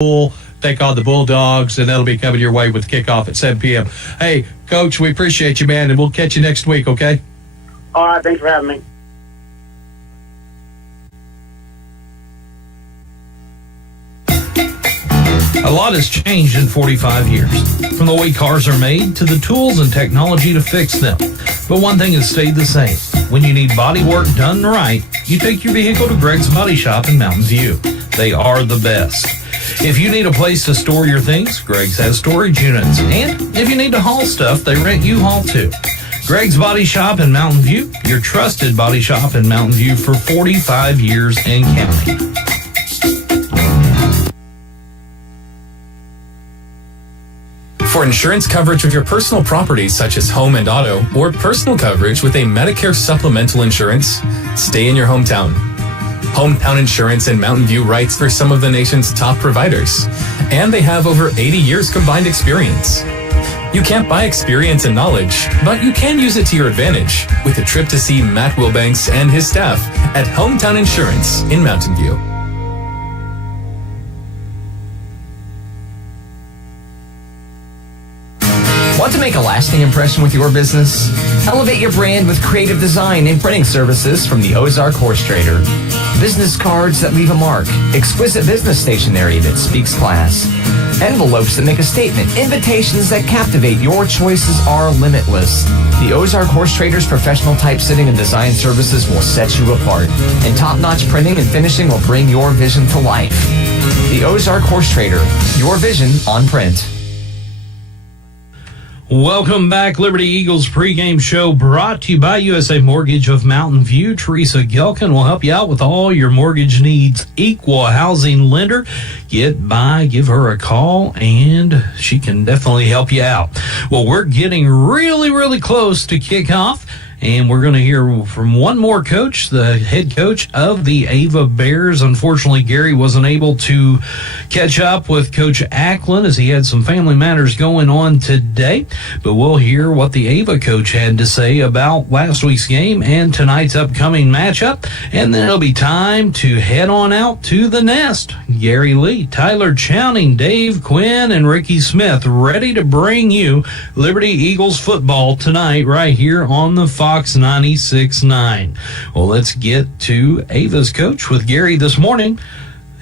Bull take on the Bulldogs, and that'll be coming your way with kickoff at 7 p.m. Hey, Coach, we appreciate you, man, and we'll catch you next week, okay? All right, thanks for having me. A lot has changed in 45 years, from the way cars are made to the tools and technology to fix them. But one thing has stayed the same. When you need body work done right, you take your vehicle to Greg's Body Shop in Mountain View. They are the best. If you need a place to store your things, Greg's has storage units. And if you need to haul stuff, they rent U-Haul too. Greg's Body Shop in Mountain View, your trusted body shop in Mountain View for 45 years and counting. For insurance coverage of your personal property, such as home and auto, or personal coverage with a Medicare supplemental insurance, stay in your hometown. Hometown Insurance in Mountain View writes for some of the nation's top providers, and they have over 80 years combined experience. You can't buy experience and knowledge, but you can use it to your advantage with a trip to see Matt Wilbanks and his staff at Hometown Insurance in Mountain View. Want to make a lasting impression with your business? Elevate your brand with creative design and printing services from the Ozark Horse Trader. Business cards that leave a mark, exquisite business stationery that speaks class, envelopes that make a statement, invitations that captivate. Your choices are limitless. The Ozark Horse Trader's professional typesetting and design services will set you apart, and top-notch printing and finishing will bring your vision to life. The Ozark Horse Trader, your vision on print. Welcome back, Liberty Eagles pregame show brought to you by USA Mortgage of Mountain View. Teresa Gelkin will help you out with all your mortgage needs. Equal housing lender. Get by, give her a call, and she can definitely help you out. Well, we're getting really, really close to kickoff. And we're going to hear from one more coach, the head coach of the Ava Bears. Unfortunately, Gary wasn't able to catch up with Coach Ackland as he had some family matters going on today. But we'll hear what the Ava coach had to say about last week's game and tonight's upcoming matchup. And then it'll be time to head on out to the nest. Gary Lee, Tyler Chowning, Dave Quinn, and Ricky Smith ready to bring you Liberty Eagles football tonight right here on the Fox 96.9. Well, let's get to Ava's coach with Gary this morning,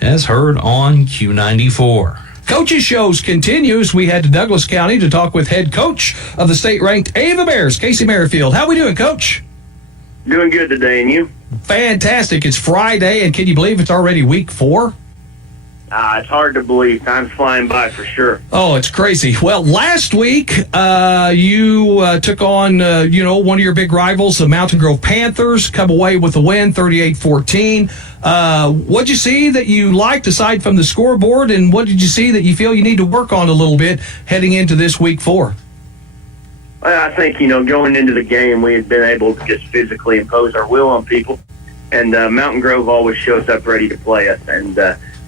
as heard on Q94. Coaches Shows continues. We head to Douglas County to talk with head coach of the state-ranked Ava Bears, Casey Merrifield. How we doing, Coach? Doing good today, and you? Fantastic. It's Friday, and can you believe it's already week 4? It's hard to believe. Time's flying by for sure. Oh, it's crazy. Well, last week you took on, one of your big rivals, the Mountain Grove Panthers, come away with a win, 38-14. What'd you see that you liked aside from the scoreboard, and what did you see that you feel you need to work on a little bit heading into this week 4? Well, I think, going into the game, we had been able to just physically impose our will on people, and Mountain Grove always shows up ready to play us, and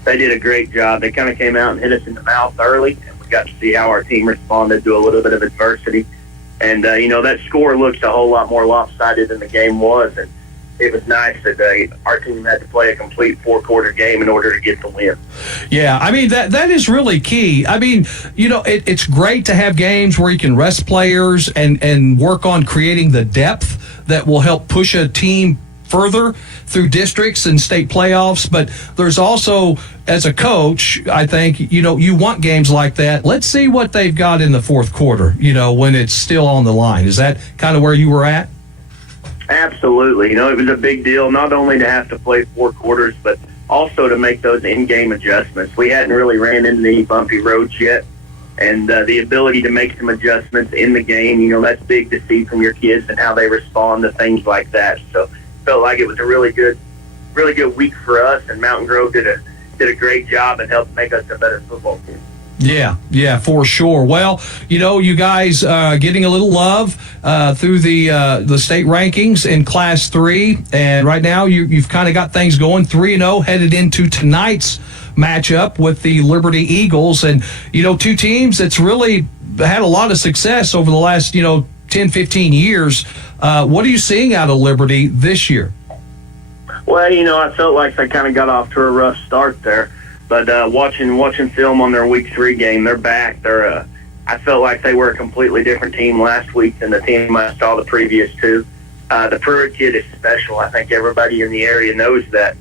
they did a great job. They kind of came out and hit us in the mouth early, and we got to see how our team responded to a little bit of adversity. And, that score looks a whole lot more lopsided than the game was, and it was nice that our team had to play a complete 4-quarter game in order to get the win. Yeah, I mean, that is really key. I mean, it's great to have games where you can rest players and work on creating the depth that will help push a team further through districts and state playoffs, but there's also, as a coach, I think, you want games like that. Let's see what they've got in the fourth quarter, when it's still on the line. Is that kind of where you were at? Absolutely. It was a big deal, not only to have to play 4 quarters, but also to make those in-game adjustments. We hadn't really ran into any bumpy roads yet, and the ability to make some adjustments in the game, that's big to see from your kids and how they respond to things like that. So felt like it was a really good week for us, and Mountain Grove did a great job and helped make us a better football team. Yeah, for sure. Well, you guys getting a little love through the state rankings in Class 3, and right now you've kind of got things going 3-0 headed into tonight's matchup with the Liberty Eagles, and two teams that's really had a lot of success over the last 10, 15 years. What are you seeing out of Liberty this year? Well, I felt like they kind of got off to a rough start there. But watching film on their Week 3 game, they're back. I felt like they were a completely different team last week than the team I saw the previous two. The Pruitt kid is special. I think everybody in the area knows that.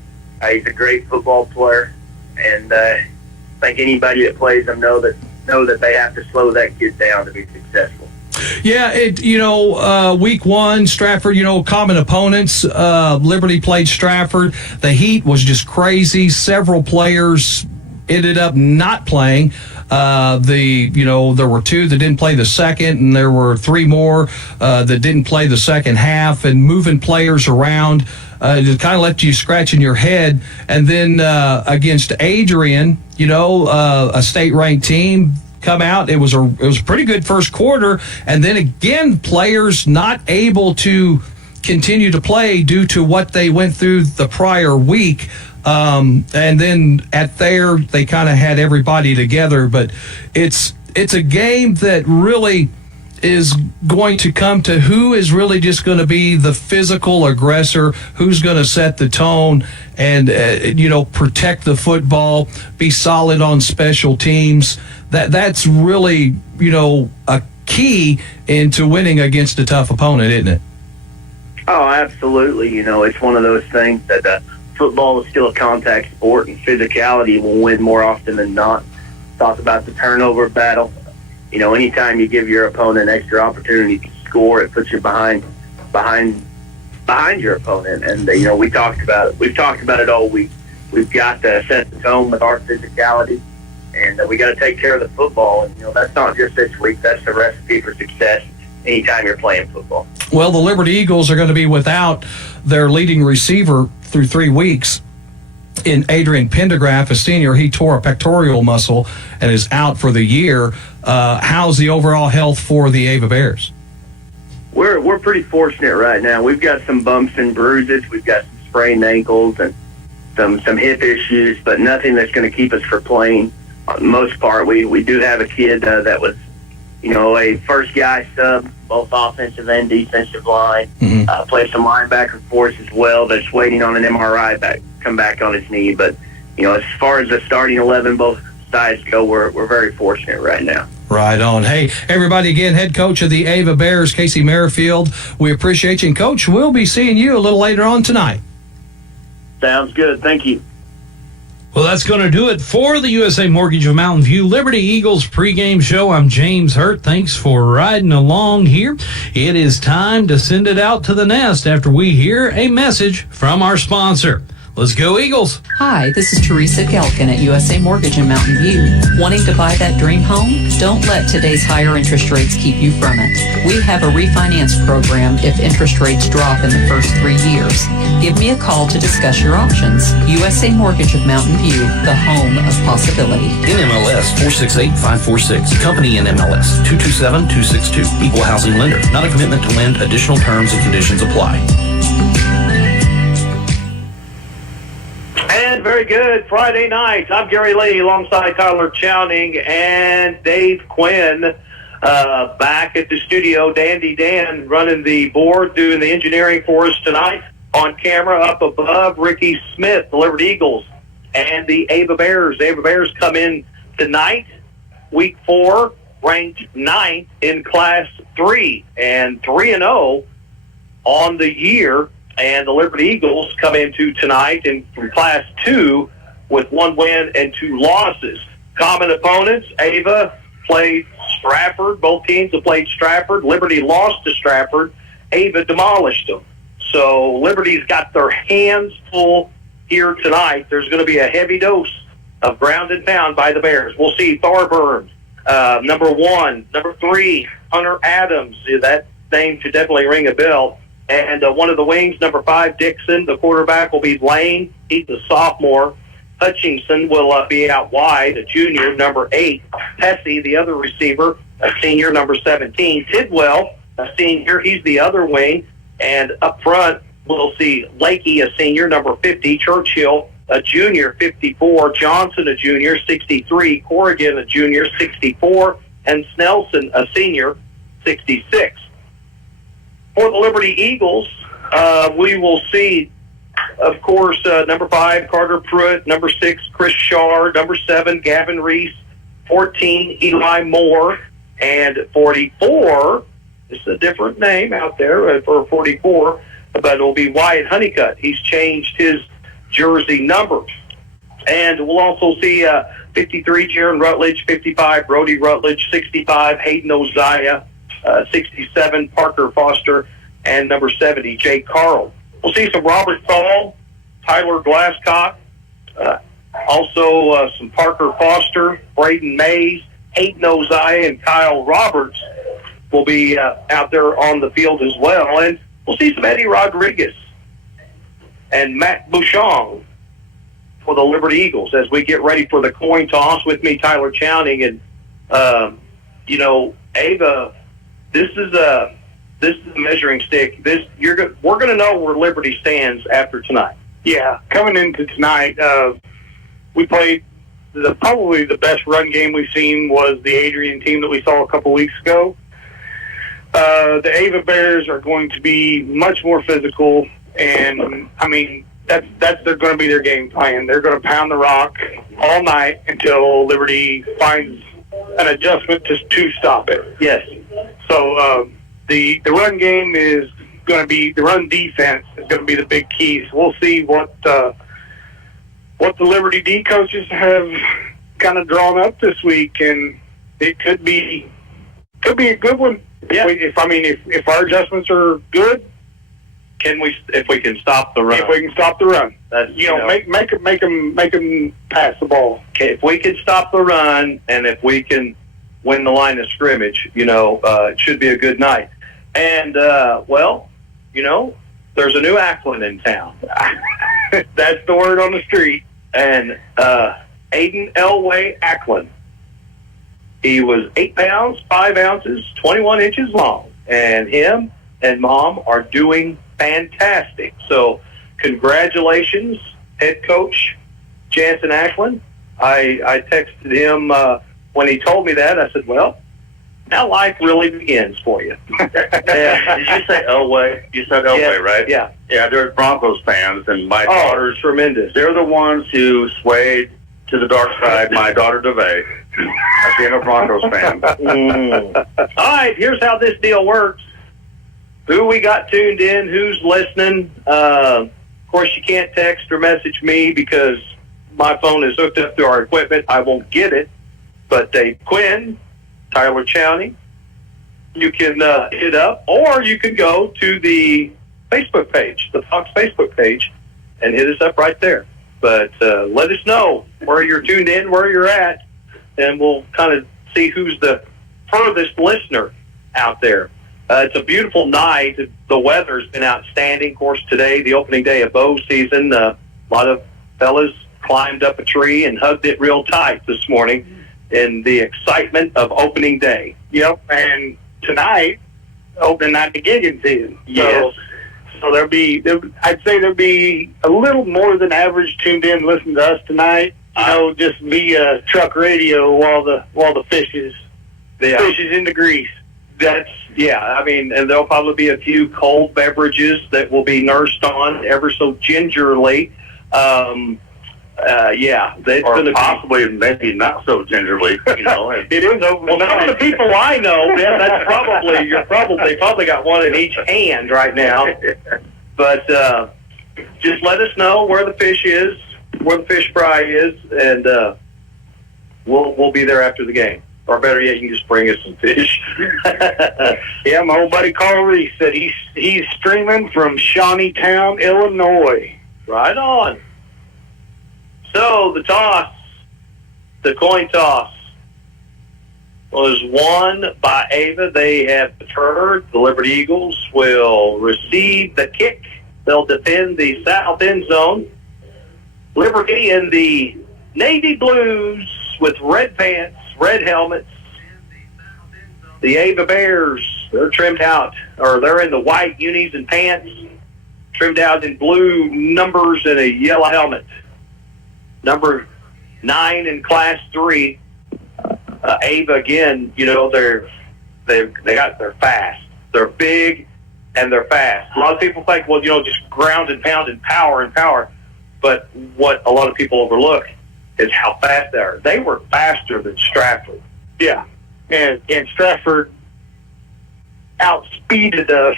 He's a great football player, and I think anybody that plays him know that they have to slow that kid down to be successful. Yeah, Week 1, Stratford, common opponents. Liberty played Stratford. The heat was just crazy. Several players ended up not playing. There were 2 that didn't play the second, and there were 3 more that didn't play the second half, and moving players around just kind of left you scratching your head. And then against Adrian, a state-ranked team, come out. It was a pretty good first quarter, and then again, players not able to continue to play due to what they went through the prior week. And then at Thayer, they kind of had everybody together, but it's a game that really is going to come to who is really just going to be the physical aggressor, who's going to set the tone and protect the football, be solid on special teams. That's really a key into winning against a tough opponent, isn't it? Oh, absolutely. It's one of those things that football is still a contact sport, and physicality will win more often than not. Talk about the turnover battle. Anytime you give your opponent extra opportunity to score, it puts you behind your opponent. And we talked about it. We've talked about it all week. We've got to set the tone with our physicality, and we got to take care of the football. And that's not just this week. That's the recipe for success anytime you're playing football. Well, the Liberty Eagles are going to be without their leading receiver through 3 weeks. In Adrian Pendergraft, a senior, he tore a pectoral muscle and is out for the year. How's the overall health for the Ava Bears? We're pretty fortunate right now. We've got some bumps and bruises. We've got some sprained ankles and some hip issues, but nothing that's going to keep us from playing. On the most part, we do have a kid that was, a first guy sub, both offensive and defensive line. Mm-hmm. Played some linebacker for us as well. That's waiting on an MRI come back on his knee. But as far as the starting 11, both sides go, we're very fortunate right now. Right on. Hey, everybody, again, head coach of the Ava Bears, Casey Merrifield. We appreciate you. And, Coach, we'll be seeing you a little later on tonight. Sounds good. Thank you. Well, that's going to do it for the USA Mortgage of Mountain View Liberty Eagles pregame show. I'm James Hurt. Thanks for riding along here. It is time to send it out to the nest after we hear a message from our sponsor. Let's go, Eagles. Hi, this is Teresa Gelkin at USA Mortgage in Mountain View. Wanting to buy that dream home? Don't let today's higher interest rates keep you from it. We have a refinance program if interest rates drop in the first 3 years. Give me a call to discuss your options. USA Mortgage of Mountain View, the home of possibility. NMLS 468546. Company NMLS 227262. Equal housing lender. Not a commitment to lend. Additional terms and conditions apply. And very good Friday night. I'm Gary Lee alongside Tyler Chowning and Dave Quinn back at the studio. Dandy Dan running the board, doing the engineering for us tonight. On camera up above, Ricky Smith, the Liberty Eagles, and the Ava Bears. The Ava Bears come in tonight, week 4, ranked 9th in Class 3 and 3-0 on the year. And the Liberty Eagles come into tonight from Class 2 with 1 win and 2 losses. Common opponents, Ava played Stratford. Both teams have played Stratford. Liberty lost to Stratford. Ava demolished them. So Liberty's got their hands full here tonight. There's going to be a heavy dose of ground and pound by the Bears. We'll see Thorburn, number 1. Number 3, Hunter Adams. That name should definitely ring a bell. And one of the wings, number 5, Dixon. The quarterback will be Lane. He's a sophomore. Hutchinson will be out wide, a junior, number 8. Hesse, the other receiver, a senior, number 17. Tidwell, a senior. He's the other wing. And up front, we'll see Lakey, a senior, number 50. Churchill, a junior, 54. Johnson, a junior, 63. Corrigan, a junior, 64. And Snelson, a senior, 66. For the Liberty Eagles, we will see of course, number 5, Carter Pruitt. Number 6, Chris Shaw. Number 7, Gavin Reese. 14, Eli Moore. And 44, this is a different name out there for 44, but it'll be Wyatt Honeycutt. He's changed his jersey number. And we'll also see 53, Jaron Rutledge. 55, Brody Rutledge. 65, Hayden Oziah. 67, Parker Foster. And number 70, Jay Carl. We'll see some Robert Thal, Tyler Glasscock, also some Parker Foster, Braden Mays, Hayden Oziah, and Kyle Roberts will be out there on the field as well. And we'll see some Eddie Rodriguez and Matt Bouchon for the Liberty Eagles as we get ready for the coin toss. With me, Tyler Chowning. And, Ava, this is a measuring stick. We're going to know where Liberty stands after tonight. Yeah, coming into tonight, we played probably the best run game we've seen was the Adrian team that we saw a couple weeks ago. The Ava Bears are going to be much more physical, and I mean that's going to be their game plan. They're going to pound the rock all night until Liberty finds an adjustment to stop it. Yes. So the run game is going to be, the run defense is going to be the big key. So we'll see what the Liberty D coaches have kind of drawn up this week, and it could be a good one. Yeah. If our adjustments are good, if we can stop the run. If we can stop the run, that's, make them pass the ball. Okay, if we can stop the run and if we can win the line of scrimmage, it should be a good night. And there's a new Ackland in town. That's the word on the street. And Aiden Elway Ackland. He was 8 pounds, 5 ounces, 21 inches long. And him and Mom are doing fantastic. So congratulations, head coach Jansen Ackland. I texted him when he told me that. I said, well, now life really begins for you. Yeah. Did you say Elway? You said Elway, Yeah, right? yeah. Yeah, they're Broncos fans, and my daughters, tremendous. they're the ones who swayed to the dark side my daughter DeVay as being a Broncos fan. All right, here's how this deal works. Who we got tuned in, who's listening. Of course, you can't text or message me because my phone is hooked up to our equipment. I won't get it. But Dave Quinn, Tyler Chowning, you can hit up, or you can go to the Facebook page, the Fox Facebook page, and hit us up right there. But let us know where you're tuned in, where you're at, and we'll kind of see who's the furthest listener out there. It's a beautiful night. The weather's been outstanding. Of course, today, the opening day of bow season, a lot of fellas climbed up a tree and hugged it real tight this morning in the excitement of opening day. Yep, and tonight, opening night to Giggins season. Yes. So I'd say there'll be a little more than average tuned in listening to us tonight. Just via truck radio while the fish is in the grease. And there'll probably be a few cold beverages that will be nursed on ever so gingerly. Or possibly maybe not so gingerly, It is over. Well, some of the people I know, man, that's they probably got one in each hand right now. But just let us know where the fish is, where the fish fry is, and we'll be there after the game. Or better yet, you can just bring us some fish. Yeah, my old buddy Carl Reese said he's streaming from Shawneetown, Illinois. Right on. So the coin toss, was won by Ava. They have deferred. The Liberty Eagles will receive the kick. They'll defend the south end zone. Liberty in the navy blues with red pants, red helmets. The Ava Bears, they're trimmed out, or they're in the white unis and pants, trimmed out in blue numbers and a yellow helmet. Number 9 in Class 3. Ava again, they're fast. They're big, and they're fast. A lot of people think, well, just ground and pound and power. But what a lot of people overlook is how fast they are. They were faster than Stratford. Yeah, and Stratford outspeeded us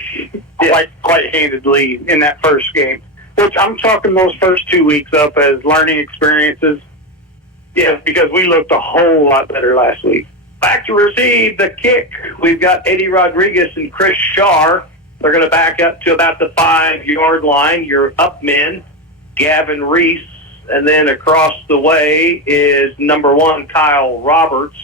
quite handedly in that first game, which I'm chalking those first 2 weeks up as learning experiences. Yeah, because we looked a whole lot better last week. Back to receive the kick, we've got Eddie Rodriguez and Chris Shaw. They're going to back up to about the 5-yard line. Your up men, Gavin Reese, and then across the way is number 1, Kyle Roberts.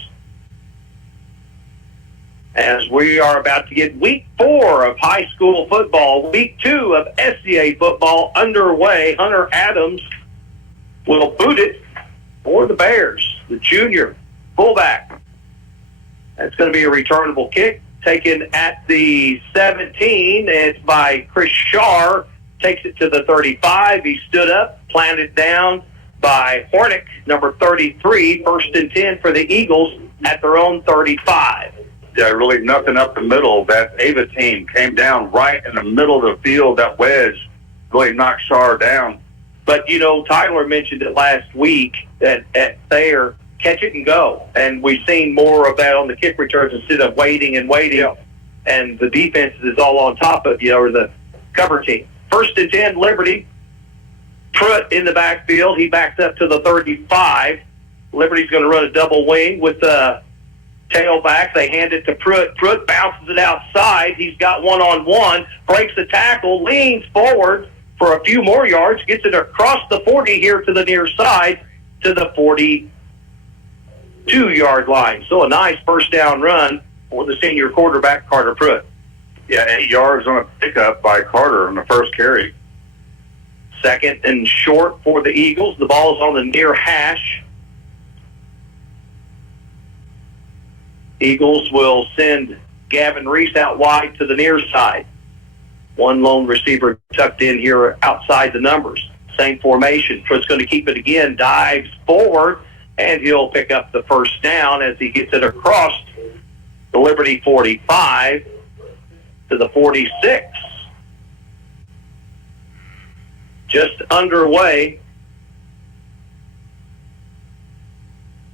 As we are about to get week 4 of high school football, week 2 of SCA football underway. Hunter Adams will boot it for the Bears, the junior fullback. That's going to be a returnable kick taken at the 17. It's by Chris Shaw. Takes it to the 35. He stood up, planted down by Hornick, number 33. 1st and 10 for the Eagles at their own 35. Yeah, really nothing up the middle. That Ava team came down right in the middle of the field. That wedge really knocked Shaw down. But, Tyler mentioned it last week at Thayer, catch it and go. And we've seen more of that on the kick returns instead of waiting. Yeah. And the defense is all on top of you, or the cover team. 1st and 10, Liberty. Pruitt in the backfield. He backs up to the 35. Liberty's going to run a double wing with the tailback. They hand it to Pruitt. Pruitt bounces it outside. He's got one-on-one, breaks the tackle, leans forward for a few more yards, gets it across the 40 here to the near side to the 42-yard line. So a nice first down run for the senior quarterback, Carter Pruitt. Yeah, 8 yards on a pickup by Carter on the first carry. 2nd and short for the Eagles. The ball is on the near hash. Eagles will send Gavin Reese out wide to the near side. One lone receiver tucked in here outside the numbers. Same formation. Pruitt's going to keep it again, dives forward, and he'll pick up the first down as he gets it across the Liberty 45 to the 46. Just underway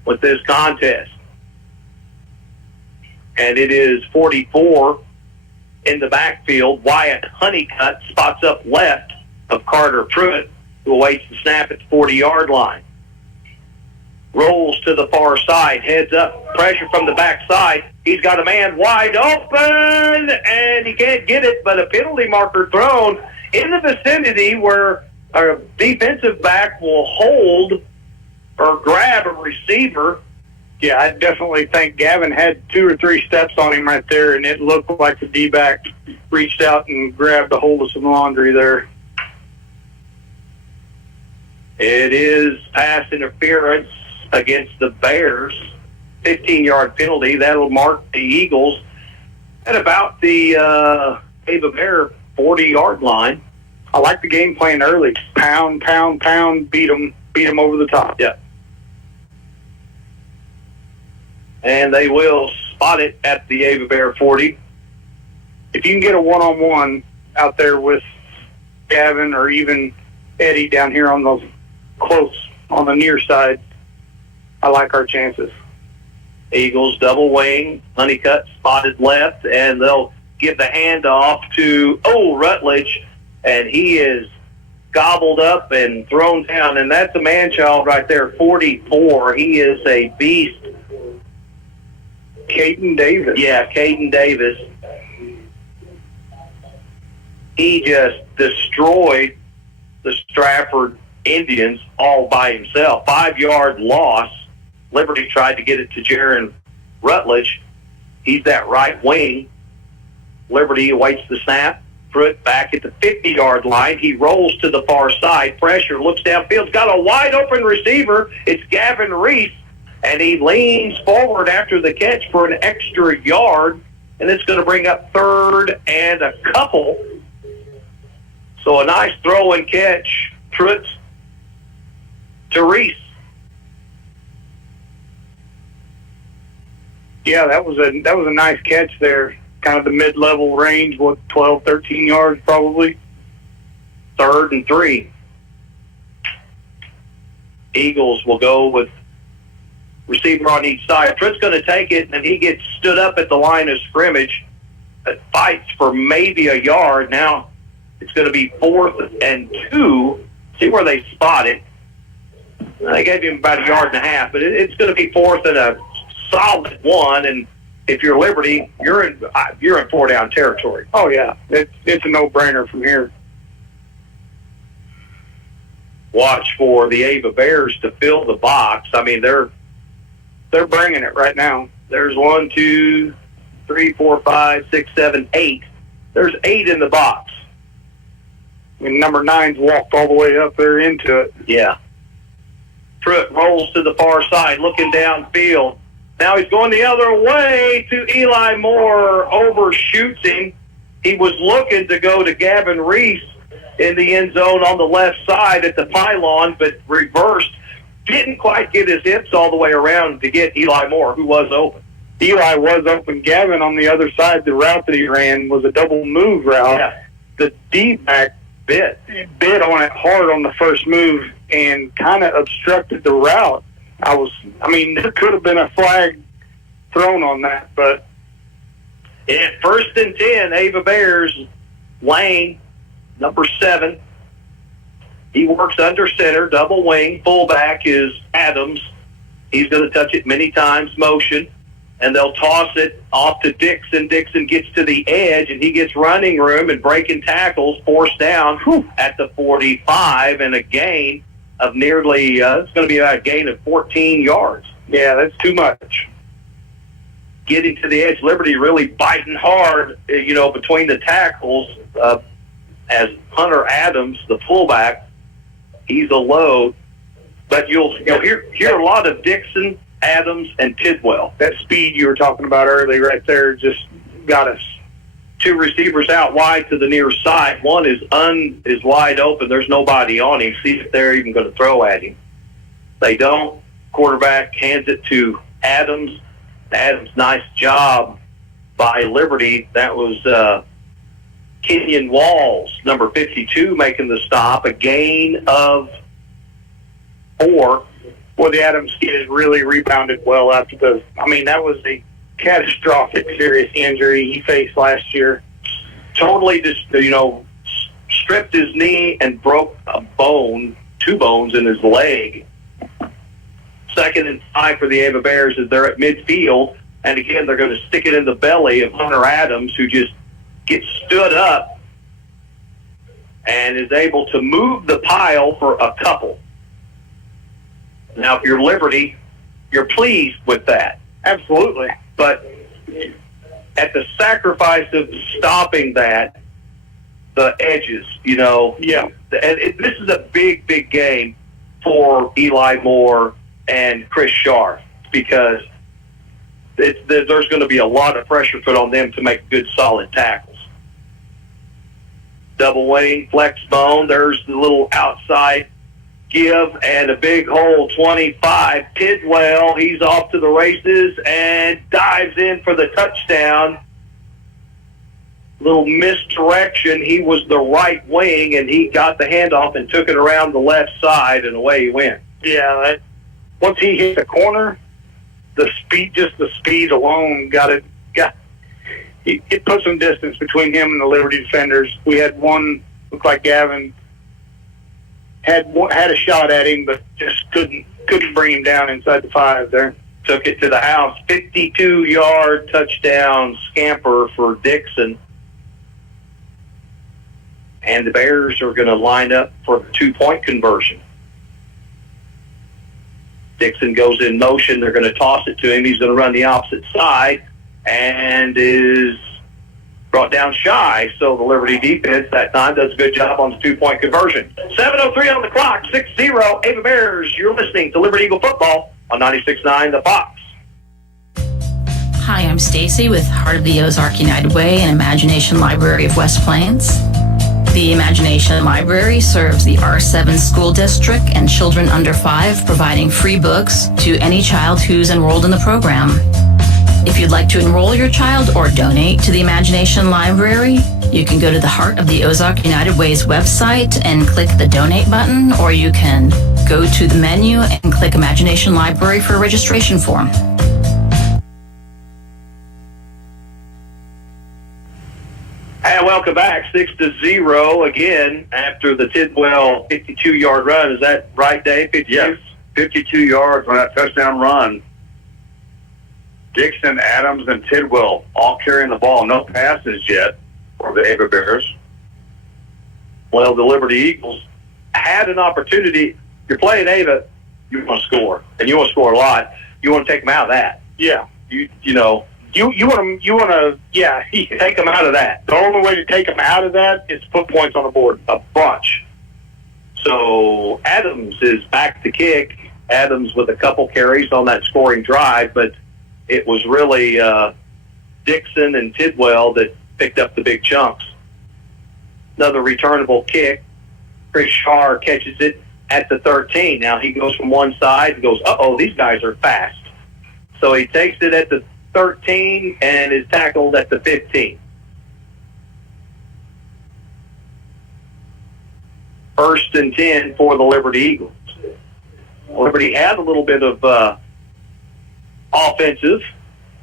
with this contest. And it is 44 in the backfield. Wyatt Honeycutt spots up left of Carter Pruitt, who awaits the snap at the 40-yard line. Rolls to the far side, heads up, pressure from the backside. He's got a man wide open, and he can't get it, but a penalty marker thrown in the vicinity where a defensive back will hold or grab a receiver. Yeah, I definitely think Gavin had 2 or 3 steps on him right there, and it looked like the D-back reached out and grabbed a hold of some laundry there. It is pass interference against the Bears. 15-yard penalty. That'll mark the Eagles at about the Ava Bear 40-yard line. I like the game plan early. Pound, beat them over the top. Yeah. And they will spot it at the Ava Bear 40. If you can get a one-on-one out there with Gavin or even Eddie down here on those close on the near side, I like our chances. Eagles double wing, Honeycutt spotted left, and they'll give the handoff to Rutledge, and he is gobbled up and thrown down, and that's a man-child right there, 44. He is a beast. Caden Davis. Yeah, Caden Davis. He just destroyed the Stratford Indians all by himself. 5-yard loss. Liberty tried to get it to Jaron Rutledge. He's that right wing. Liberty awaits the snap. Pruitt back at the 50-yard line. He rolls to the far side. Pressure, looks downfield. Got a wide-open receiver. It's Gavin Reese. And he leans forward after the catch for an extra yard. And it's going to bring up 3rd and a couple. So a nice throw and catch. Pruitt to Reese. Yeah, that was a nice catch there. kind of the mid-level range, 12, 13 yards probably. 3rd and 3. Eagles will go with receiver on each side. Trent's going to take it, and he gets stood up at the line of scrimmage. Fights for maybe a yard. Now it's going to be 4th and 2. See where they spot it. They gave him about a yard and a half, but it's going to be 4th and a solid 1. And if you're Liberty, you're in 4-down territory. Oh yeah, it's a no-brainer from here. Watch for the Ava Bears to fill the box. I mean, they're bringing it right now. There's 1, 2, 3, 4, 5, 6, 7, 8. There's 8 in the box. I mean, number 9's walked all the way up there into it. Yeah. Pruitt rolls to the far side, looking downfield. Now he's going the other way to Eli Moore, overshoots him. He was looking to go to Gavin Reese in the end zone on the left side at the pylon, but reversed. Didn't quite get his hips all the way around to get Eli Moore, who was open. Eli was open. Gavin on the other side, the route that he ran was a double move route. Yeah. The D-back bit on it hard on the first move and kind of obstructed the route. There could have been a flag thrown on that, but at 1st and 10, Ava Bears, Lane, number 7. He works under center, double wing. Fullback is Adams. He's going to touch it many times, motion, and they'll toss it off to Dixon. Dixon gets to the edge, and he gets running room and breaking tackles, forced down at the 45, and a gain of nearly, it's going to be a gain of 14 yards. Yeah, that's too much. Getting to the edge, Liberty really biting hard, between the tackles, as Hunter Adams, the fullback, he's a load. But you'll hear a lot of Dixon, Adams, and Tidwell. That speed you were talking about earlier right there just got us. 2 receivers out wide to the near side. One is wide open. There's nobody on him. See if they're even going to throw at him. They don't. Quarterback hands it to Adams. Adams, nice job by Liberty. That was Kenyon Walls, number 52, making the stop. A gain of 4. Well, the Adams kid has really rebounded well after that was a catastrophic, serious injury he faced last year. Totally just, stripped his knee and broke a bone, 2 bones in his leg. 2nd and 5 for the Ava Bears as they're at midfield. And again, they're going to stick it in the belly of Hunter Adams, who just gets stood up and is able to move the pile for a couple. Now, if you're Liberty, you're pleased with that. Absolutely. But at the sacrifice of stopping that, the edges, Yeah. This is a big, big game for Eli Moore and Chris Scharf because there's going to be a lot of pressure put on them to make good, solid tackles. Double wing, flex bone. There's the little outside give and a big hole, 25. Tidwell, he's off to the races and dives in for the touchdown. Little misdirection. He was the right wing, and he got the handoff and took it around the left side, and away he went. Yeah, once he hit the corner, the speed alone it put some distance between him and the Liberty defenders. We had one, looked like Gavin had a shot at him, but just couldn't bring him down inside the 5 there. Took it to the house. 52-yard touchdown scamper for Dixon. And the Bears are going to line up for the 2-point conversion. Dixon goes in motion. They're going to toss it to him. He's going to run the opposite side and is brought down shy. So the Liberty defense that time does a good job on the 2-point conversion. 7:03 on the clock, 6-0. Ava Bears, you're listening to Liberty Eagle Football on 96.9 The Fox. Hi, I'm Stacy with Heart of the Ozark United Way and Imagination Library of West Plains. The Imagination Library serves the R7 school district and children under 5, providing free books to any child who's enrolled in the program. If you'd like to enroll your child or donate to the Imagination Library, you can go to the Heart of the Ozark United Way's website and click the donate button, or you can go to the menu and click Imagination Library for a registration form. And welcome back, 6-0 again after the Tidwell 52-yard run. Is that right, Dave? 52? Yes, 52 yards on that touchdown run. Dixon, Adams, and Tidwell all carrying the ball. No passes yet for the Ava Bears. Well, the Liberty Eagles had an opportunity. You're playing Ava, you want to score, and you want to score a lot. You want to take them out of that. Yeah. You want to take them out of that. The only way to take them out of that is to put points on the board. A bunch. So Adams is back to kick. Adams with a couple carries on that scoring drive, but it was really Dixon and Tidwell that picked up the big chunks. Another returnable kick. Chris Shar catches it at the 13. Now he goes from one side and goes, these guys are fast. So he takes it at the 13 and is tackled at the 15. First and 10 for the Liberty Eagles. Liberty had a little bit of offensive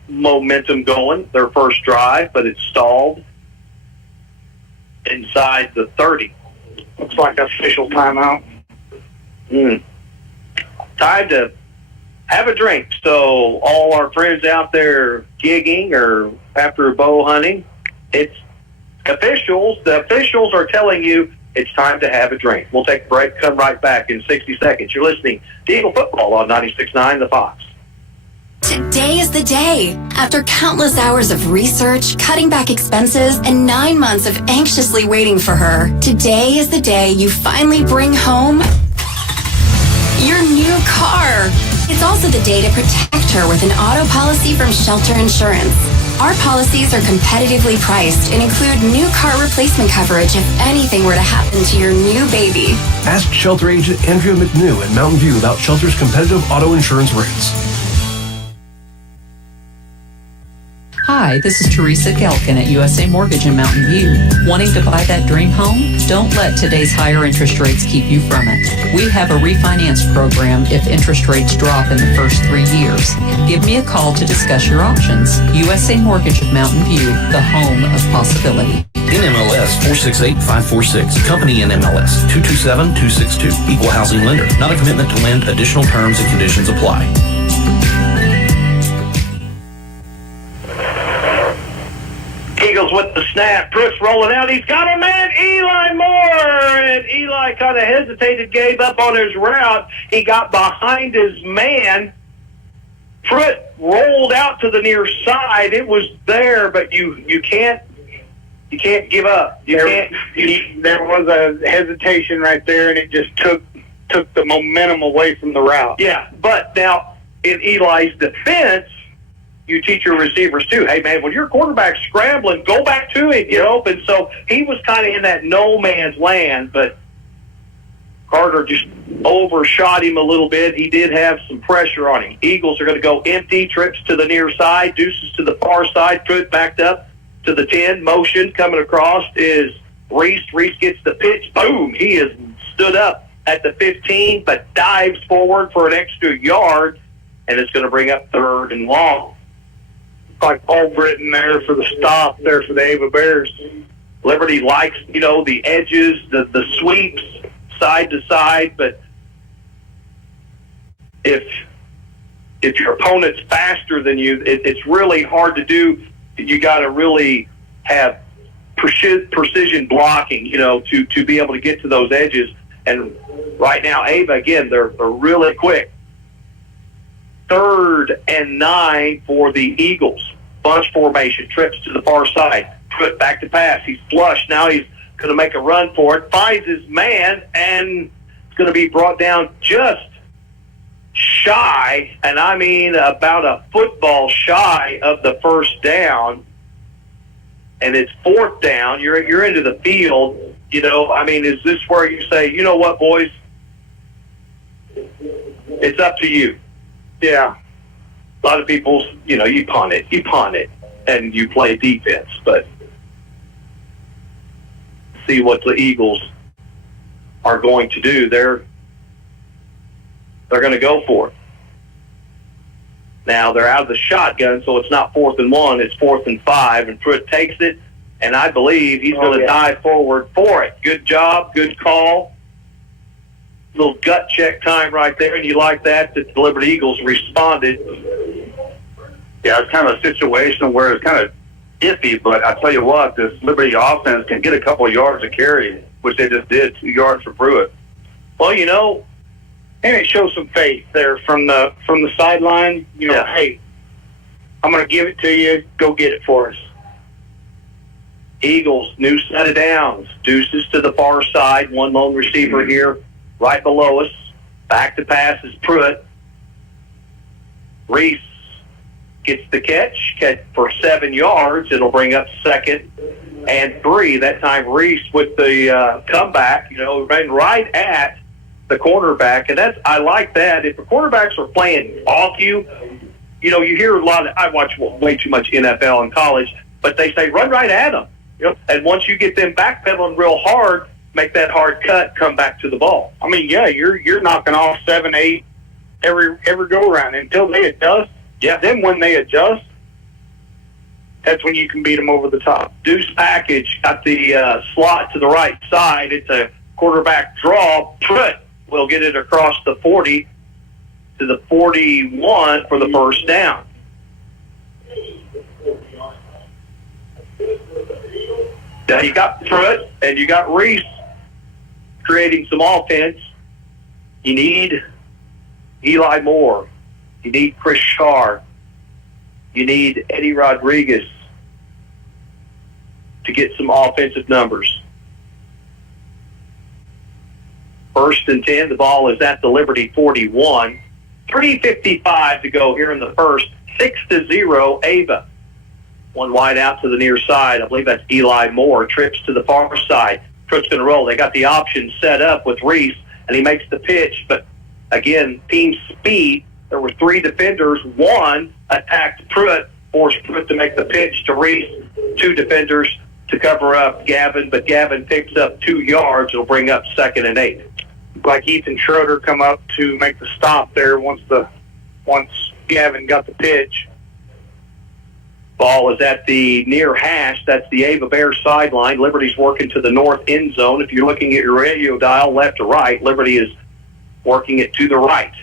momentum going, their first drive, but it stalled inside the 30. Looks like an official timeout. Time to have a drink. So all our friends out there gigging or after bow hunting, it's officials. The officials are telling you it's time to have a drink. We'll take a break, come right back in 60 seconds. You're listening to Eagle Football on 96.9 The Fox. Today is the day. After countless hours of research, cutting back expenses, and 9 months of anxiously waiting for her, today is the day you finally bring home your new car. It's also the day to protect her with an auto policy from Shelter Insurance. Our policies are competitively priced and include new car replacement coverage if anything were to happen to your new baby. Ask Shelter agent Andrea McNew in Mountain View about Shelter's competitive auto insurance rates. Hi, this is Teresa Gelkin at USA Mortgage in Mountain View. Wanting to buy that dream home? Don't let today's higher interest rates keep you from it. We have a refinance program if interest rates drop in the first 3 years. Give me a call to discuss your options. USA Mortgage of Mountain View, the home of possibility. NMLS 468546. Company NMLS 227262. Equal housing lender. Not a commitment to lend. Additional terms and conditions apply. Eagles with the snap. Brooks rolling out. He's got a man, Eli Moore. And Eli kind of hesitated, gave up on his route. He got behind his man. Pruitt rolled out to the near side. It was there, but you can't give up. There was a hesitation right there, and it just took the momentum away from the route. Yeah, but now in Eli's defense, you teach your receivers too. Hey man, when your quarterback's scrambling, go back to him, And so he was kind of in that no man's land, but Carter just overshot him a little bit. He did have some pressure on him. Eagles are going to go empty, trips to the near side, deuces to the far side, Pruitt backed up to the 10, motion coming across is Reese. Reese gets the pitch, boom, he is stood up at the 15, but dives forward for an extra yard, and it's going to bring up 3rd and long. Like Paul Britton there for the stop there for the Ava Bears. Liberty likes, the edges, the sweeps side to side, but if your opponent's faster than you, it's really hard to do. You got to really have precision blocking, to be able to get to those edges. And right now, Ava, again, they're really quick. 3rd and 9 for the Eagles. Bunch formation, trips to the far side. Put back to pass. He's flush. Now he's going to make a run for it. Finds his man, and it's going to be brought down just shy, and I mean about a football shy of the first down. And it's 4th down. You're into the field. Is this where you say, you know what, boys? It's up to you. Yeah. A lot of people, you punt it, and you play defense. But see what the Eagles are going to do. They're going to go for it. Now they're out of the shotgun, so it's not 4th and 1, it's 4th and 5, and Pruitt takes it, and I believe he's going to dive forward for it. Good job, good call. Little gut check time right there, and you like that the Liberty Eagles responded. Yeah, it's kind of a situation where it's kind of iffy, but I tell you what, this Liberty offense can get a couple of yards of carry, which they just did, 2 yards for Pruitt. Well, and it shows some faith there from the sideline. Hey, I'm going to give it to you. Go get it for us. Eagles, new set of downs. Deuces to the far side. One lone receiver here right below us. Back to pass is Pruitt. Reese gets the catch for 7 yards. It'll bring up 2nd and 3. That time Reese with the comeback, ran right at the cornerback, and I like that. If the quarterbacks are playing off you, you hear a lot of, I watch way too much NFL in college, but they say run right at them. And once you get them backpedaling real hard, make that hard cut, come back to the ball. I mean, yeah, you're knocking off 7, 8 every go around until they adjust. Yeah. Then when they adjust, that's when you can beat them over the top. Deuce package got the slot to the right side. It's a quarterback draw. Pruitt will get it across the 40 to the 41 for the first down. Now you got Pruitt and you got Reese creating some offense. You need Eli Moore. You need Chris Sharr. You need Eddie Rodriguez to get some offensive numbers. 1st and 10. The ball is at the Liberty 41. 3:55 to go here in the first. 6-0, Ava. One wide out to the near side. I believe that's Eli Moore. Trips to the far side. Pruitt's going to roll. They got the option set up with Reese, and he makes the pitch. But, again, team speed. There were 3 defenders. One attacked Pruitt, forced Pruitt to make the pitch to Reese. 2 defenders to cover up Gavin, but Gavin picks up 2 yards. It'll bring up 2nd and 8. Like Ethan Schroeder come up to make the stop there once Gavin got the pitch. Ball is at the near hash. That's the Ava Bear sideline. Liberty's working to the north end zone. If you're looking at your radio dial left to right, Liberty is working it to the right.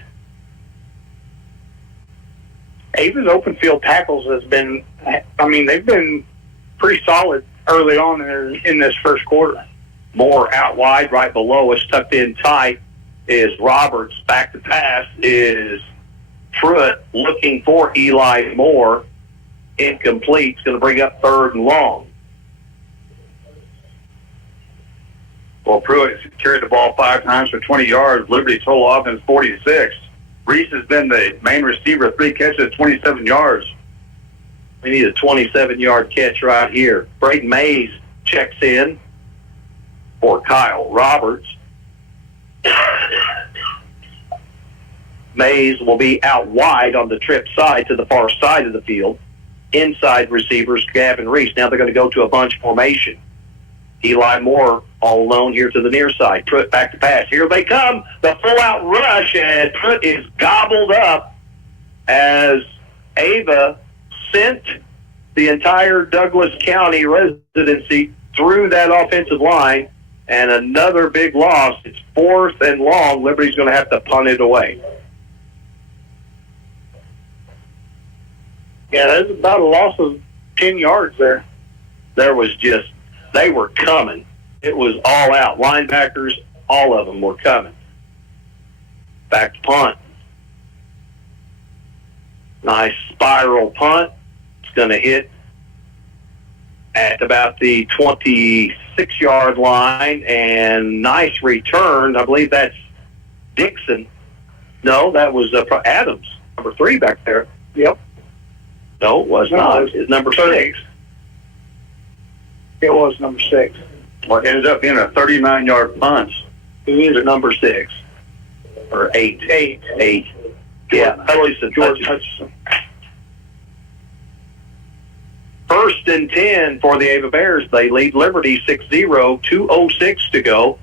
Ava's open field tackles they've been pretty solid early on in this first quarter. Moore out wide right below us, tucked in tight is Roberts. Back to pass is Pruitt looking for Eli Moore. Incomplete. It's going to bring up 3rd and long. Well, Pruitt carried the ball 5 times for 20 yards. Liberty total offense 46. Reese has been the main receiver, 3 catches, 27 yards. We need a 27-yard catch right here. Braden Mays checks in for Kyle Roberts. Mays will be out wide on the trip side to the far side of the field. Inside receivers, Gavin Reese. Now they're going to go to a bunch formation. Eli Moore all alone here to the near side. Pruitt back to pass. Here they come. The full-out rush, and Pruitt is gobbled up as Ava sent the entire Douglas County residency through that offensive line, and another big loss. It's 4th and long. Liberty's going to have to punt it away. Yeah, that's about a loss of 10 yards there. They were coming. It was all out. Linebackers, all of them were coming. Back to punt. Nice spiral punt. It's going to hit at about the 26-yard line, and nice return. I believe that's Dixon. No, that was Adams, number 3 back there. Yep. No, it was not. It's number 6. It was number 6. Well, it ended up being a 39-yard punt. Who is number 6? Or 8? 8. Yeah, George Hutchison. First and 10 for the Ava Bears. They lead Liberty 6-0, 2:06 to go.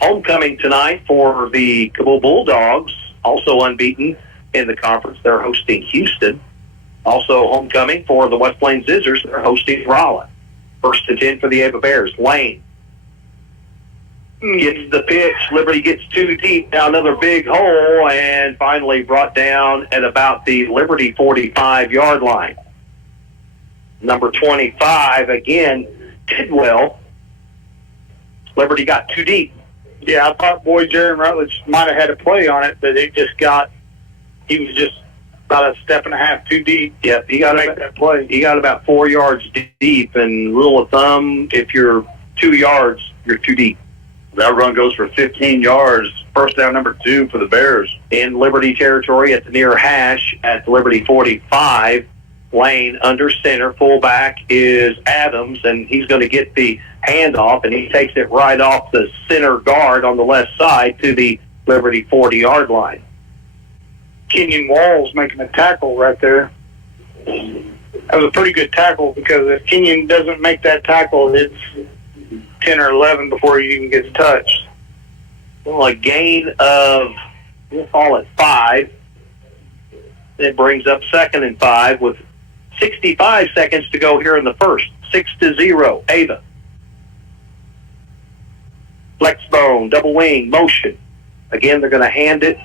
Homecoming tonight for the Kabul Bulldogs, also unbeaten in the conference. They're hosting Houston. Also homecoming for the West Plains Scissors. They're hosting Rolla. First and 10 for the Ava Bears. Lane gets the pitch. Liberty gets too deep. Now another big hole, and finally brought down at about the Liberty 45-yard line. Number 25, again, Tidwell. Liberty got too deep. Yeah, I thought boy Jerry Rutledge might have had a play on it, but he was just about a step and a half too deep. Yep, he got that play. He got about 4 yards deep, and rule of thumb, if you're 2 yards, you're too deep. That run goes for 15 yards. First down, number 2 for the Bears. In Liberty territory at the near hash at the Liberty 45. Lane under center. Fullback is Adams, and he's going to get the handoff, and he takes it right off the center guard on the left side to the Liberty 40-yard line. Kenyon Walls making a tackle right there. That was a pretty good tackle, because if Kenyon doesn't make that tackle, it's 10 or 11 before he even gets touched. Well, a gain of, we'll call it 5. It brings up 2nd and 5 with 65 seconds to go here in the first. 6-0, Ava. Flex bone, double wing, motion. Again, they're going to hand it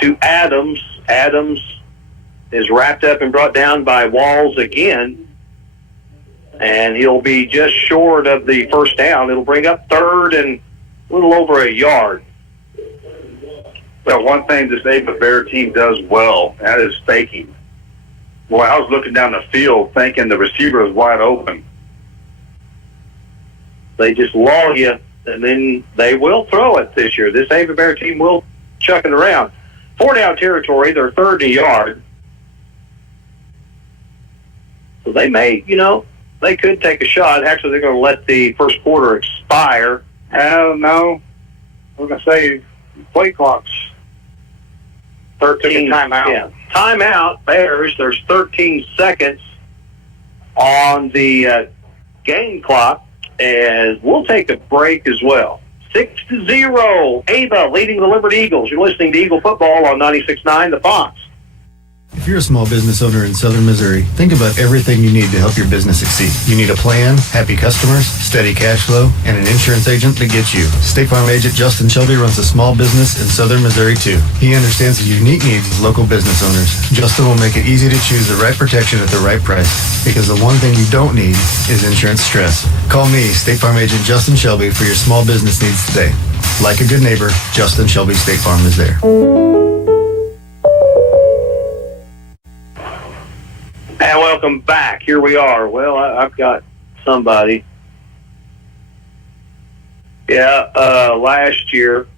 to Adams. Adams is wrapped up and brought down by Walls again, and he'll be just short of the first down. It'll bring up 3rd and a little over a yard. Well, one thing this Ava Bear team does well, that is faking. Boy, I was looking down the field thinking the receiver was wide open. They just lull you, and then they will throw it this year. This Ava Bear team will chuck it around. 4-down territory, they're 3rd and a yard. So they may, they could take a shot. Actually, they're going to let the first quarter expire. I don't know. We're going to say play clocks. 13 timeout. Yeah. Timeout, Bears. There's 13 seconds on the game clock, and we'll take a break as well. 6-0, Ava leading the Liberty Eagles. You're listening to Eagle Football on 96.9 The Fox. If you're a small business owner in Southern Missouri, think about everything you need to help your business succeed. You need a plan, happy customers, steady cash flow, and an insurance agent that gets you. State Farm agent Justin Shelby runs a small business in Southern Missouri too. He understands the unique needs of local business owners. Justin will make it easy to choose the right protection at the right price, because the one thing you don't need is insurance stress. Call me, State Farm agent Justin Shelby, for your small business needs today. Like a good neighbor, Justin Shelby State Farm is there. And welcome back. Here we are. Well, I've got somebody. Yeah, last year,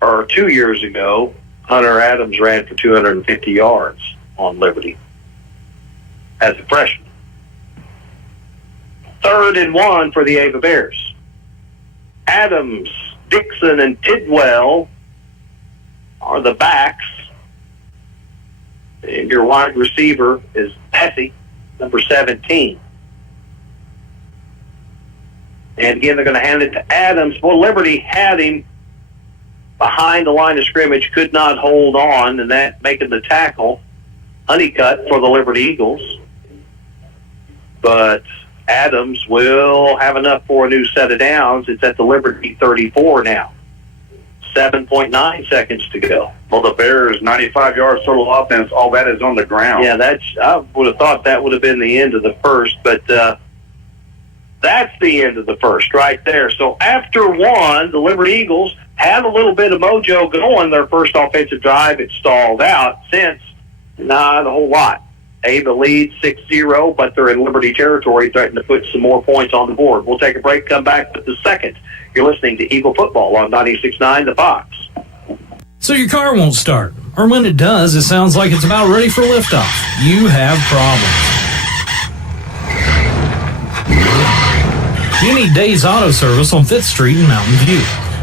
or 2 years ago, Hunter Adams ran for 250 yards on Liberty as a freshman. 3rd and 1 for the Ava Bears. Adams, Dixon, and Tidwell are the backs. And your wide receiver is Pesci, number 17. And again, they're going to hand it to Adams. Well, Liberty had him behind the line of scrimmage, could not hold on, and that making the tackle. Honeycutt for the Liberty Eagles. But Adams will have enough for a new set of downs. It's at the Liberty 34 now. 7.9 seconds to go. Well, the Bears, 95 yards total offense, all that is on the ground. Yeah, I would have thought that would have been the end of the first, but that's the end of the first right there. So after 1, the Liberty Eagles had a little bit of mojo going. Their first offensive drive, it stalled out. Since, not a whole lot. Ava leads 6-0, but they're in Liberty territory, threatening to put some more points on the board. We'll take a break, come back with the second. You're listening to Eagle Football on 96.9 The Fox. So your car won't start, or when it does, it sounds like it's about ready for liftoff. You have problems. You need Days Auto Service on 5th Street in Mountain View.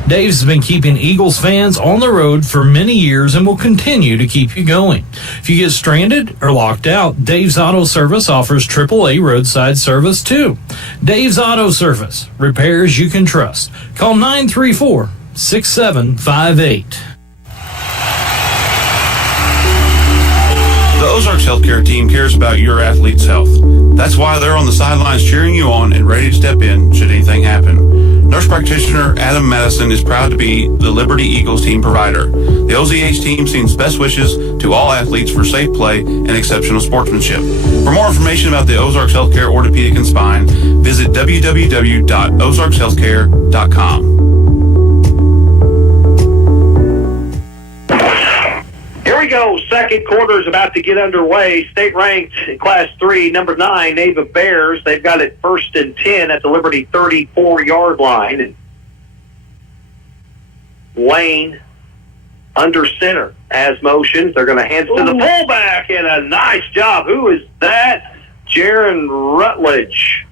Dave's been keeping Eagles fans on the road for many years and will continue to keep you going. If you get stranded or locked out, Dave's Auto Service offers AAA roadside service too. Dave's Auto Service, repairs you can trust. Call 934-6758. The Ozarks Healthcare team cares about your athlete's health. That's why they're on the sidelines cheering you on and ready to step in should anything happen. Nurse practitioner Adam Madison is proud to be the Liberty Eagles team provider. The OZH team sends best wishes to all athletes for safe play and exceptional sportsmanship. For more information about the Ozarks Healthcare Orthopedic and Spine, visit www.ozarkshealthcare.com. Here we go. Second quarter is about to get underway. State ranked in Class 3, number 9, Ava Bears. They've got it 1st and 10 at the Liberty 34-yard line. And Lane under center has motion. They're going to hand it to the fullback, and a nice job. Who is that? Jaron Rutledge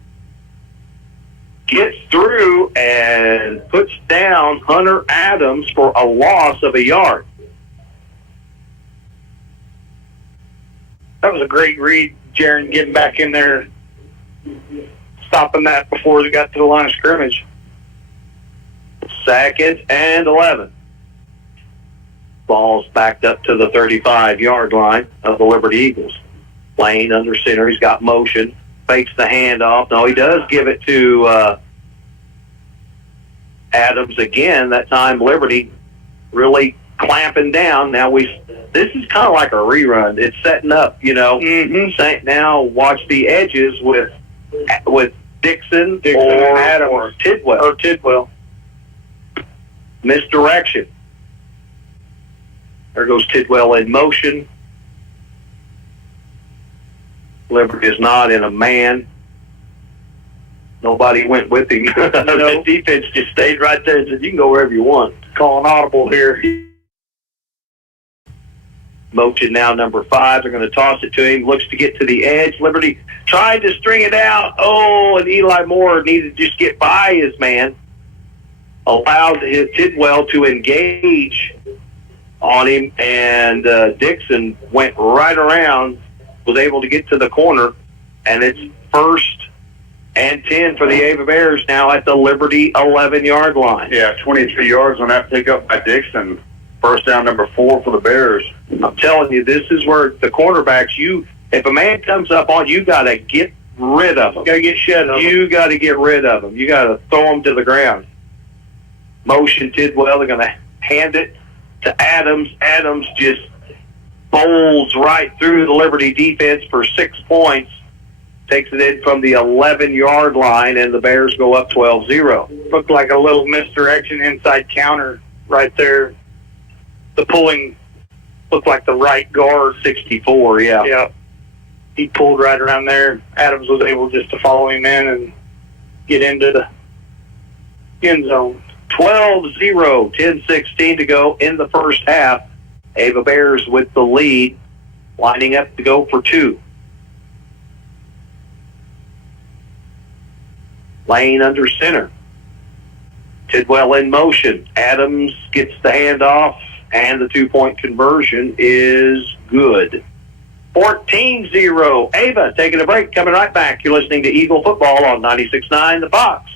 gets through and puts down Hunter Adams for a loss of a yard. That was a great read, Jaron, getting back in there, stopping that before they got to the line of scrimmage. 2nd and 11. Ball's backed up to the 35-yard line of the Liberty Eagles. Lane under center. He's got motion. Fakes the handoff. No, he does give it to Adams again. That time Liberty really clamping down. Now this is kind of like a rerun. It's setting up, Now watch the edges with Dixon or Adams or Tidwell. Misdirection. There goes Tidwell in motion. Liberty is not in a man. Nobody went with him. The defense just stayed right there and said, you can go wherever you want. Calling audible here. Motion now, number 5. They're going to toss it to him. Looks to get to the edge. Liberty tried to string it out. Oh, and Eli Moore needed to just get by his man. Allowed Tidwell to engage on him, and Dixon went right around, was able to get to the corner, and it's 1st and 10 for the Ava Bears now at the Liberty 11-yard line. Yeah, 23 yards on that pickup by Dixon. First down, number 4 for the Bears. I'm telling you, this is where the cornerbacks, if a man comes up on you, got to get rid of him. Got to get shed of him. You got to get rid of him. You got to throw him to the ground. Motion Tidwell. They're going to hand it to Adams. Adams just bowls right through the Liberty defense for 6 points. Takes it in from the 11-yard line, and the Bears go up 12-0. Looked like a little misdirection inside counter right there. The pulling looked like the right guard. 64, yeah. Yeah. He pulled right around there. Adams was able just to follow him in and get into the end zone. 12-0, 10-16 to go in the first half. Ava Bears with the lead, lining up to go for 2. Lane under center. Tidwell in motion. Adams gets the handoff, and the 2-point conversion is good. 14-0. Ava taking a break. Coming right back. You're listening to Eagle Football on 96.9 The Fox.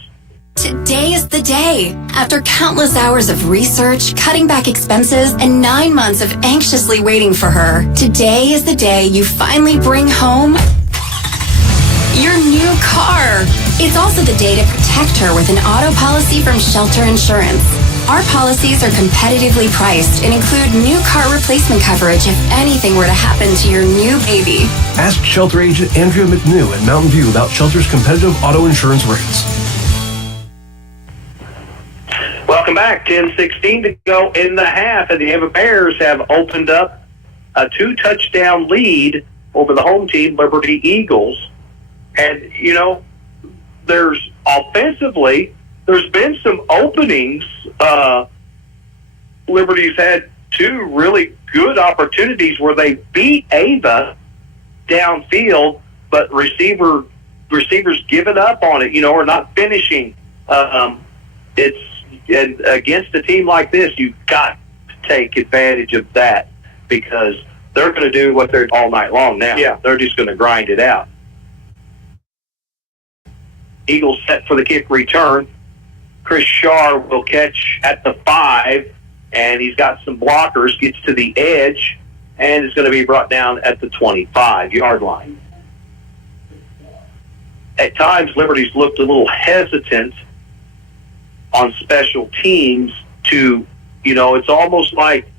Today is the day. After countless hours of research, cutting back expenses, and 9 months of anxiously waiting for her, today is the day you finally bring home your new car. It's also the day to protect her with an auto policy from Shelter Insurance. Our policies are competitively priced and include new car replacement coverage if anything were to happen to your new baby. Ask Shelter agent Andrea McNew in Mountain View about Shelter's competitive auto insurance rates. Welcome back. 10-16 to go in the half, and the Ava Bears have opened up a 2-touchdown lead over the home team, Liberty Eagles. And, there's offensively, there's been some openings. Liberty's had 2 really good opportunities where they beat Ava downfield, but receivers given up on it, or not finishing. It's and against a team like this, you've got to take advantage of that because they're going to do what they're all night long now. Yeah. They're just going to grind it out. Eagles set for the kick return. Chris Shaw will catch at the 5, and he's got some blockers, gets to the edge, and is going to be brought down at the 25-yard line. At times, Liberty's looked a little hesitant on special teams to, it's almost like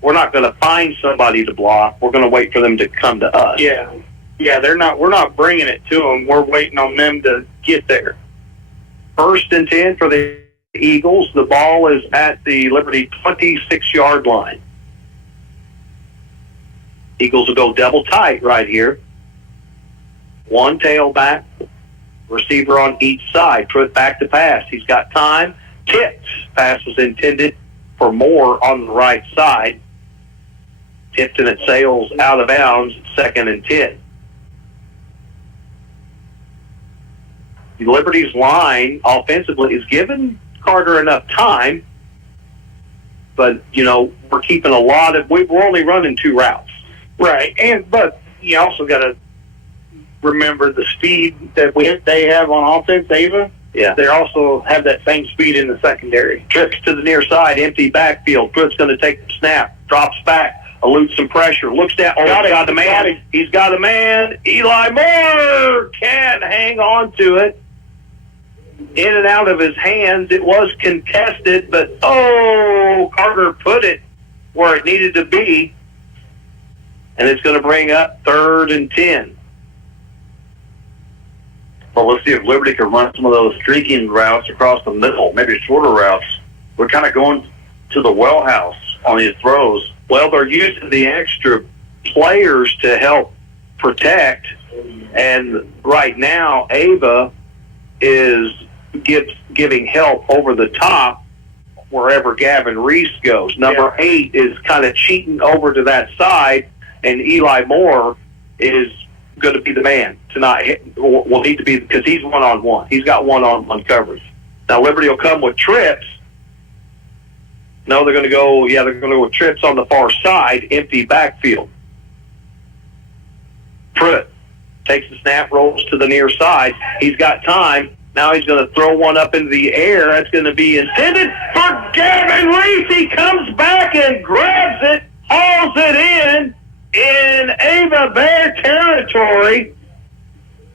we're not going to find somebody to block. We're going to wait for them to come to us. Yeah. Yeah, we're not bringing it to them. We're waiting on them to get there. 1st and 10 for the Eagles. The ball is at the Liberty 26-yard line. Eagles will go double tight right here. One tailback, receiver on each side. Put back to pass. He's got time. Tipped. Pass was intended for Moore on the right side. Tipped and it sails out of bounds. 2nd and 10. The Liberty's line offensively is giving Carter enough time, but we're keeping a lot of. We're only running 2 routes, right? But you also got to remember the speed that they have on offense. Ava, yeah, they also have that same speed in the secondary. Trips to the near side, empty backfield. Pruitt's going to take the snap, drops back, eludes some pressure, looks down. Oh, he's got the man. He's got a man. Eli Moore can't hang on to it. In and out of his hands. It was contested, but Carter put it where it needed to be, and it's going to bring up 3rd and 10. Well, let's see if Liberty can run some of those streaking routes across the middle, maybe shorter routes. We're kind of going to the well house on these throws. Well, they're using the extra players to help protect, and right now Ava is giving help over the top wherever Gavin Reese goes. Number 8 is kind of cheating over to that side, and Eli Moore is going to be the man tonight. Will need to be because he's one-on-one. He's got one-on-one coverage. Now Liberty will come with trips. No, they're going to go. Yeah, they're going to go with trips on the far side, empty backfield. Pruitt takes the snap, rolls to the near side. He's got time. Now he's going to throw one up into the air. That's going to be intended for Gavin Reese. He comes back and grabs it, hauls it in Ava Bear territory.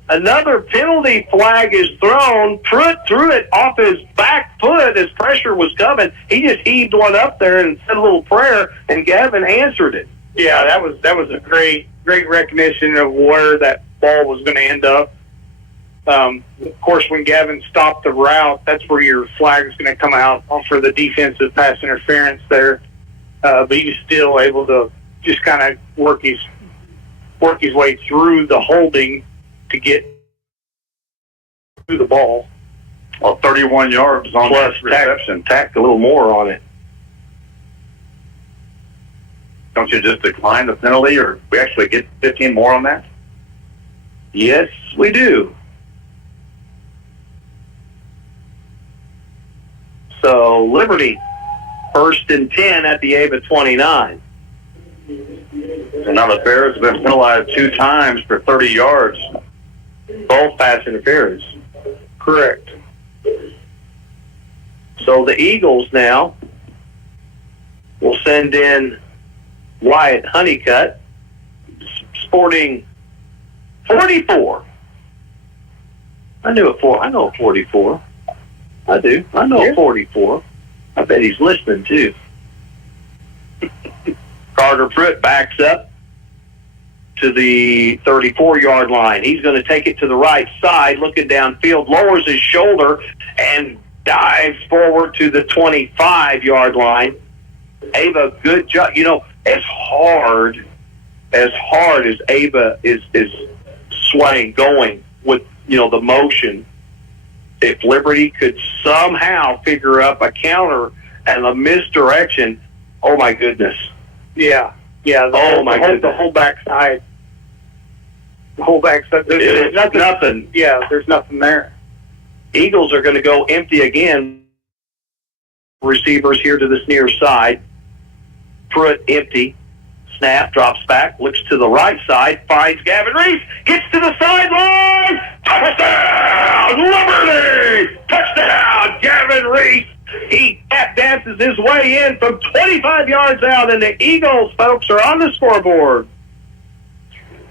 Another penalty flag is thrown. Pruitt threw it off his back foot as pressure was coming. He just heaved one up there and said a little prayer, and Gavin answered it. Yeah, that was a great recognition of where that ball was going to end up. Of course, when Gavin stopped the route, that's where your flag is going to come out for the defensive pass interference there. But he was still able to just kind of work his way through the holding to get through the ball. Well, 31 yards on that reception. Tacked a little more on it. Don't you just decline the penalty, or we actually get 15 more on that? Yes, we do. So Liberty, 1st and 10 at the Ava 29. And now the Bears have been penalized 2 times for 30 yards. Both pass interference. Correct. So the Eagles now will send in Wyatt Honeycutt, sporting 44. I know a 44. I do. I know a 44. I bet he's listening too. Carter Pruitt backs up to the 34-yard line. He's going to take it to the right side, looking downfield, lowers his shoulder, and dives forward to the 25-yard line. Ava, good job. As hard as Ava is swaying, going with, the motion, if Liberty could somehow figure up a counter and a misdirection, oh my goodness. Yeah. The whole backside. The whole backside. There's nothing. Yeah, there's nothing there. Eagles are going to go empty again. receivers here to this near side. Pruitt empty. Snap, drops back, looks to the right side, finds Gavin Reese, gets to the sideline, touchdown, Liberty! Touchdown, Gavin Reese! He tap dances his way in from 25 yards out, and the Eagles, folks, are on the scoreboard.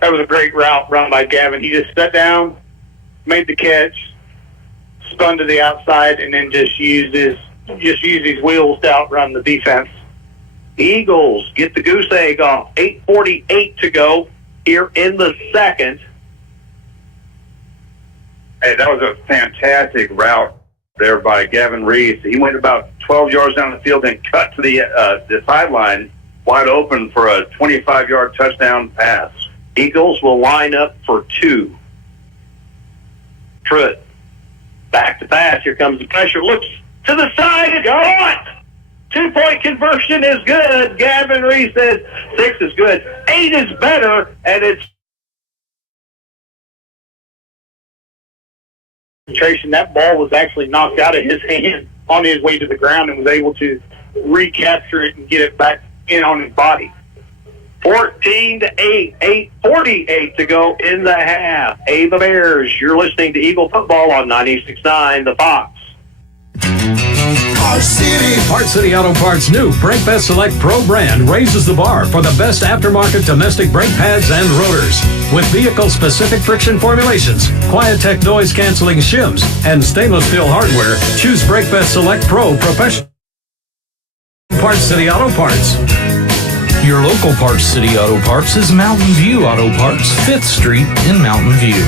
That was a great route run by Gavin. He just sat down, made the catch, spun to the outside, and then just used his wheels to outrun the defense. Eagles get the goose egg off. 8:48 to go here in the second. Hey, that was a fantastic route there by Gavin Reese. He went about 12 yards down the field and cut to the sideline, wide open for a 25-yard touchdown pass. Eagles will line up for two. Pruitt back to pass. Here comes the pressure. Looks to the side. It's caught. 2-point conversion is good. Gavin Reese says 6 is good. 8 is better, and it's that ball was actually knocked out of his hand on his way to the ground and was able to recapture it and get it back in on his body. 14-8, 8:48 to go in the half. Ava Bears, you're listening to Eagle Football on 96.9 The Fox. Parts City Auto Parts' new Brake Best Select Pro brand raises the bar for the best aftermarket domestic brake pads and rotors. With vehicle-specific friction formulations, Quietech noise-canceling shims, and stainless steel hardware, choose Brake Best Select Pro Professional. Parts City Auto Parts. Your local Parts City Auto Parts is Mountain View Auto Parts, 5th Street in Mountain View.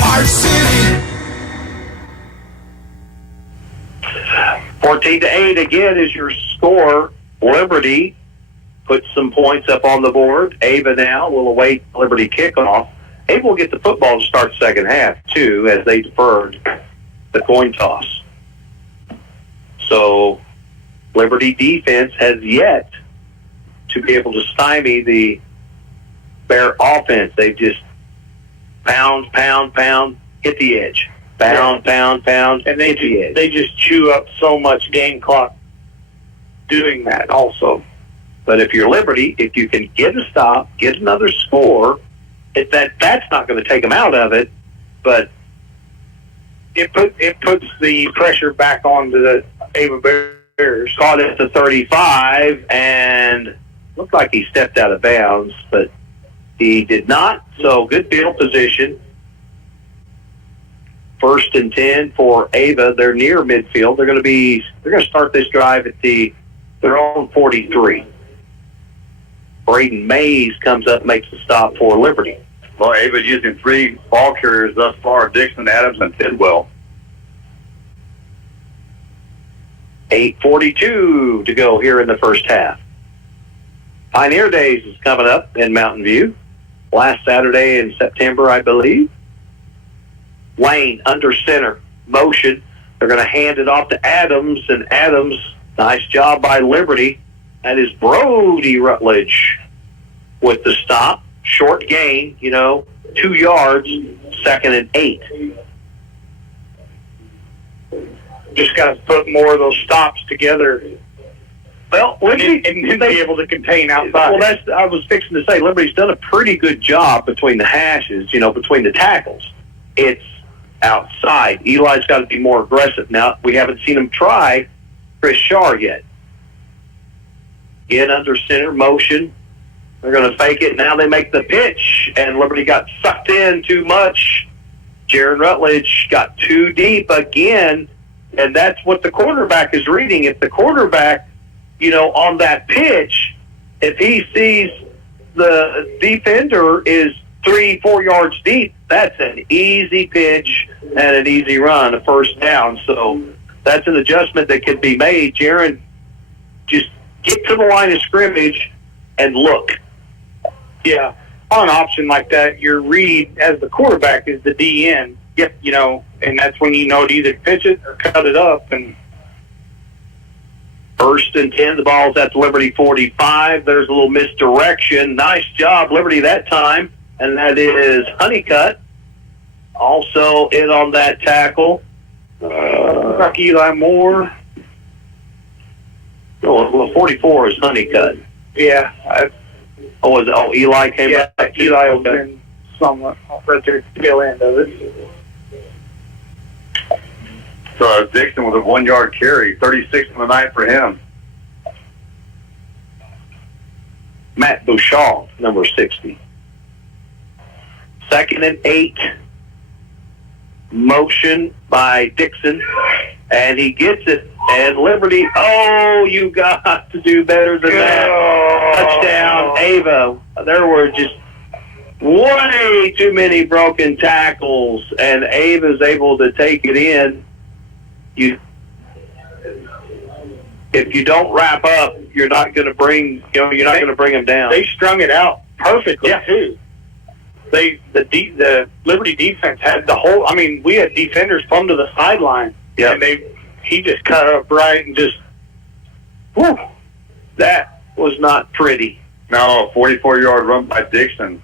Parts City. 14-8 again is your score. Liberty puts some points up on the board. Ava now will await Liberty kickoff. Ava will get the football to start second half, too, as they deferred the coin toss. So Liberty defense has yet to be able to stymie the Bear offense. They've just pound, hit the edge. Pound, and they just chew up so much game clock doing that also. But if you're Liberty, if you can get a stop, get another score, that's not going to take them out of it, but it puts the pressure back onto the Ava Bears. Caught it to 35, and looked like he stepped out of bounds, but he did not. So good field position. 1st and 10 for Ava. They're near midfield. They're going to start this drive at their own 43. Braden Mays comes up, makes the stop for Liberty. Well, Ava's using 3 ball carriers thus far: Dixon, Adams, and Tidwell. 8:42 to go here in the first half. Pioneer Days is coming up in Mountain View. Last Saturday in September, I believe. Wayne under center, motion. They're going to hand it off to Adams, and Adams, nice job by Liberty. That is Brody Rutledge with the stop. Short gain, 2 yards, 2nd and 8. Just got to put more of those stops together. Well, and be able to contain outside. Well, I was fixing to say, Liberty's done a pretty good job between the hashes, between the tackles. It's outside. Eli's got to be more aggressive. Now, we haven't seen him try Chris Shaw yet. Again, under center, motion. They're going to fake it. Now they make the pitch, and Liberty got sucked in too much. Jaron Rutledge got too deep again, and that's what the quarterback is reading. If the quarterback, on that pitch, if he sees the defender is 3-4 yards deep, that's an easy pitch and an easy run, a first down. So that's an adjustment that can be made. Jaron, just get to the line of scrimmage and look. Yeah, on an option like that, your read as the quarterback is the DN. Yep, and that's when you know to either pitch it or cut it up. And 1st and 10, the ball's at the Liberty 45. There's a little misdirection. Nice job, Liberty, that time. And that is Honeycutt. Also in on that tackle. Like Eli Moore. Well, 44 is Honeycutt. Yeah. Eli came back? Yeah, Eli was in somewhat right there at the tail end of it. So Dixon with a 1 yard carry, 36 on the night for him. Matt Bouchard, number 60. 2nd and 8. Motion by Dixon. And he gets it. And Liberty, you got to do better than that. Touchdown, Ava. There were just way too many broken tackles. And Ava's able to take it in. If you don't wrap up, you're not going to bring them down. They strung it out perfectly too. The Liberty defense had the whole. I mean, we had defenders come to the sideline, and he just cut up right and just. Whew, that was not pretty. No, 44-yard run by Dixon.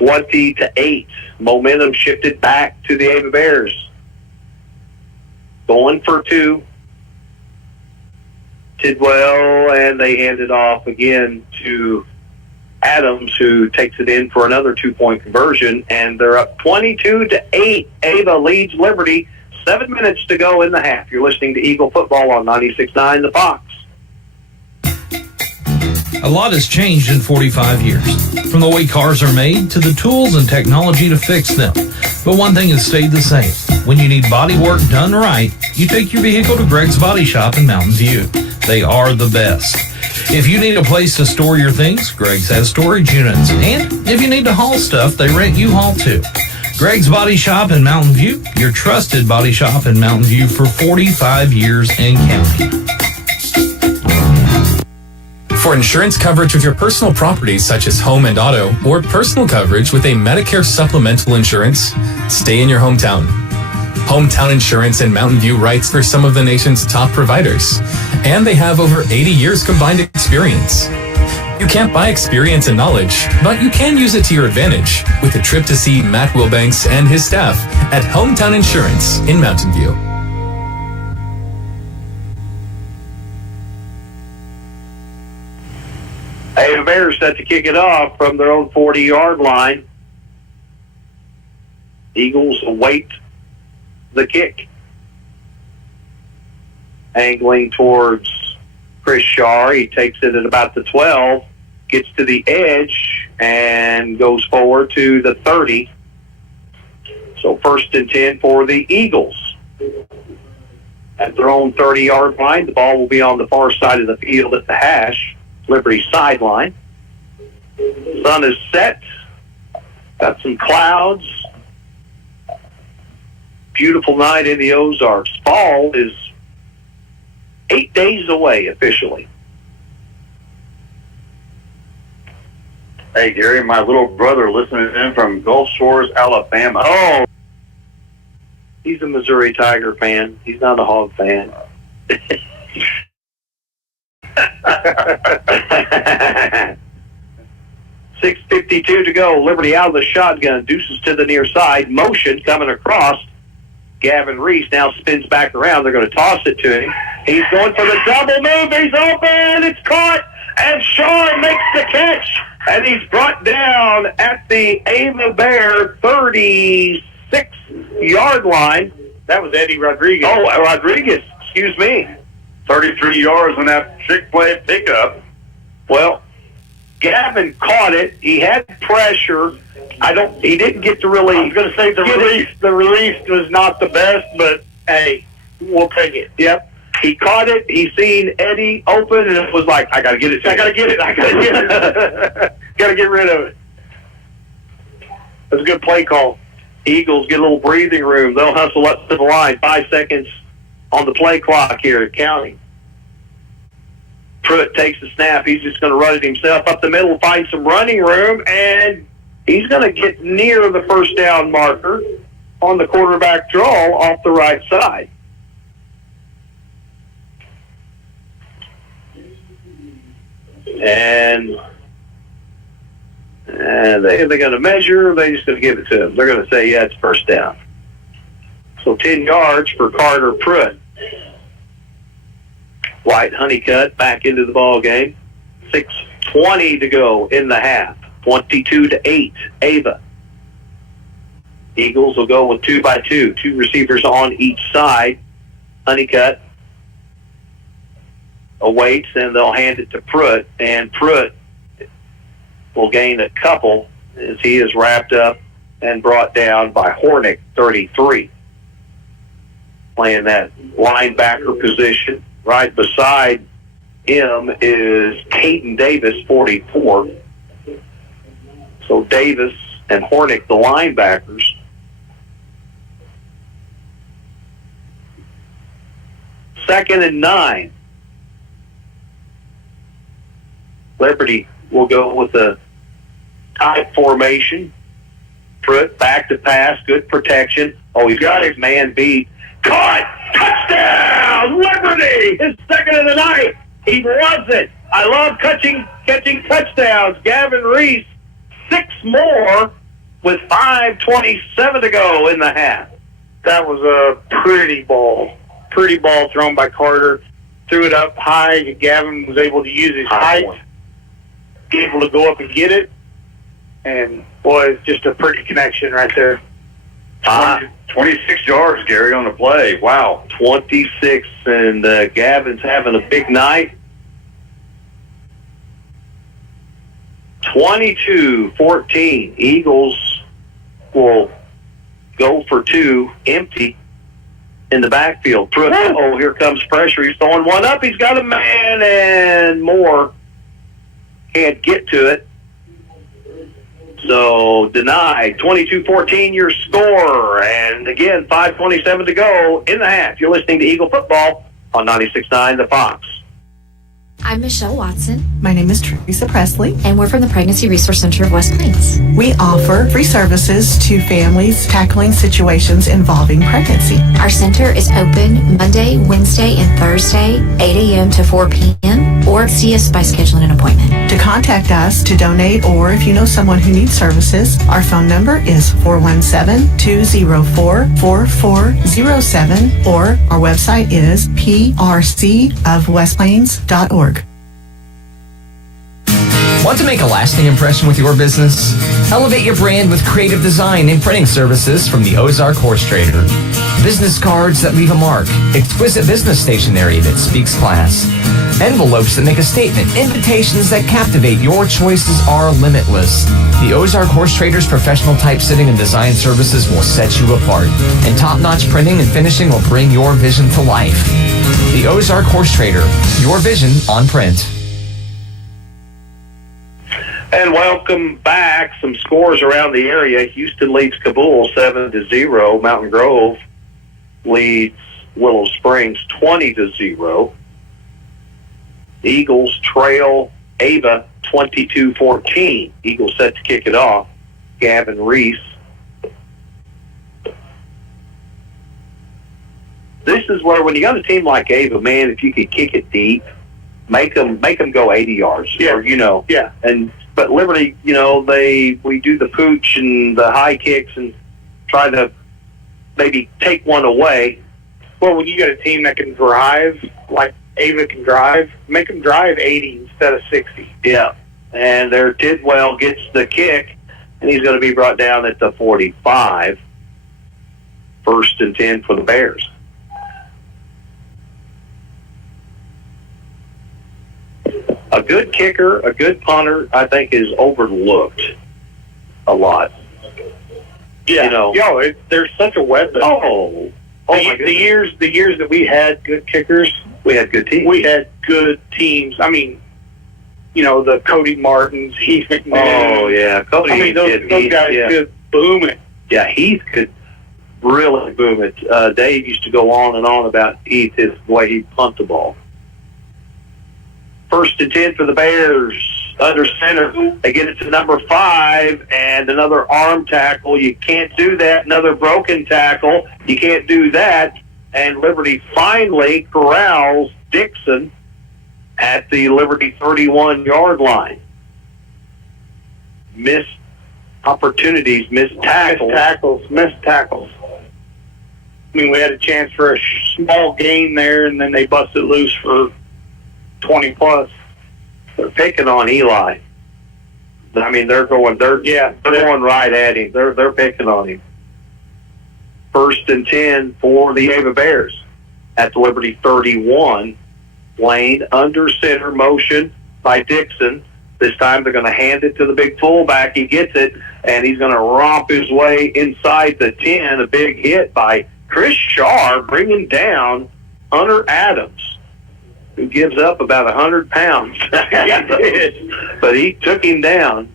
20-8. Momentum shifted back to the Ava Bears. Going for 2. Tidwell, and they hand it off again to Adams, who takes it in for another 2-point conversion, and they're up 22-8. Ava leads Liberty. 7 minutes to go in the half. You're listening to Eagle Football on 96.9 The Fox. A lot has changed in 45 years, from the way cars are made to the tools and technology to fix them. But one thing has stayed the same. When you need body work done right, you take your vehicle to Greg's Body Shop in Mountain View. They are the best. If you need a place to store your things, Greg's has storage units. And if you need to haul stuff, they rent U-Haul too. Greg's Body Shop in Mountain View, your trusted body shop in Mountain View for 45 years and counting. For insurance coverage of your personal properties such as home and auto, or personal coverage with a Medicare supplemental insurance, stay in your hometown. Hometown Insurance in Mountain View writes for some of the nation's top providers, and they have over 80 years combined experience. You can't buy experience and knowledge, but you can use it to your advantage with a trip to see Matt Wilbanks and his staff at Hometown Insurance in Mountain View. Ava Bears set to kick it off from their own 40-yard line. Eagles await the kick. Angling towards Chris Shaw. He takes it at about the 12, gets to the edge, and goes forward to the 30. So 1st and 10 for the Eagles. At their own 30-yard line, the ball will be on the far side of the field at the hash. Liberty sideline. Sun is set. Got some clouds. Beautiful night in the Ozarks. Fall is 8 days away officially. Hey, Gary, my little brother listening in from Gulf Shores, Alabama. Oh, he's a Missouri Tiger fan. He's not a Hog fan. 6:52 to go. Liberty out of the shotgun. Deuces to the near side. Motion coming across. Gavin Reese now spins back around. They're going to toss it to him. He's going for the double move. He's open. It's caught. And Sean makes the catch. And he's brought down at the Ava Bear 36-yard line. That was Eddie Rodriguez. Oh, Rodriguez. Excuse me. 33 yards on that Chick-fil-A pickup. Well, Gavin caught it. He had pressure. He didn't get to really. I was going to say the release was not the best, but hey, we'll take it. Yep. He caught it. He seen Eddie open, and it was like, I got to get it. I got to get it. Got to get rid of it. That's a good play call. Eagles get a little breathing room. They'll hustle up to the line. 5 seconds on the play clock here at County. Pruitt takes the snap. He's just going to run it himself up the middle, find some running room, and he's going to get near the first down marker on the quarterback draw off the right side. And they're going to measure, they're just going to give it to him. They're going to say, yeah, it's first down. So 10 yards for Carter Pruitt. White Honeycutt back into the ball game. 6:20 to go in the half. 22-8, Ava. Eagles will go with 2-by-2. 2 receivers on each side. Honeycutt awaits, and they'll hand it to Pruitt, and Pruitt will gain a couple as he is wrapped up and brought down by Hornick, 33. Playing that linebacker position. Right beside him is Caden Davis, 44. So Davis and Hornick, the linebackers. Second and 9. Liberty will go with a tight formation. Pruitt back to pass, good protection. Oh, he's got his man beat. Caught! Touchdown! Liberty! His second of the night. He loves it. I love catching touchdowns. Gavin Reese, 6 more with 5:27 to go in the half. That was a pretty ball. Pretty ball thrown by Carter. Threw it up high. Gavin was able to use his height. Able to go up and get it. And, boy, it's just a pretty connection right there. 26 yards, Gary, on the play. Wow. 26, and Gavin's having a big night. 22-14. Eagles will go for 2, empty in the backfield. Pruitt, oh, here comes pressure. He's throwing one up. He's got a man and more. Can't get to it. So denied. 22-14 your score. And again, 5:27 to go in the half. You're listening to Eagle Football on 96.9 The Fox. I'm Michelle Watson. My name is Teresa Presley. And we're from the Pregnancy Resource Center of West Plains. We offer free services to families tackling situations involving pregnancy. Our center is open Monday, Wednesday, and Thursday, 8 a.m. to 4 p.m. Or see us by scheduling an appointment. To contact us to donate, or if you know someone who needs services, our phone number is 417-204-4407, or our website is prcofwestplains.org. Want to make a lasting impression with your business? Elevate your brand with creative design and printing services from the Ozark Horse Trader. Business cards that leave a mark, exquisite business stationery that speaks class, envelopes that make a statement, invitations that captivate. Your choices are limitless. The Ozark Horse Trader's professional typesetting and design services will set you apart, and top-notch printing and finishing will bring your vision to life. The Ozark Horse Trader, your vision on print. And welcome back. Some scores around the area. Houston leads Kabul 7-0. Mountain Grove leads Willow Springs 20-0. Eagles trail Ava 22-14. Eagles set to kick it off. Gavin Reese. This is where, when you got a team like Ava, man, if you could kick it deep, make them go 80 yards. Yeah. Or, Yeah. But Liberty, we do the pooch and the high kicks and try to maybe take one away. Well, when you got a team that can drive, like Ava can drive, make them drive 80 instead of 60. Yeah. And there Tidwell gets the kick, and he's going to be brought down at the 45. 1st and 10 for the Bears. A good kicker, a good punter, I think, is overlooked a lot. Yeah, they're such a weapon. The years that we had good kickers, we had good teams. We had good teams. I mean, the Cody Martins, Heath McMahon. Oh yeah, Cody. those guys could boom it. Yeah, Heath could really boom it. Dave used to go on and on about Heath, the way he pumped the ball. 1st and 10 for the Bears. Under center. They get it to number 5, and another arm tackle. You can't do that. Another broken tackle. You can't do that. And Liberty finally corrals Dixon at the Liberty 31-yard line. Missed opportunities, missed tackles. Missed tackles. I mean, we had a chance for a small gain there, and then they busted loose for 20+. They're picking on Eli. I mean, they're going right at him. They're picking on him. 1st and 10 for the Ava Bears at the Liberty 31. Lane under center, motion by Dixon. This time they're going to hand it to the big fullback. He gets it, and he's going to romp his way inside the 10. A big hit by Chris Shaw, bringing down Hunter Adams, who gives up about 100 pounds. But he took him down.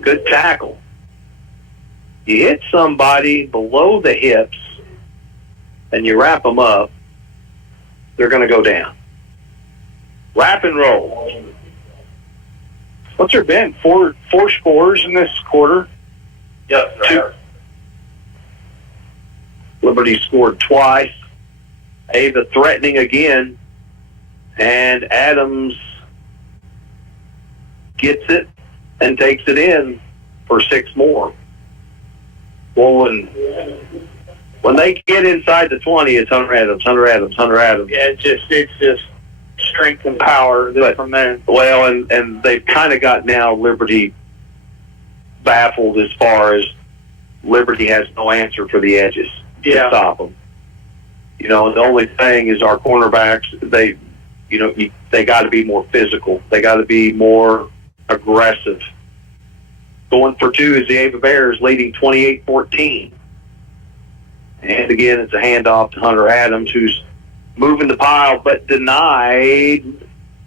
Good tackle. You hit somebody below the hips and you wrap them up, they're going to go down. Wrap and roll. What's there been? Four scores in this quarter? Yep. 2. Liberty scored twice. Ava threatening again. And Adams gets it and takes it in for 6 more. Well, when they get inside the 20, it's Hunter Adams. Yeah, it's just strength and power from there. Well, and they've kind of got now Liberty baffled as far as Liberty has no answer for the edges to stop them. You know, the only thing is our cornerbacks, they got to be more physical. They got to be more aggressive. Going for 2 is the Ava Bears, leading 28-14. And again, it's a handoff to Hunter Adams, who's moving the pile, but denied.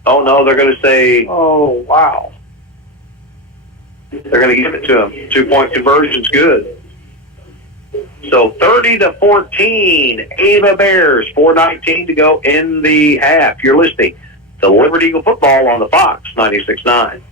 Oh, no, they're going to say, oh, wow. They're going to give it to him. 2-point conversion's good. So 30-14, Ava Bears, 4:19 to go in the half. You're listening to Liberty Eagle Football on the Fox 96.9.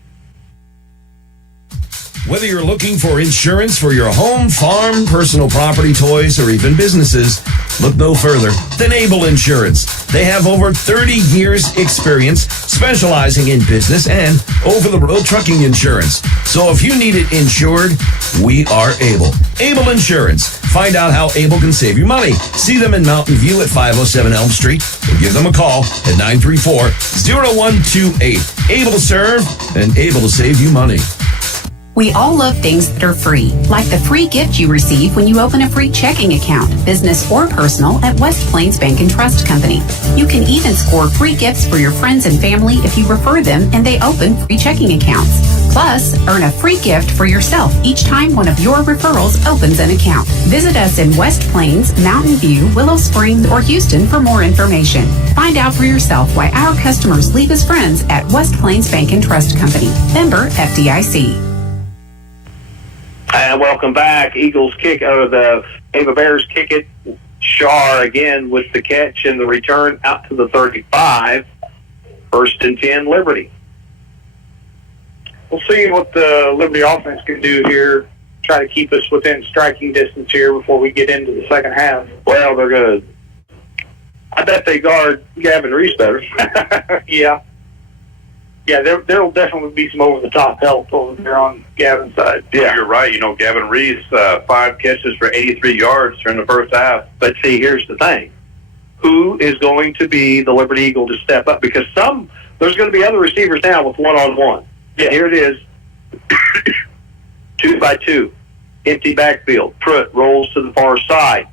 Whether you're looking for insurance for your home, farm, personal property, toys, or even businesses, look no further than Able Insurance. They have over 30 years experience specializing in business and over-the-road trucking insurance. So if you need it insured, we are Able. Able Insurance. Find out how Able can save you money. See them in Mountain View at 507 Elm Street or give them a call at 934-0128. Able to serve and able to save you money. We all love things that are free, like the free gift you receive when you open a free checking account, business or personal, at West Plains Bank and Trust Company. You can even score free gifts for your friends and family if you refer them and they open free checking accounts. Plus, earn a free gift for yourself each time one of your referrals opens an account. Visit us in West Plains, Mountain View, Willow Springs, or Houston for more information. Find out for yourself why our customers leave as friends at West Plains Bank and Trust Company. Member FDIC. And welcome back. Eagles kick, or the Ava Bears kick it. Shaw again with the catch and the return out to the 35. 1st and 10, Liberty. We'll see what the Liberty offense can do here. Try to keep us within striking distance here before we get into the second half. Well, they're going to, I bet they guard Gavin Reese better. Yeah. Yeah, there'll definitely be some over-the-top help over there on Gavin's side. Yeah, you're right. You know, Gavin Reese, 5 catches for 83 yards during the first half. But see, here's the thing. Who is going to be the Liberty Eagle to step up? Because there's going to be other receivers now with one-on-one. Yeah. Here it is. 2 by 2. Empty backfield. Pruitt rolls to the far side.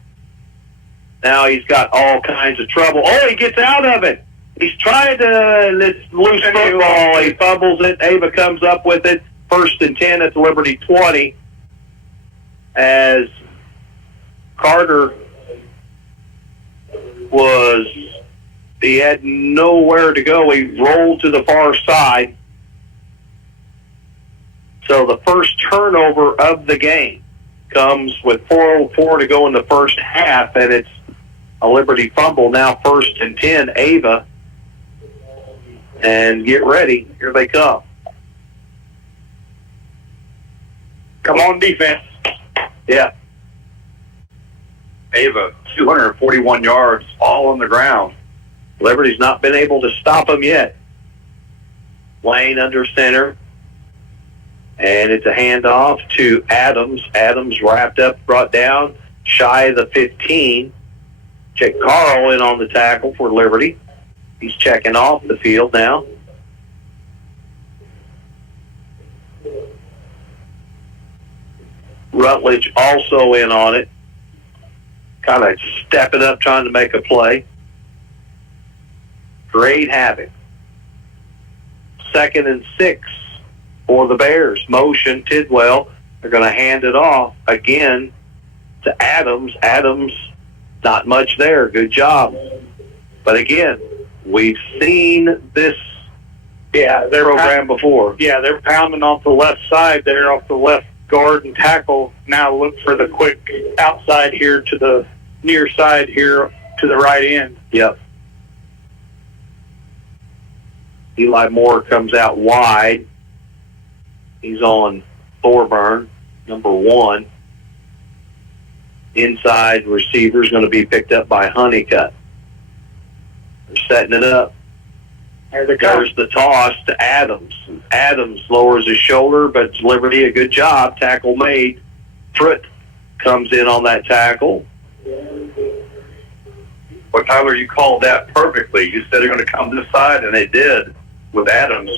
Now he's got all kinds of trouble. Oh, he gets out of it. He's trying to loose football. He fumbles it. Ava comes up with it. 1st and 10 at the Liberty 20. As Carter he had nowhere to go. He rolled to the far side. So the first turnover of the game comes with 4:04 to go in the first half, and it's a Liberty fumble. Now 1st and 10, Ava. And get ready. Here they come. Come on, defense. Yeah. Ava, 241 yards, all on the ground. Liberty's not been able to stop them yet. Lane under center. And it's a handoff to Adams. Adams wrapped up, brought down, shy of the 15. Check Carl in on the tackle for Liberty. He's checking off the field now. Rutledge also in on it. Kind of stepping up, trying to make a play. Great habit. 2nd and 6 for the Bears. Motion, Tidwell. They're going to hand it off again to Adams. Adams, not much there. Good job. But again, we've seen this program before. Yeah, they're pounding off the left side there, off the left guard and tackle. Now look for the quick outside here to the near side here to the right end. Yep. Eli Moore comes out wide. He's on Thorburn, number 1. Inside receiver is going to be picked up by Honeycutt. They're setting it up. There's the toss to Adams. Adams lowers his shoulder, but it's Liberty a good job. Tackle made. Foote comes in on that tackle. Well, Tyler, you called that perfectly. You said they're going to come this side, and they did with Adams.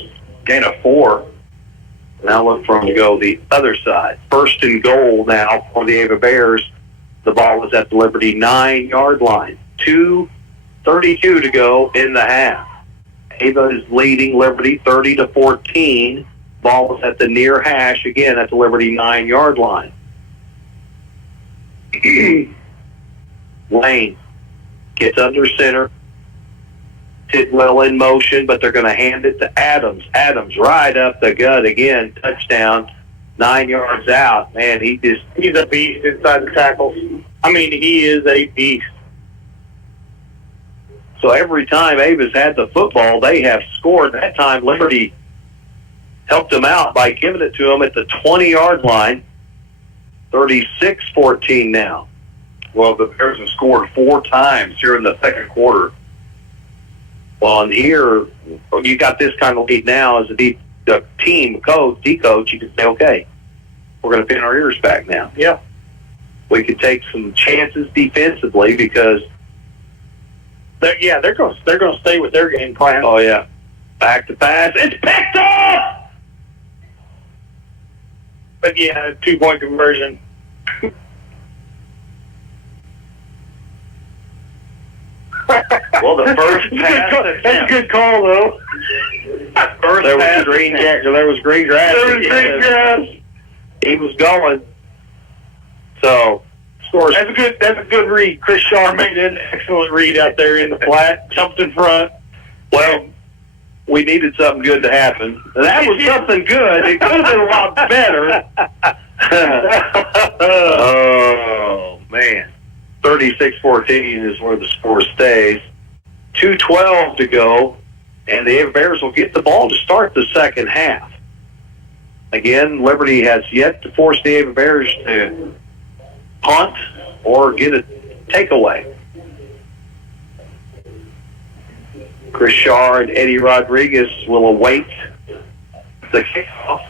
Gain of 4. Now look for him to go the other side. 1st and goal now for the Ava Bears. The ball is at the Liberty 9-yard line. 2:32 to go in the half. Ava is leading Liberty 30-14. Ball is at the near hash again at the Liberty 9-yard line. Lane gets under center. Tidwell in motion, but they're going to hand it to Adams. Adams right up the gut again. Touchdown. 9 yards out. Man, he's a beast inside the tackles. I mean, he is a beast. So every time Ava's had the football, they have scored. That time, Liberty helped them out by giving it to them at the 20-yard line. 36-14 now. Well, the Bears have scored 4 times here in the second quarter. Well, and here, you got this kind of lead now as the team coach, D-coach, you can say, okay, we're going to pin our ears back now. Yeah. We could take some chances defensively because they're going to stay with their game plan. Oh, yeah. Back to pass. It's picked up! But, yeah, 2-point conversion. Well, the first pass. That's a good call, though. There was green grass. There was green grass. He was going. So, scores. That's a good read. Chris Shaw made an excellent read out there in the flat. Jumped in front. Well, we needed something good to happen. And that was something good. It could have been a lot better. Oh, man. 36-14 is where the score stays. 2:12 to go, and the Bears will get the ball to start the second half. Again, Liberty has yet to force the Ava Bears to punt or get a takeaway. Chris Shaw and Eddie Rodriguez will await the kickoff.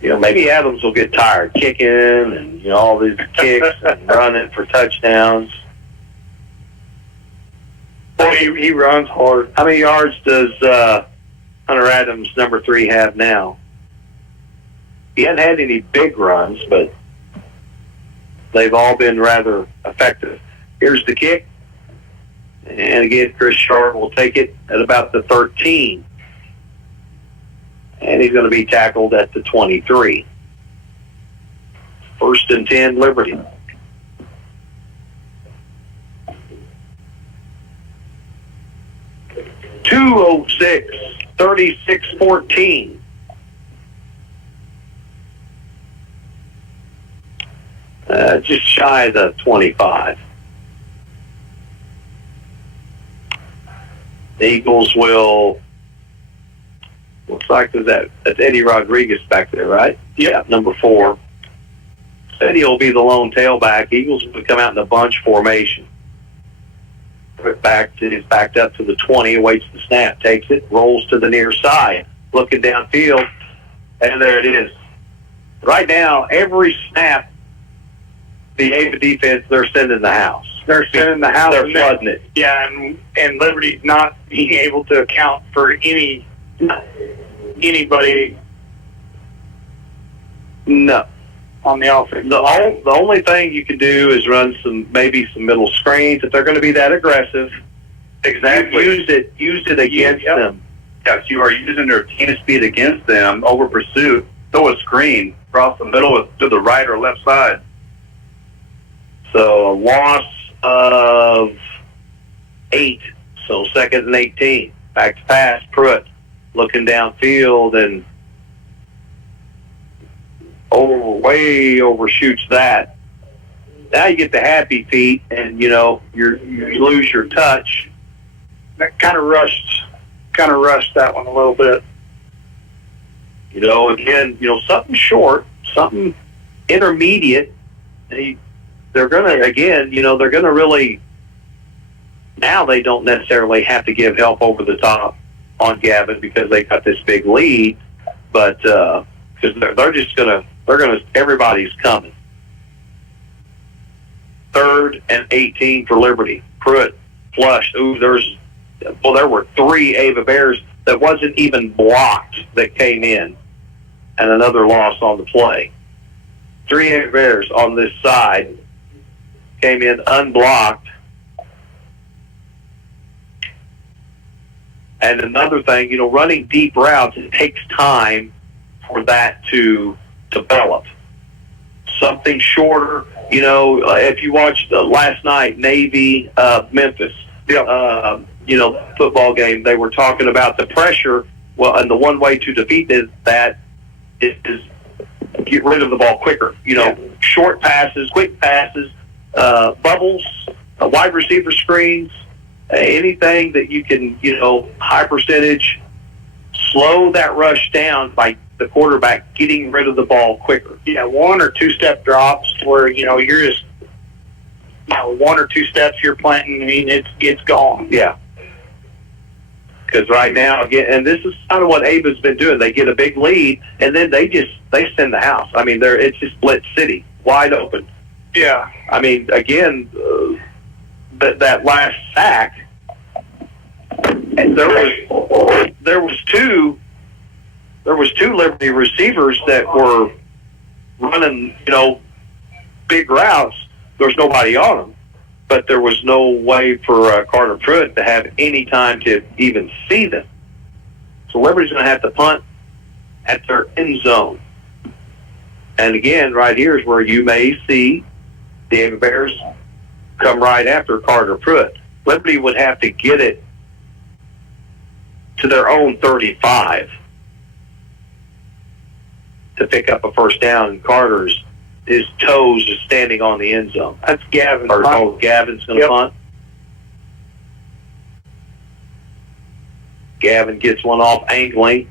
You know, maybe Adams will get tired kicking and, you know, all these kicks and running for touchdowns. Boy, he runs hard. How many yards does Hunter Adams, number 3, have now? He hasn't had any big runs, but they've all been rather effective. Here's the kick. And again, Chris Shaw will take it at about the 13. And he's going to be tackled at the 23. 1st and 10, Liberty. .206, 36-14. Just shy of the 25. The Eagles will... Looks like that's Eddie Rodriguez back there, right? Yeah, number 4. Eddie will be the lone tailback. Eagles will come out in a bunch formation. He's backed up to the 20, awaits the snap, takes it, rolls to the near side, looking downfield, and there it is. Right now, every snap the Ava defense, they're sending the house. They're sending the house. They're flooding it. Yeah, and Liberty's not being able to account for anybody. No. On the offense. The only thing you can do is run maybe some middle screens if they're going to be that aggressive. Exactly. Use it against them. Yes, you are using their team speed against them over pursuit. Throw a screen across the middle to the right or left side. So a loss of 8. So 2nd and 18. Back to pass. Pruitt looking downfield and way overshoots that. Now you get the happy feet, and you lose your touch. That kind of rushed that one a little bit. Again, something short, something intermediate. They're gonna really. Now they don't necessarily have to give help over the top on Gavin because they got this big lead, but because everybody's coming. 3rd and 18 for Liberty. Pruitt flushed. There were 3 Ava Bears that wasn't even blocked that came in, and another loss on the play. 3 Ava Bears on this side came in unblocked. And another thing, running deep routes, it takes time for that to develop. Something shorter, if you watched last night, Navy, Memphis, football game, they were talking about the pressure. Well, and the one way to defeat that is get rid of the ball quicker. Short passes, quick passes, bubbles, wide receiver screens, anything that you can, high percentage, slow that rush down by the quarterback getting rid of the ball quicker. Yeah, 1 or 2 step drops where, you're just, 1 or 2 steps you're planting, it's gone. Yeah. Because right now, again, and this is kind of what Ava's been doing. They get a big lead, and then they send the house. I mean, it's just blitz city, wide open. Yeah. I mean, again, that last sack, and there was two Liberty receivers that were running, big routes. There was nobody on them, but there was no way for Carter Pruitt to have any time to even see them. So Liberty's going to have to punt at their end zone. And again, right here is where you may see the Ava Bears come right after Carter Pruitt. Liberty would have to get it to their own 35 to pick up a first down, and his toes is standing on the end zone. That's Gavin. Gavin's going to punt. Gavin gets one off angling.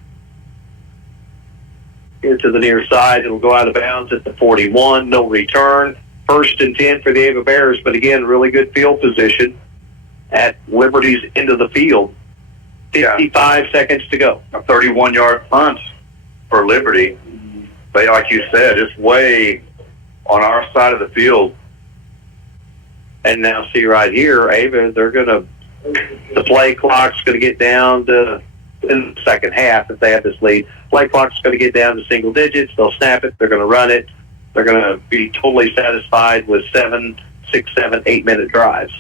Here to the near side. It'll go out of bounds at the 41. No return. 1st and 10 for the Ava Bears, but again, really good field position at Liberty's end of the field. 55 seconds to go. A 31-yard punt for Liberty. But like you said, it's way on our side of the field. And now see right here, Ava, the play clock's going to get down to, in the second half, if they have this lead, play clock's going to get down to single digits. They'll snap it. They're going to run it. They're going to be totally satisfied with 7, 6, 7, 8-minute drives.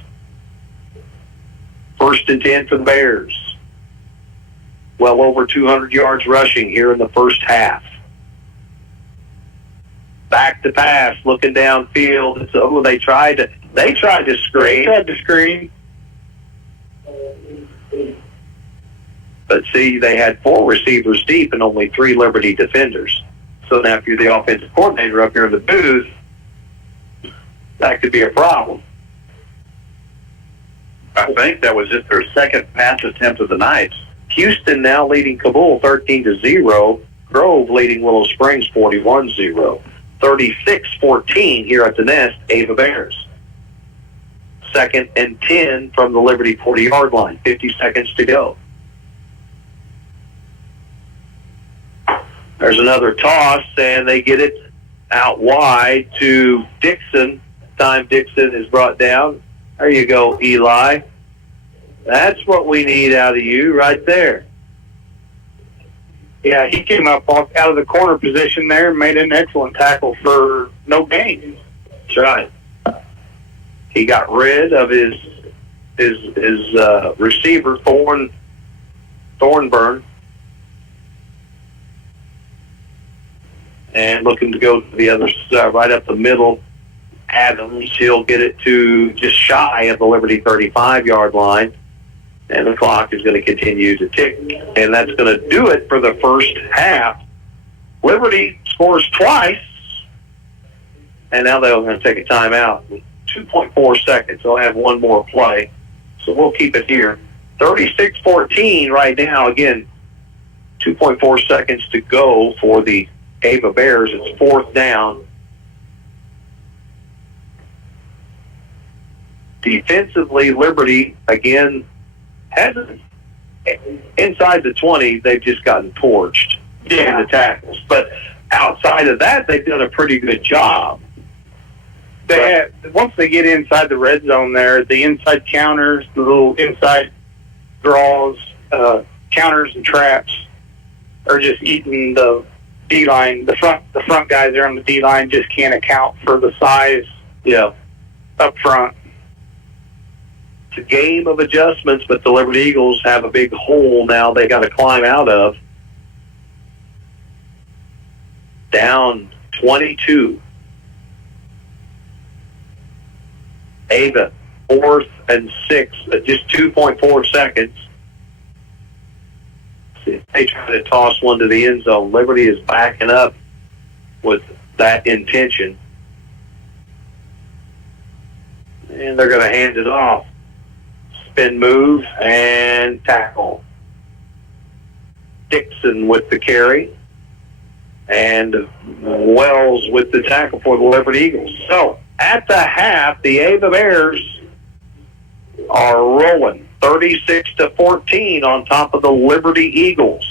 1st and 10 for the Bears. Well over 200 yards rushing here in the first half. Back to pass, looking downfield. So they tried to screen. But see, they had 4 receivers deep and only 3 Liberty defenders. So now if you're the offensive coordinator up here in the booth, that could be a problem. I think that was just their second pass attempt of the night. Houston now leading Kabul 13-0. Grove leading Willow Springs 41-0. 36-14 here at the Nest, Ava Bears. 2nd and 10 from the Liberty 40-yard line. 50 seconds to go. There's another toss, and they get it out wide to Dixon, time Dixon is brought down. There you go, Eli. That's what we need out of you right there. Yeah, he came up out of the corner position there and made an excellent tackle for no gain. That's right. He got rid of his receiver, Thornburn, and looking to go to the other side, right up the middle. Adams, he'll get it to just shy of the Liberty 35-yard line, and the clock is going to continue to tick, and that's going to do it for the first half. Liberty scores twice, and now they're going to take a timeout. 2.4 seconds. They'll have one more play, so we'll keep it here. 36-14 right now. Again, 2.4 seconds to go for the Ava Bears. It's fourth down. Defensively, Liberty, again, hasn't, inside the 20, they've just gotten torched in the tackles. But outside of that, they've done a pretty good job. Once they get inside the red zone there, the inside counters, the little inside draws, counters and traps are just eating the D-line. The front guys there on the D-line just can't account for the size up front. It's a game of adjustments, but the Liberty Eagles have a big hole now they got to climb out of. Down 22. Ava, 4th and 6, just 2.4 seconds. See if they try to toss one to the end zone. Liberty is backing up with that intention. And they're going to hand it off. Spin move and tackle. Dixon with the carry. And Wells with the tackle for the Liberty Eagles. So, at the half, the Ava Bears are rolling 36-14 on top of the Liberty Eagles.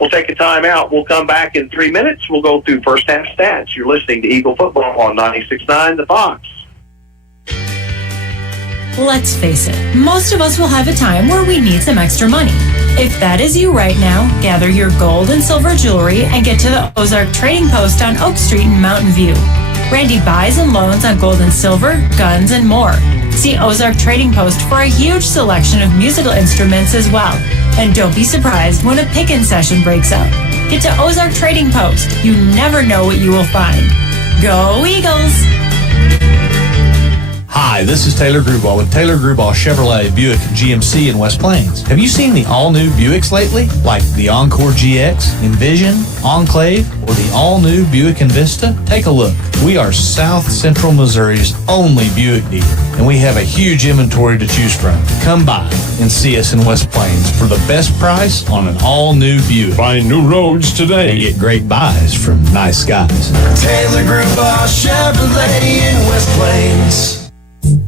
We'll take a timeout. We'll come back in 3 minutes. We'll go through first half stats. You're listening to Eagle Football on 96.9 The Fox. Let's face it, most of us will have a time where we need some extra money. If that is you right now, gather your gold and silver jewelry and get to the Ozark Trading Post on Oak Street in Mountain View. Randy buys and loans on gold and silver, guns, and more. See Ozark Trading Post for a huge selection of musical instruments as well. And don't be surprised when a pick-in session breaks out. Get to Ozark Trading Post. You never know what you will find. Go Eagles! Hi, this is Taylor Grubauer with Taylor Grubauer Chevrolet Buick GMC in West Plains. Have you seen the all-new Buicks lately? Like the Encore GX, Envision, Enclave, or the all-new Buick Envista? Take a look. We are South Central Missouri's only Buick dealer, and we have a huge inventory to choose from. Come by and see us in West Plains for the best price on an all-new Buick. Find new roads today and get great buys from nice guys. Taylor Grubauer Chevrolet in West Plains.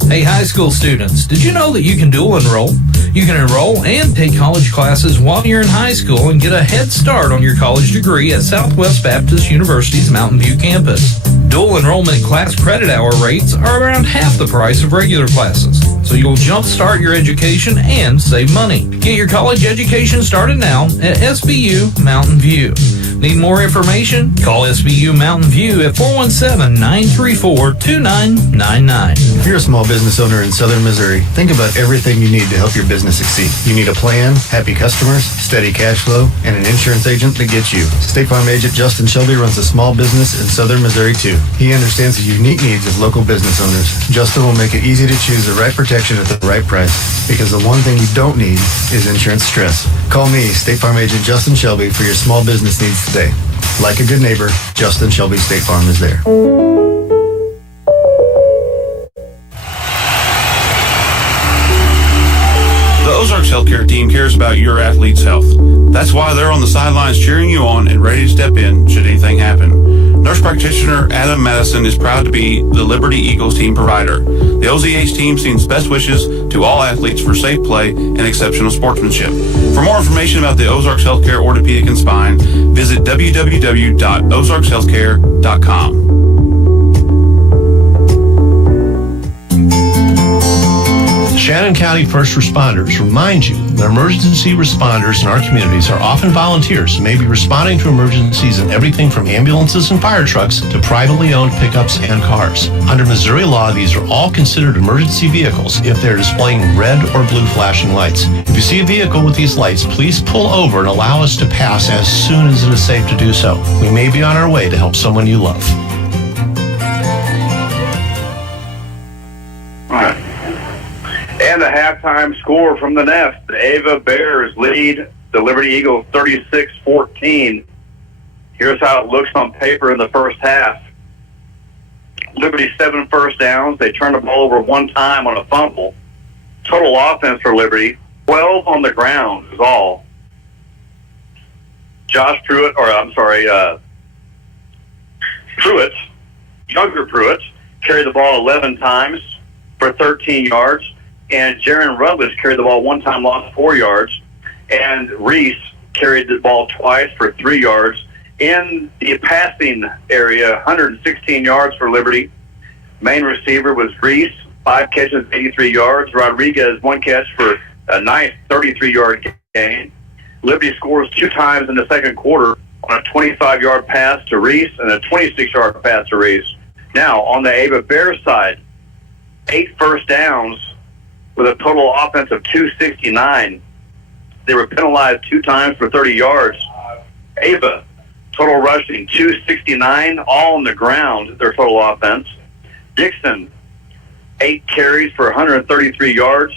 Hey, high school students, did you know that you can dual enroll? You can enroll and take college classes while you're in high school and get a head start on your college degree at Southwest Baptist University's Mountain View campus. Dual enrollment class credit hour rates are around half the price of regular classes, so you'll jumpstart your education and save money. Get your college education started now at SBU Mountain View. Need more information? Call SBU Mountain View at 417-934-2999. If you're a small business owner in southern Missouri, think about everything you need to help your business succeed. You need a plan, happy customers, steady cash flow, and an insurance agent that gets you. State Farm agent Justin Shelby runs a small business in southern Missouri too. He understands the unique needs of local business owners. Justin will make it easy to choose the right protection at the right price, because the one thing you don't need is insurance stress. Call me, State Farm agent Justin Shelby, for your small business needs today. Like a good neighbor, Justin Shelby State Farm is there. The Ozarks Healthcare team cares about your athlete's health. That's why they're on the sidelines cheering you on and ready to step in should anything happen. Nurse practitioner Adam Madison is proud to be the Liberty Eagles team provider. The OZH team sends best wishes to all athletes for safe play and exceptional sportsmanship. For more information about the Ozarks Healthcare Orthopedic and Spine, visit www.ozarkshealthcare.com. Shannon County First Responders remind you that emergency responders in our communities are often volunteers who may be responding to emergencies in everything from ambulances and fire trucks to privately owned pickups and cars. Under Missouri law, these are all considered emergency vehicles if they're displaying red or blue flashing lights. If you see a vehicle with these lights, please pull over and allow us to pass as soon as it is safe to do so. We may be on our way to help someone you love. And the halftime score from the Nest. The Ava Bears lead the Liberty Eagles 36-14. Here's how it looks on paper in the first half. Liberty 7 first downs. They turned the ball over one time on a fumble. Total offense for Liberty, 12 on the ground is all. Pruitt carried the ball 11 times for 13 yards. And Jaron Rutledge carried the ball one time, lost 4 yards. And Reese carried the ball twice for 3 yards. In the passing area, 116 yards for Liberty. Main receiver was Reese, 5 catches, 83 yards. Rodriguez, 1 catch for a nice 33-yard gain. Liberty scores 2 times in the second quarter on a 25-yard pass to Reese and a 26-yard pass to Reese. Now, on the Ava Bears side, 8 first downs with a total offense of 269. They were penalized 2 times for 30 yards. Ava, total rushing 269, all on the ground, their total offense. Dixon, 8 carries for 133 yards.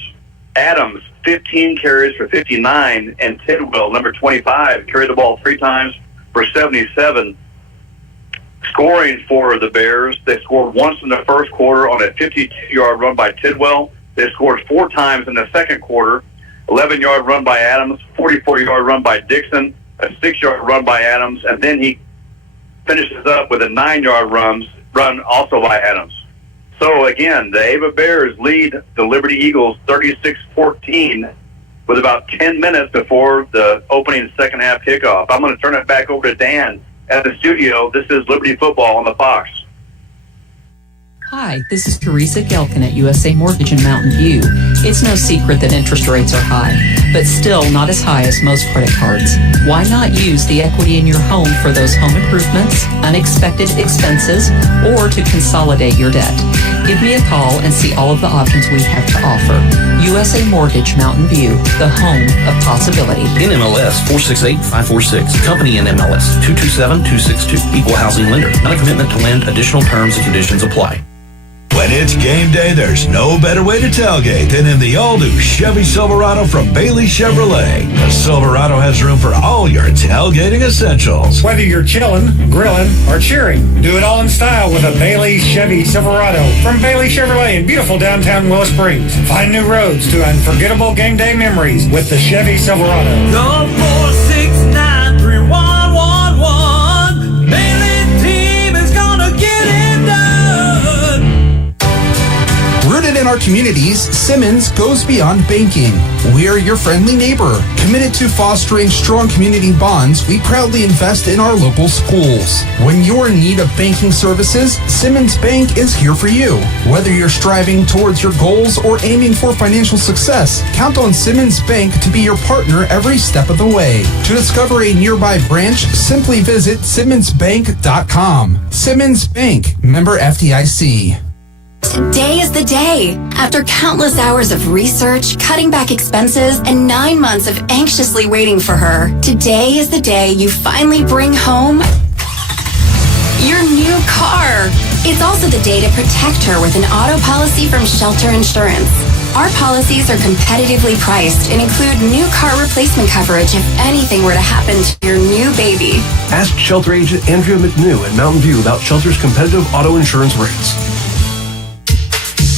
Adams, 15 carries for 59. And Tidwell, number 25, carried the ball 3 times for 77. Scoring for the Bears, they scored once in the first quarter on a 52-yard run by Tidwell. They scored 4 times in the second quarter, 11-yard run by Adams, 44-yard run by Dixon, a 6-yard run by Adams, and then he finishes up with a 9-yard run also by Adams. So again, the Ava Bears lead the Liberty Eagles 36-14 with about 10 minutes before the opening second half kickoff. I'm going to turn it back over to Dan at the studio. This is Liberty Football on the Fox. Hi, this is Teresa Gelkin at USA Mortgage in Mountain View. It's no secret that interest rates are high, but still not as high as most credit cards. Why not use the equity in your home for those home improvements, unexpected expenses, or to consolidate your debt? Give me a call and see all of the options we have to offer. USA Mortgage Mountain View, the home of possibility. NMLS 468546. Company NMLS 227262. Equal housing lender. Not a commitment to lend. Additional terms and conditions apply. When it's game day, there's no better way to tailgate than in the all-new Chevy Silverado from Bailey Chevrolet. The Silverado has room for all your tailgating essentials. Whether you're chilling, grilling, or cheering, do it all in style with a Bailey Chevy Silverado from Bailey Chevrolet in beautiful downtown Willow Springs. Find new roads to unforgettable game day memories with the Chevy Silverado. Call 469-3111. Bailey team is gonna get it done. Rooted in our communities, Simmons goes beyond banking. We're your friendly neighbor. Committed to fostering strong community bonds, we proudly invest in our local schools. When you're in need of banking services, Simmons Bank is here for you. Whether you're striving towards your goals or aiming for financial success, count on Simmons Bank to be your partner every step of the way. To discover a nearby branch, simply visit simmonsbank.com. Simmons Bank, member FDIC. Today is the day. After countless hours of research, cutting back expenses, and 9 months of anxiously waiting for her, today is the day you finally bring home your new car. It's also the day to protect her with an auto policy from Shelter Insurance. Our policies are competitively priced and include new car replacement coverage if anything were to happen to your new baby. Ask Shelter agent Andrea McNew in Mountain View about Shelter's competitive auto insurance rates.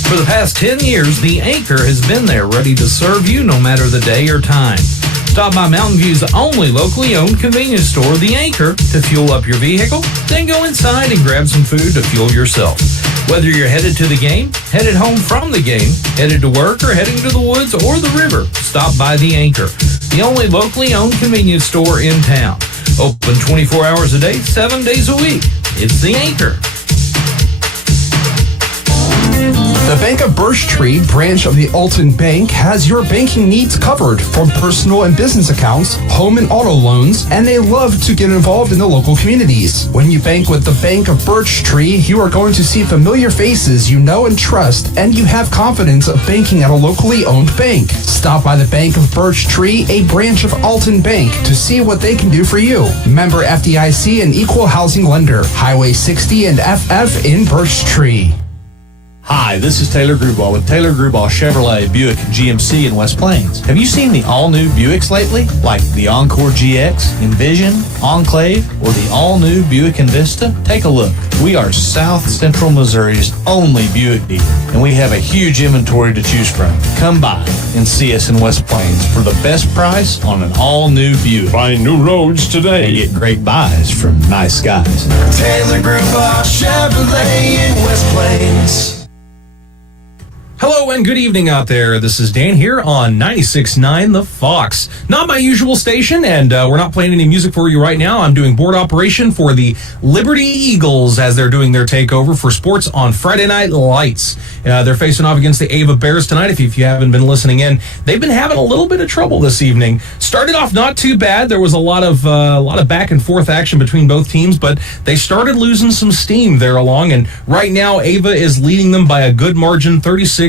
For the past 10 years, the Anchor has been there ready to serve you no matter the day or time. Stop by Mountain View's only locally owned convenience store, The Anchor, to fuel up your vehicle, then go inside and grab some food to fuel yourself. Whether you're headed to the game, headed home from the game, headed to work, or heading to the woods or the river, stop by The Anchor, the only locally owned convenience store in town. Open 24 hours a day, 7 days a week. It's The Anchor. The Bank of Birch Tree branch of the Alton Bank has your banking needs covered, from personal and business accounts, home and auto loans, and they love to get involved in the local communities. When you bank with the Bank of Birch Tree, you are going to see familiar faces you know and trust, and you have confidence of banking at a locally owned bank. Stop by the Bank of Birch Tree, a branch of Alton Bank, to see what they can do for you. Member FDIC and equal housing lender. Highway 60 and FF in Birch Tree. Hi, this is Taylor Grubauer with Taylor Grubauer Chevrolet, Buick, GMC in West Plains. Have you seen the all-new Buicks lately? Like the Encore GX, Envision, Enclave, or the all-new Buick Envista? Take a look. We are South Central Missouri's only Buick dealer, and we have a huge inventory to choose from. Come by and see us in West Plains for the best price on an all-new Buick. Find new roads today. And get great buys from nice guys. Taylor Grubauer Chevrolet in West Plains. Hello and good evening out there. This is Dan here on 96.9 The Fox. Not my usual station, and we're not playing any music for you right now. I'm doing board operation for the Liberty Eagles as they're doing their takeover for sports on Friday Night Lights. They're facing off against the Ava Bears tonight. If you haven't been listening in, they've been having a little bit of trouble this evening. Started off not too bad. There was a lot of back and forth action between both teams, but they started losing some steam there along, and right now Ava is leading them by a good margin, 36-14.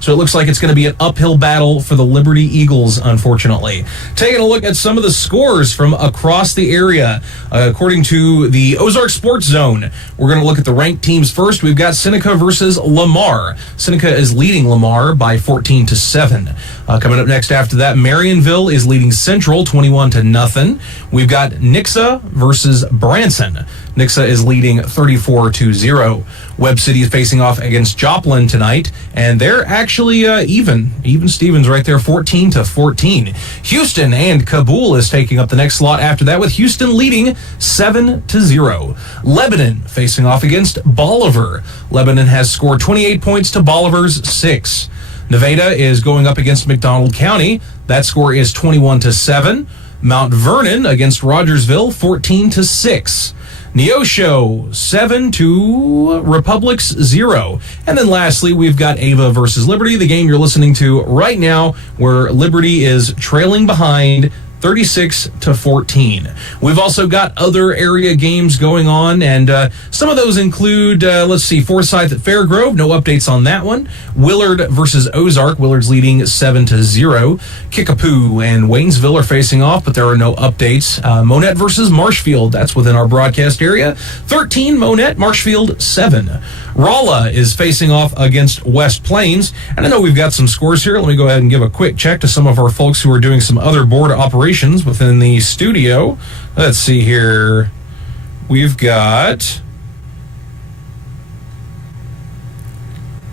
So it looks like it's going to be an uphill battle for the Liberty Eagles, unfortunately. Taking a look at some of the scores from across the area. According to the Ozark Sports Zone, we're going to look at the ranked teams first. We've got Seneca versus Lamar. Seneca is leading Lamar by 14-7. Coming up next after that, Marionville is leading Central 21-0. We've got Nixa versus Branson. Nixa is leading 34-0. Webb City is facing off against Joplin tonight, and they're actually even Stevens right there, 14-14. Houston and Kabul is taking up the next slot after that, with Houston leading 7-0. Lebanon facing off against Bolivar. Lebanon has scored 28 points to Bolivar's 6. Nevada is going up against McDonald County. That score is 21-7. Mount Vernon against Rogersville, 14-6. Neosho 7 to Republic's 0. And then lastly, we've got Ava versus Liberty, the game you're listening to right now, where Liberty is trailing behind 36-14. We've also got other area games going on, and some of those include, Forsyth at Fairgrove. No updates on that one. Willard versus Ozark. Willard's leading 7-0. Kickapoo and Waynesville are facing off, but there are no updates. Monette versus Marshfield. That's within our broadcast area. 13 Monette, Marshfield 7. Rolla is facing off against West Plains. And I know we've got some scores here. Let me go ahead and give a quick check to some of our folks who are doing some other board operations within the studio. Let's see here. We've got...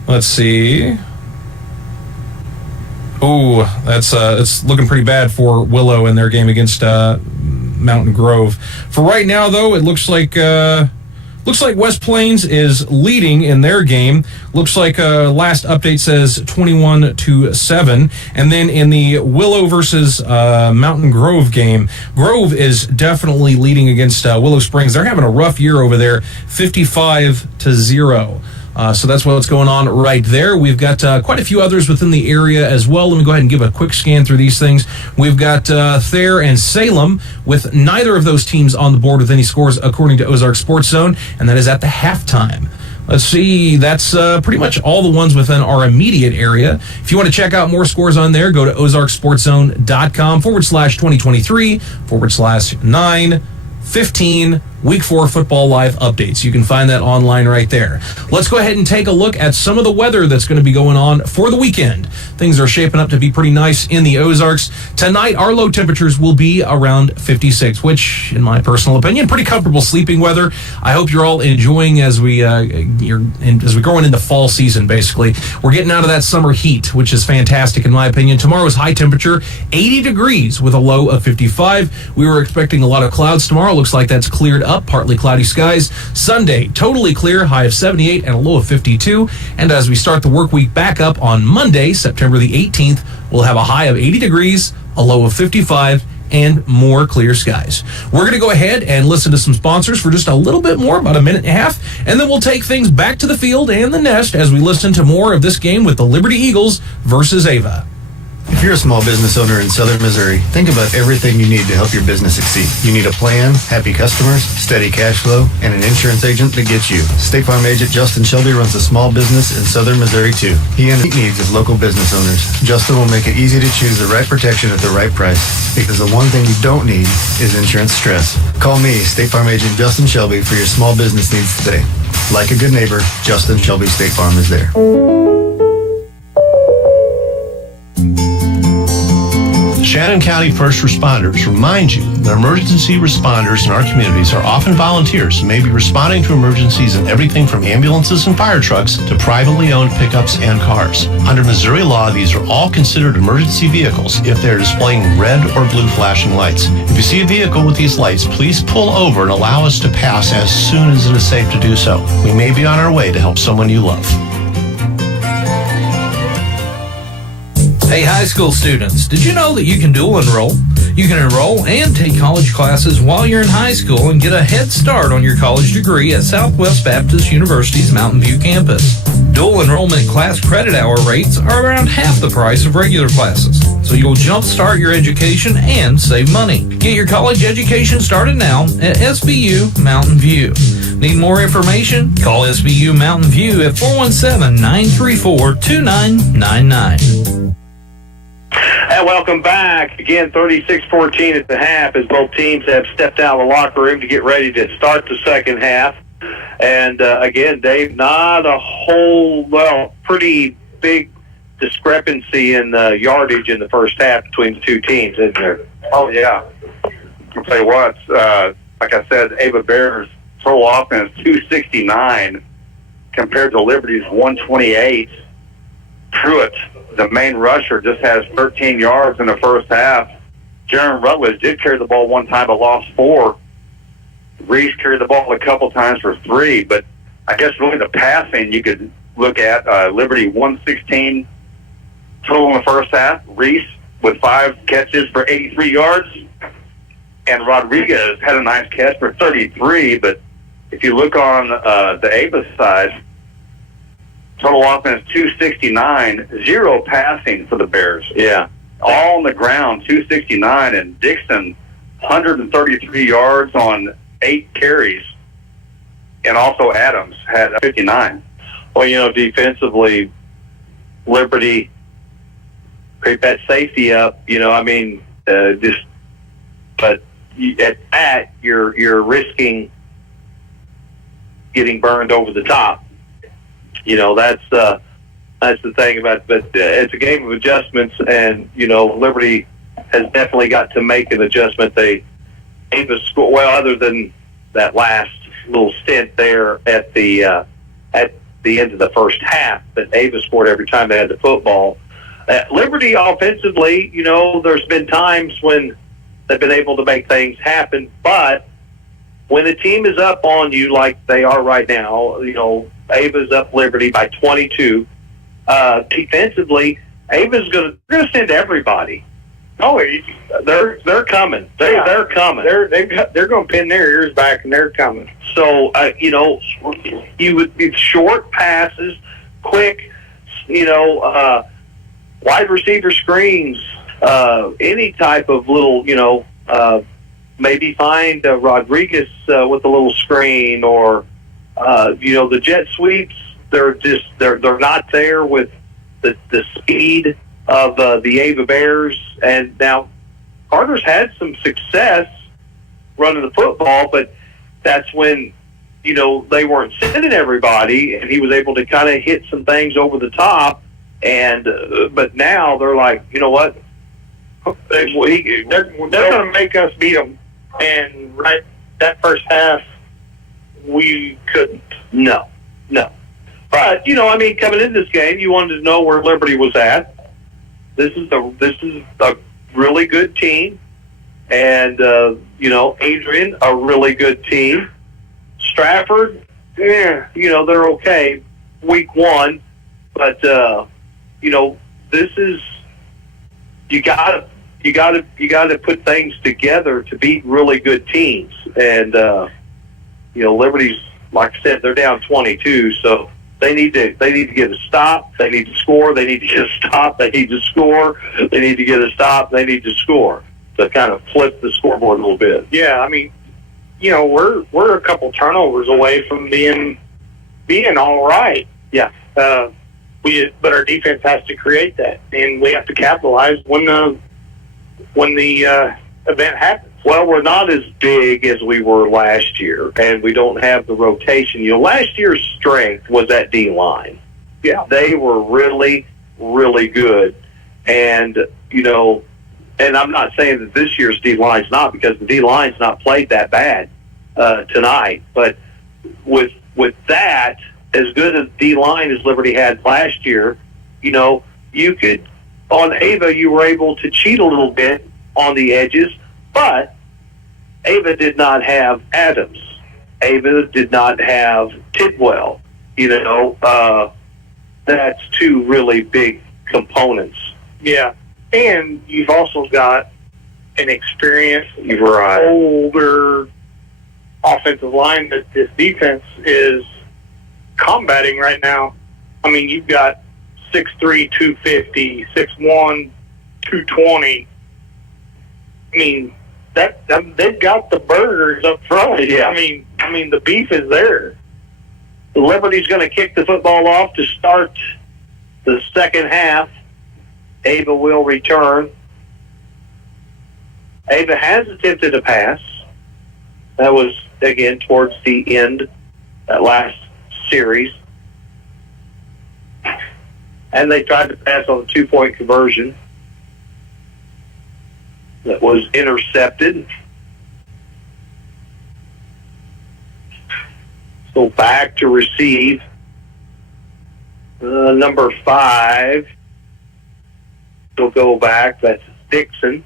Let's see. Oh, it's looking pretty bad for Willow in their game against Mountain Grove. For right now, though, it looks like West Plains is leading in their game. Looks like last update says 21-7. And then in the Willow versus Mountain Grove game, Grove is definitely leading against Willow Springs. They're having a rough year over there, 55-0. So that's what's going on right there. We've got quite a few others within the area as well. Let me go ahead and give a quick scan through these things. We've got Thayer and Salem, with neither of those teams on the board with any scores according to Ozark Sports Zone, and that is at the halftime. Let's see, that's pretty much all the ones within our immediate area. If you want to check out more scores on there, go to ozarksportszone.com/2023/9/15 Week 4 Football Live updates. You can find that online right there. Let's go ahead and take a look at some of the weather that's going to be going on for the weekend. Things are shaping up to be pretty nice in the Ozarks. Tonight, our low temperatures will be around 56, which, in my personal opinion, pretty comfortable sleeping weather. I hope you're all enjoying as we're going into fall season, basically. We're getting out of that summer heat, which is fantastic in my opinion. Tomorrow's high temperature, 80 degrees with a low of 55. We were expecting a lot of clouds tomorrow. Looks like that's cleared up. Partly cloudy skies. Sunday, totally clear, high of 78 and a low of 52. And as we start the work week back up on Monday, September the 18th, we'll have a high of 80 degrees, a low of 55, and more clear skies. We're going to go ahead and listen to some sponsors for just a little bit more, about a minute and a half, and then we'll take things back to the field and the nest as we listen to more of this game with the Liberty Eagles versus Ava. If you're a small business owner in southern Missouri, think about everything you need to help your business succeed. You need a plan, happy customers, steady cash flow, and an insurance agent that gets you. State Farm agent Justin Shelby runs a small business in southern Missouri too. He and meet needs of local business owners. Justin will make it easy to choose the right protection at the right price, because the one thing you don't need is insurance stress. Call me, State Farm agent Justin Shelby, for your small business needs today. Like a good neighbor, Justin Shelby State Farm is there. Shannon County First Responders remind you that emergency responders in our communities are often volunteers who may be responding to emergencies in everything from ambulances and fire trucks to privately owned pickups and cars. Under Missouri law, these are all considered emergency vehicles if they're displaying red or blue flashing lights. If you see a vehicle with these lights, please pull over and allow us to pass as soon as it is safe to do so. We may be on our way to help someone you love. Hey, high school students, did you know that you can dual enroll? You can enroll and take college classes while you're in high school and get a head start on your college degree at Southwest Baptist University's Mountain View campus. Dual enrollment class credit hour rates are around half the price of regular classes, so you'll jumpstart your education and save money. Get your college education started now at SBU Mountain View. Need more information? Call SBU Mountain View at 417-934-2999. And welcome back. Again, 36-14 at the half as both teams have stepped out of the locker room to get ready to start the second half. And again, Dave, not a pretty big discrepancy in yardage in the first half between the two teams, isn't there? Oh, yeah. I'll tell you what, like I said, Ava Bears' total offense, 269, compared to Liberty's 128. Pruitt, the main rusher, just has 13 yards in the first half. Jaron Rutledge did carry the ball one time but lost 4. Reese carried the ball a couple times for 3, but I guess really the passing you could look at, Liberty 116 total in the first half. Reese with 5 catches for 83 yards. And Rodriguez had a nice catch for 33, but if you look on the Ava side, total offense 269, 0 passing for the Bears. Yeah. All on the ground, 269, and Dixon 133 yards on 8 carries. And also Adams had 59. Well, defensively, Liberty picked that safety up, but at that, you're risking getting burned over the top. That's the thing about. But it's a game of adjustments, and Liberty has definitely got to make an adjustment. Ava scored other than that last little stint there at the end of the first half, but Ava scored every time they had the football. Liberty offensively, there's been times when they've been able to make things happen, but when the team is up on you like they are right now, Ava's up Liberty by 22. Defensively, Ava's going to send everybody. Oh, they're coming. They're coming. They're going to pin their ears back, and they're coming. So you would be short passes, quick, wide receiver screens, any type of little, maybe find Rodriguez with a little screen, or the jet sweeps. They're not there with the speed of the Ava Bears. And now Carter's had some success running the football, but that's when they weren't sending everybody, and he was able to kind of hit some things over the top. And but now they're like, you know what? They're going to make us beat them. And right that first half, we couldn't. No. But coming into this game, you wanted to know where Liberty was at. This is a really good team, and Adrian, a really good team. Stratford, they're okay. Week 1, but this is you you got to put things together to beat really good teams. And Liberty's, like I said, they're down 22, so they need to get a stop. They need to score. They need to get a stop. They need to score. They need to get a stop. They need to score to kind of flip the scoreboard a little bit. Yeah, I mean, we're a couple turnovers away from being all right. Yeah. But our defense has to create that, and we have to capitalize when the event happens. Well, we're not as big as we were last year, and we don't have the rotation. Last year's strength was that D-line. Yeah. They were really, really good. And, and I'm not saying that this year's D-line's not, because the D-line's not played that bad tonight. But with that, as good a D-line as Liberty had last year, you could, on Ava, you were able to cheat a little bit on the edges, but Ava did not have Adams. Ava did not have Tidwell. That's two really big components. Yeah. And you've also got an experienced, right, older offensive line that this defense is combating right now. I mean, you've got 6'3", 250, 6'1", 220. I mean, they've got the burgers up front. Yeah. I mean, the beef is there. Liberty's going to kick the football off to start the second half. Ava will return. Ava has attempted a pass. That was, again, towards the end, that last series. And they tried to pass on a 2-point conversion that was intercepted. So back to receive. Number 5 will go back. That's Dixon.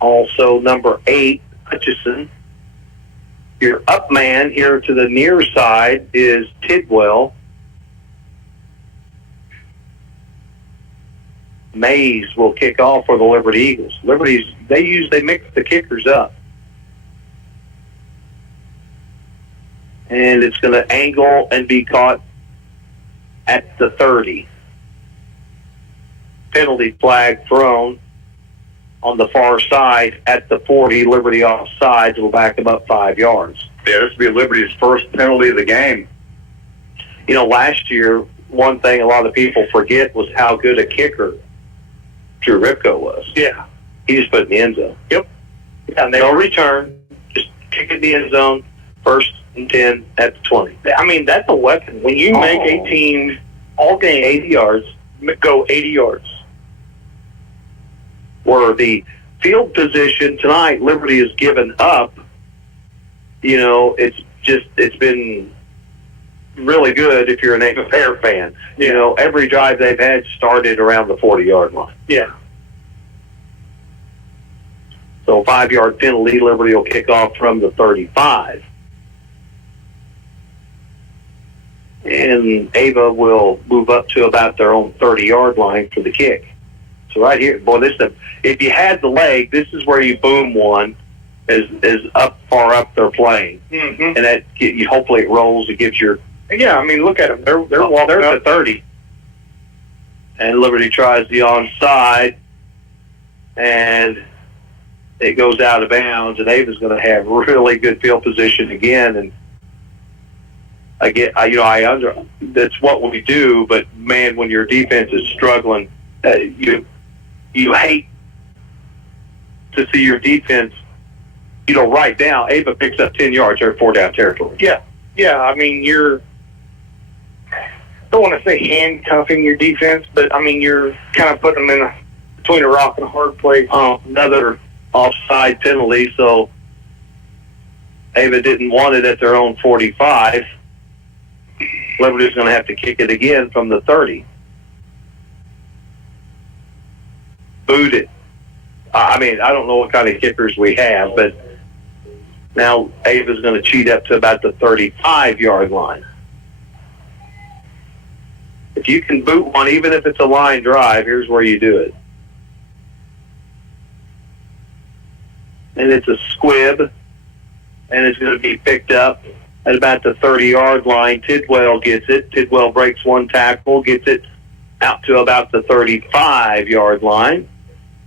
Also number 8, Hutchison. Your up man here to the near side is Tidwell. Mays will kick off for the Liberty Eagles. They mix the kickers up. And it's going to angle and be caught at the 30. Penalty flag thrown on the far side at the 40. Liberty offsides will back them up 5 yards. Yeah, this will be Liberty's first penalty of the game. Last year, one thing a lot of people forget was how good a kicker Drew Ripko was. Yeah. He just put it in the end zone. Yep. And no return. Just kick it in the end zone. 1st and 10 at the 20. I mean, that's a weapon. When you make a team all game 80 yards, go 80 yards. Where the field position tonight, Liberty has given up. It's been really good if you're an Ava Bear fan. Every drive they've had started around the 40-yard line. Yeah. So 5-yard penalty, Liberty will kick off from the 35. And Ava will move up to about their own 30-yard line for the kick. So right here, if you had the leg, this is where you boom one as far up they're playing. Mm-hmm. And that hopefully it rolls. It gives your... Yeah, I mean, look at them. They're walking up up to 30. And Liberty tries the onside, and it goes out of bounds, and Ava's going to have really good field position again. And that's what we do, but man, when your defense is struggling, you hate to see your defense, right now, Ava picks up 10 yards or 4-down territory. Yeah. I mean, I don't want to say handcuffing your defense, but I mean, you're kind of putting them between a rock and a hard place. Another offside penalty, so Ava didn't want it at their own 45. Liberty's going to have to kick it again from the 30. Boot it. I don't know what kind of kickers we have, but now Ava's going to cheat up to about the 35-yard line. If you can boot one, even if it's a line drive, here's where you do it. and it's a squib, and it's going to be picked up at about the 30-yard line. Tidwell gets it. Tidwell breaks one tackle, gets it out to about the 35-yard line,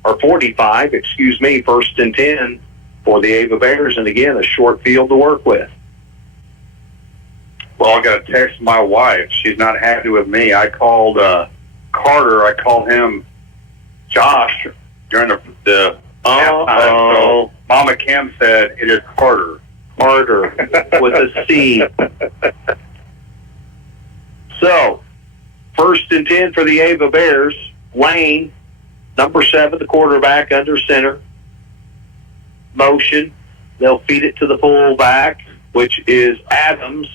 or 45, excuse me, 1st and 10 for the Ava Bears, and again, a short field to work with. Well, I got a text from my wife. She's not happy with me. I called Carter. I called him Josh during the halftime. So Mama Kim said it is Carter. Carter with a C. So, 1st and 10 for the Ava Bears. Lane, number 7, the quarterback, under center. Motion. They'll feed it to the fullback, which is Adams,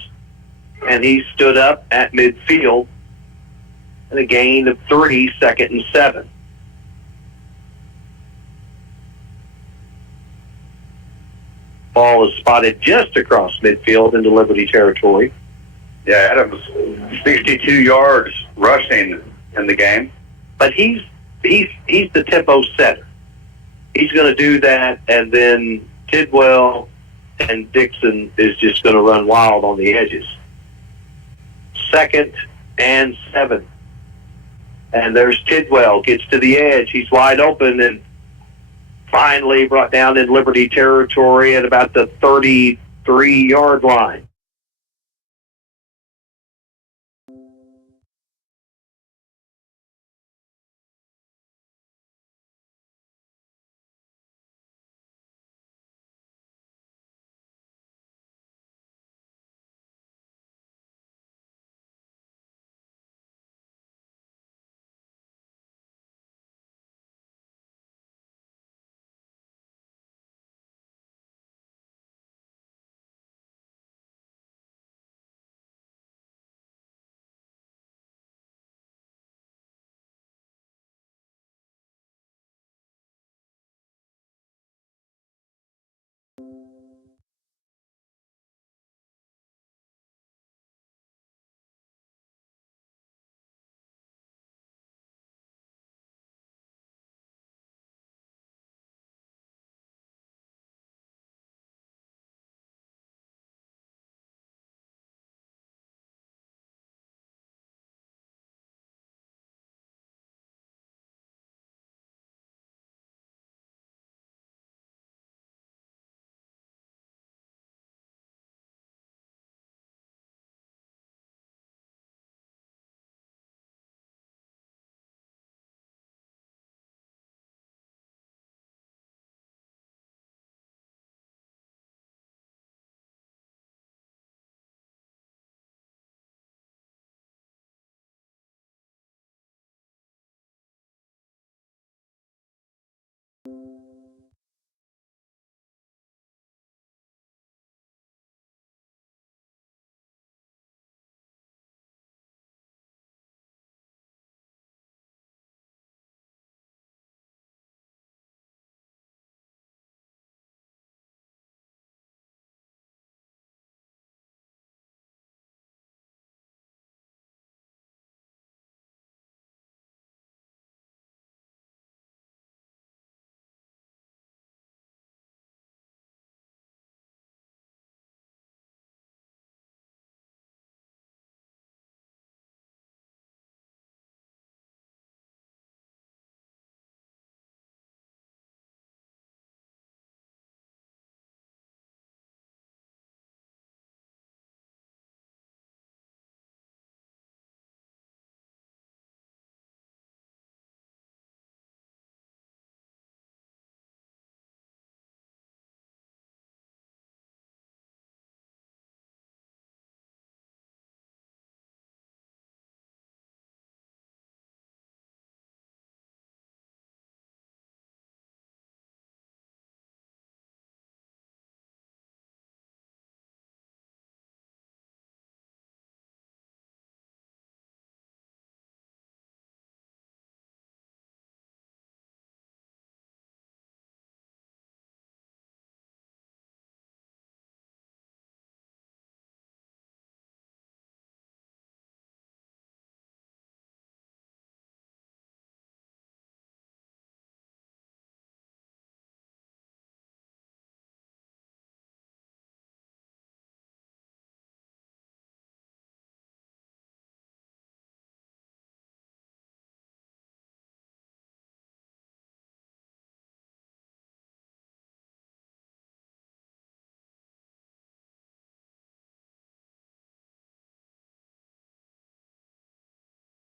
and he stood up at midfield. And a gain of 3, 2nd and 7. Ball is spotted just across midfield into Liberty territory. Yeah, Adams, 62 yards rushing in the game. But he's the tempo setter. He's going to do that, and then Tidwell and Dixon is just going to run wild on the edges. 2nd and 7. And there's Tidwell, gets to the edge. He's wide open and finally brought down in Liberty territory at about the 33-yard line.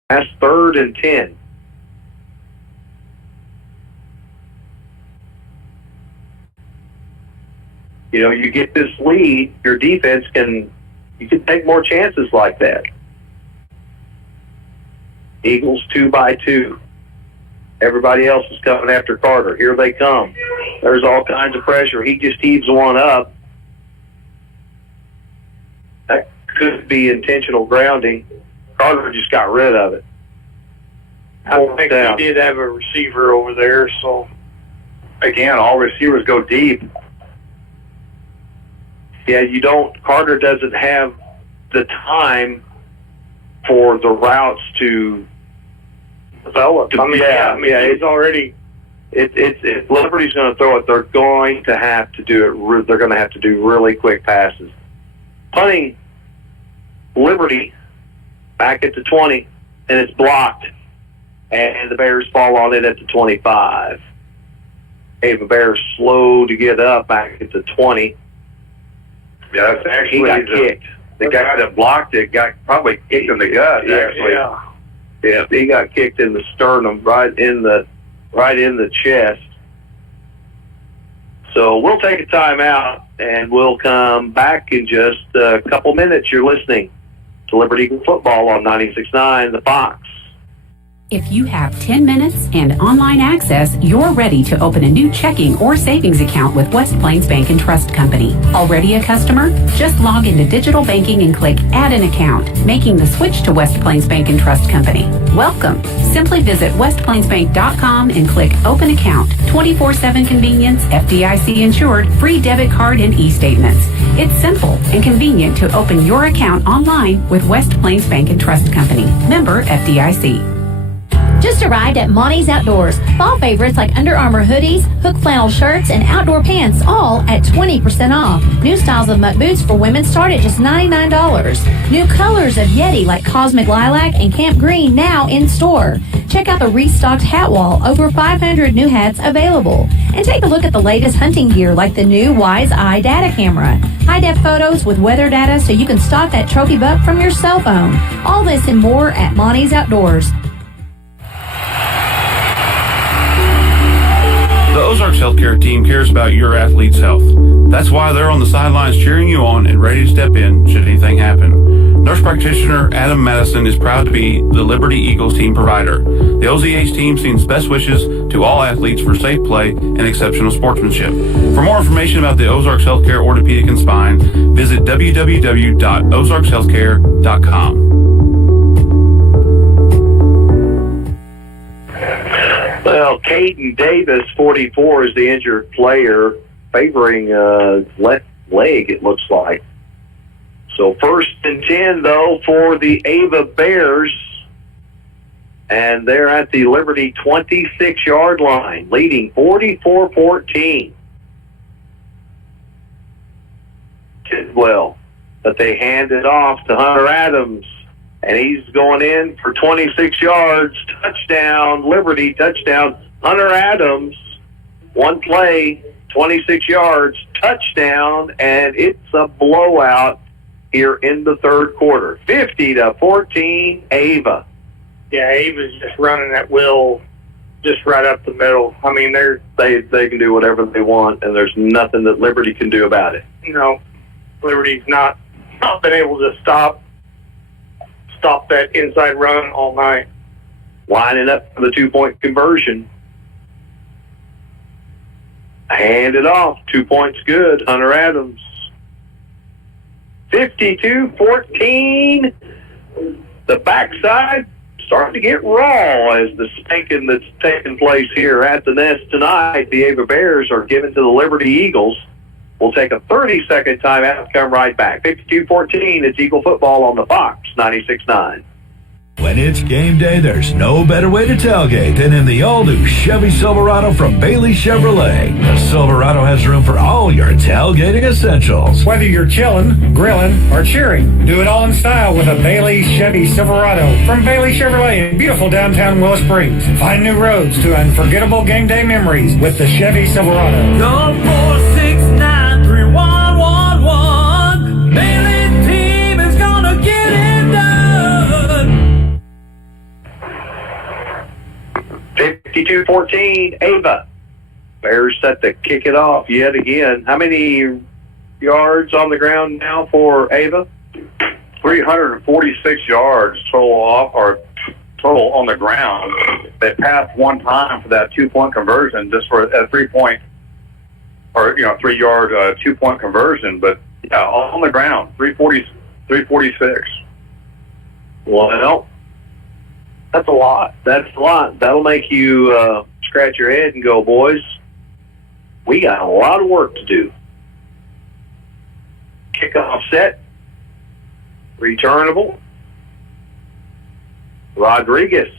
That's 3rd and 10. You know, you get this lead, your defense you can take more chances like that. Eagles 2-by-2. Everybody else is coming after Carter. Here they come. There's all kinds of pressure. He just heaves one up. That could be intentional grounding. Carter just got rid of it. I think he did have a receiver over there, so. Again, all receivers go deep. Yeah, Carter doesn't have the time for the routes to develop. He's already. If Liberty's going to throw it, they're going to have to do it. They're going to have to do really quick passes. Punting Liberty back at the 20, and it's blocked, and the Bears fall on it at the 25. Ava Bears slow to get up back at the 20. Yeah, that's actually he got kicked. The guy that blocked it got probably kicked in the gut. Actually, yeah, he got kicked in the sternum, right in the chest. So we'll take a timeout, and we'll come back in just a couple minutes. You're listening to Liberty Eagle Football on 96.9 The Fox. If you have 10 minutes and online access, you're ready to open a new checking or savings account with West Plains Bank and Trust Company. Already a customer? Just log into digital banking and click Add an Account, making the switch to West Plains Bank and Trust Company. Welcome. Simply visit westplainsbank.com and click Open Account. 24/7 convenience, FDIC insured, free debit card and e-statements. It's simple and convenient to open your account online with West Plains Bank and Trust Company. Member FDIC. Just arrived at Monty's Outdoors. Fall favorites like Under Armour hoodies, hook flannel shirts, and outdoor pants, all at 20% off. New styles of muck boots for women start at just $99. New colors of Yeti like Cosmic Lilac and Camp Green now in store. Check out the restocked hat wall, over 500 new hats available. And take a look at the latest hunting gear like the new Wise Eye data camera. High-def photos with weather data so you can stalk that trophy buck from your cell phone. All this and more at Monty's Outdoors. The Ozarks Healthcare team cares about your athlete's health. That's why they're on the sidelines cheering you on and ready to step in should anything happen. Nurse practitioner Adam Madison is proud to be the Liberty Eagles team provider. The OZH team sends best wishes to all athletes for safe play and exceptional sportsmanship. For more information about the Ozarks Healthcare Orthopedic and Spine, visit www.ozarkshealthcare.com. Well, Caden Davis, 44, is the injured player, favoring left leg, it looks like. So 1st and 10, though, for the Ava Bears. And they're at the Liberty 26-yard line, leading 44-14. Did well, but they hand it off to Hunter Adams. And he's going in for 26 yards. Touchdown, Liberty, touchdown. Hunter Adams, one play, 26 yards, touchdown, and it's a blowout here in the 3rd quarter. 50-14, Ava. Yeah, Ava's just running that wheel just right up the middle. I mean, they can do whatever they want, and there's nothing that Liberty can do about it. You know, Liberty's not been able to stop that inside run all night. Lining up for the 2-point conversion. Hand it off. 2 points good. Hunter Adams. 52-14. The backside starting to get raw as the spanking that's taking place here at the Nest tonight. The Ava Bears are given to the Liberty Eagles. We'll take a 30-second timeout and come right back. 52-14, it's Eagle football on the Fox 96.9. When it's game day, there's no better way to tailgate than in the all-new Chevy Silverado from Bailey Chevrolet. The Silverado has room for all your tailgating essentials. Whether you're chilling, grilling, or cheering, do it all in style with a Bailey Chevy Silverado from Bailey Chevrolet in beautiful downtown Willow Springs. Find new roads to unforgettable game day memories with the Chevy Silverado. Call 469-3111. Bailey team is gonna get it done. 22-14, Ava. Bears set to kick it off yet again. How many yards on the ground now for Ava? 346 yards total on the ground. They passed one time for that 2-point conversion, just for a 3-point or 3-yard 2-point conversion. But yeah, on the ground, 346. Well, that's a lot. That's a lot. That'll make you scratch your head and go, boys, we got a lot of work to do. Kickoff set. Returnable. Rodriguez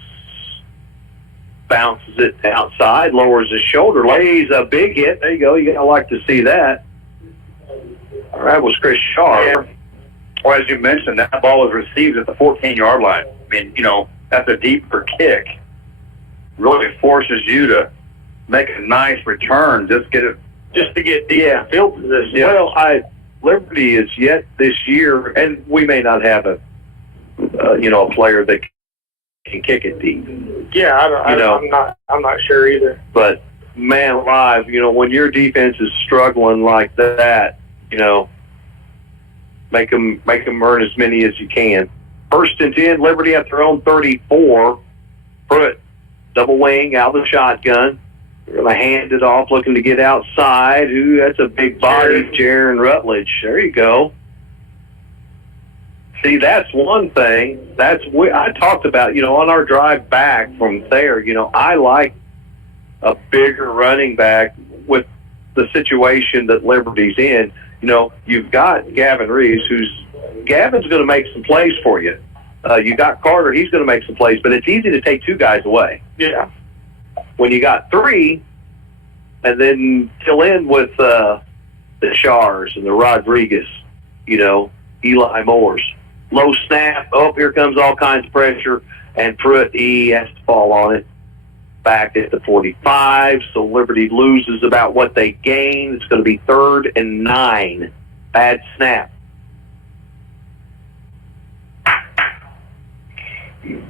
bounces it outside, lowers his shoulder, lays a big hit. There you go. You're going to like to see that. All right, was Chris Shaw. Yeah. Well, as you mentioned, that ball was received at the 14-yard line. I mean, that's a deeper kick. Really forces you to make a nice return, just to get deep field position. Yeah. Well, Liberty is yet this year, and we may not have a player that can kick it deep. Yeah, I'm not sure either. But man alive, when your defense is struggling like that, make them earn as many as you can. 1st and 10, Liberty at their own 34. Pruitt, double wing out of the shotgun. They're going to hand it off, looking to get outside. That's a big body, Jaron Rutledge. There you go. See, that's one thing. I talked about, on our drive back from Thayer, I like a bigger running back with the situation that Liberty's in. You've got Gavin Reeves, Gavin's going to make some plays for you. You got Carter, he's going to make some plays, but it's easy to take 2 guys away. Yeah. When you got 3, and then fill in with the Shars and the Rodriguez, Eli Moores. Low snap. Oh, here comes all kinds of pressure, and Pruitt, he has to fall on it. Back at the 45, so Liberty loses about what they gain. It's going to be 3rd and 9. Bad snap.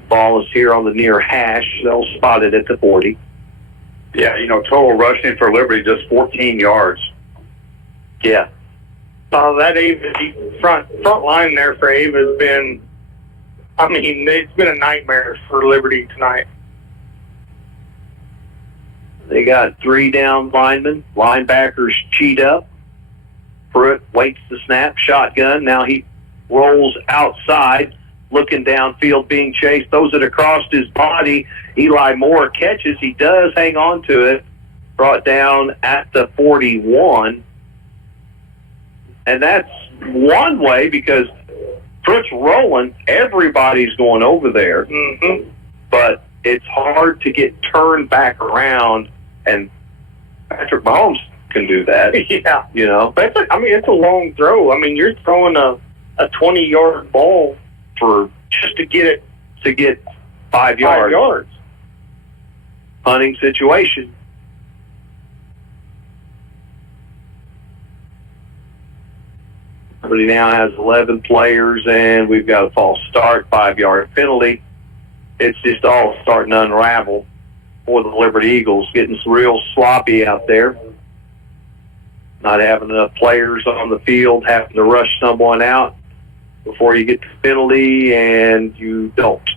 Ball is here on the near hash. They'll spot it at the 40. Yeah, total rushing for Liberty, just 14 yards. Yeah. That Ava front line there for Ava has been, it's been a nightmare for Liberty tonight. They got 3 down linemen. Linebackers cheat up. Pruitt waits the snap. Shotgun. Now he rolls outside, looking downfield, being chased. Throws it across his body. Eli Moore catches. He does hang on to it. Brought down at the 41. And that's one way because Pruitt's rolling. Everybody's going over there. Mm-hmm. But it's hard to get turned back around, and Patrick Mahomes can do that. Yeah. But it's a long throw. You're throwing a 20-yard ball for just to get 5 yards. 5 yards. Punting situation. Everybody now has 11 players, and we've got a false start, 5-yard penalty. It's just all starting to unravel for the Liberty Eagles, getting real sloppy out there. Not having enough players on the field, having to rush someone out before you get the penalty, and you don't.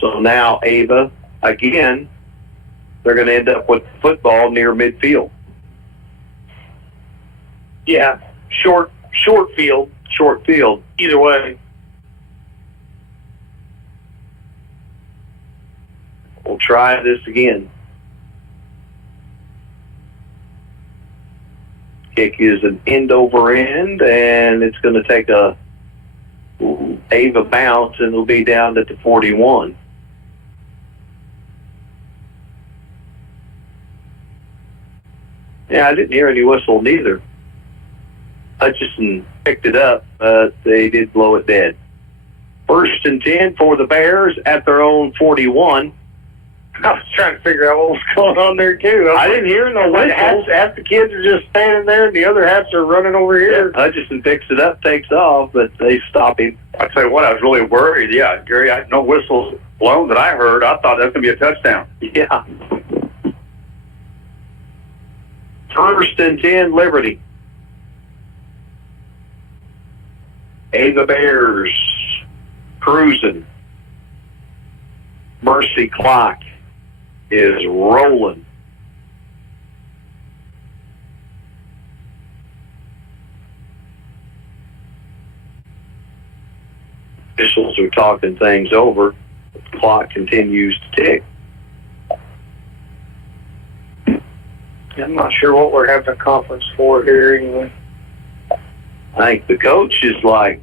So now Ava, again, they're going to end up with football near midfield. Yeah, short field. Short field. Either way. We'll try this again. Kick is an end over end, and it's going to take a Ava bounce, and it'll be down at the 41. Yeah, I didn't hear any whistle neither. Hutchison picked it up, but they did blow it dead. 1st and 10 for the Bears at their own 41. I was trying to figure out what was going on there, too. I didn't hear no whistles. Half the kids are just standing there, and the other halves are running over here. Yeah, Hutchison picks it up, takes off, but they stop him. I tell you what, I was really worried. Yeah, Gary, no whistles blown that I heard, I thought that was going to be a touchdown. Yeah. 1st and 10, Liberty. Ava Bears cruising. Mercy clock is rolling. Officials are talking things over. The clock continues to tick. I'm not sure what we're having a conference for here anyway. I think the coach is like,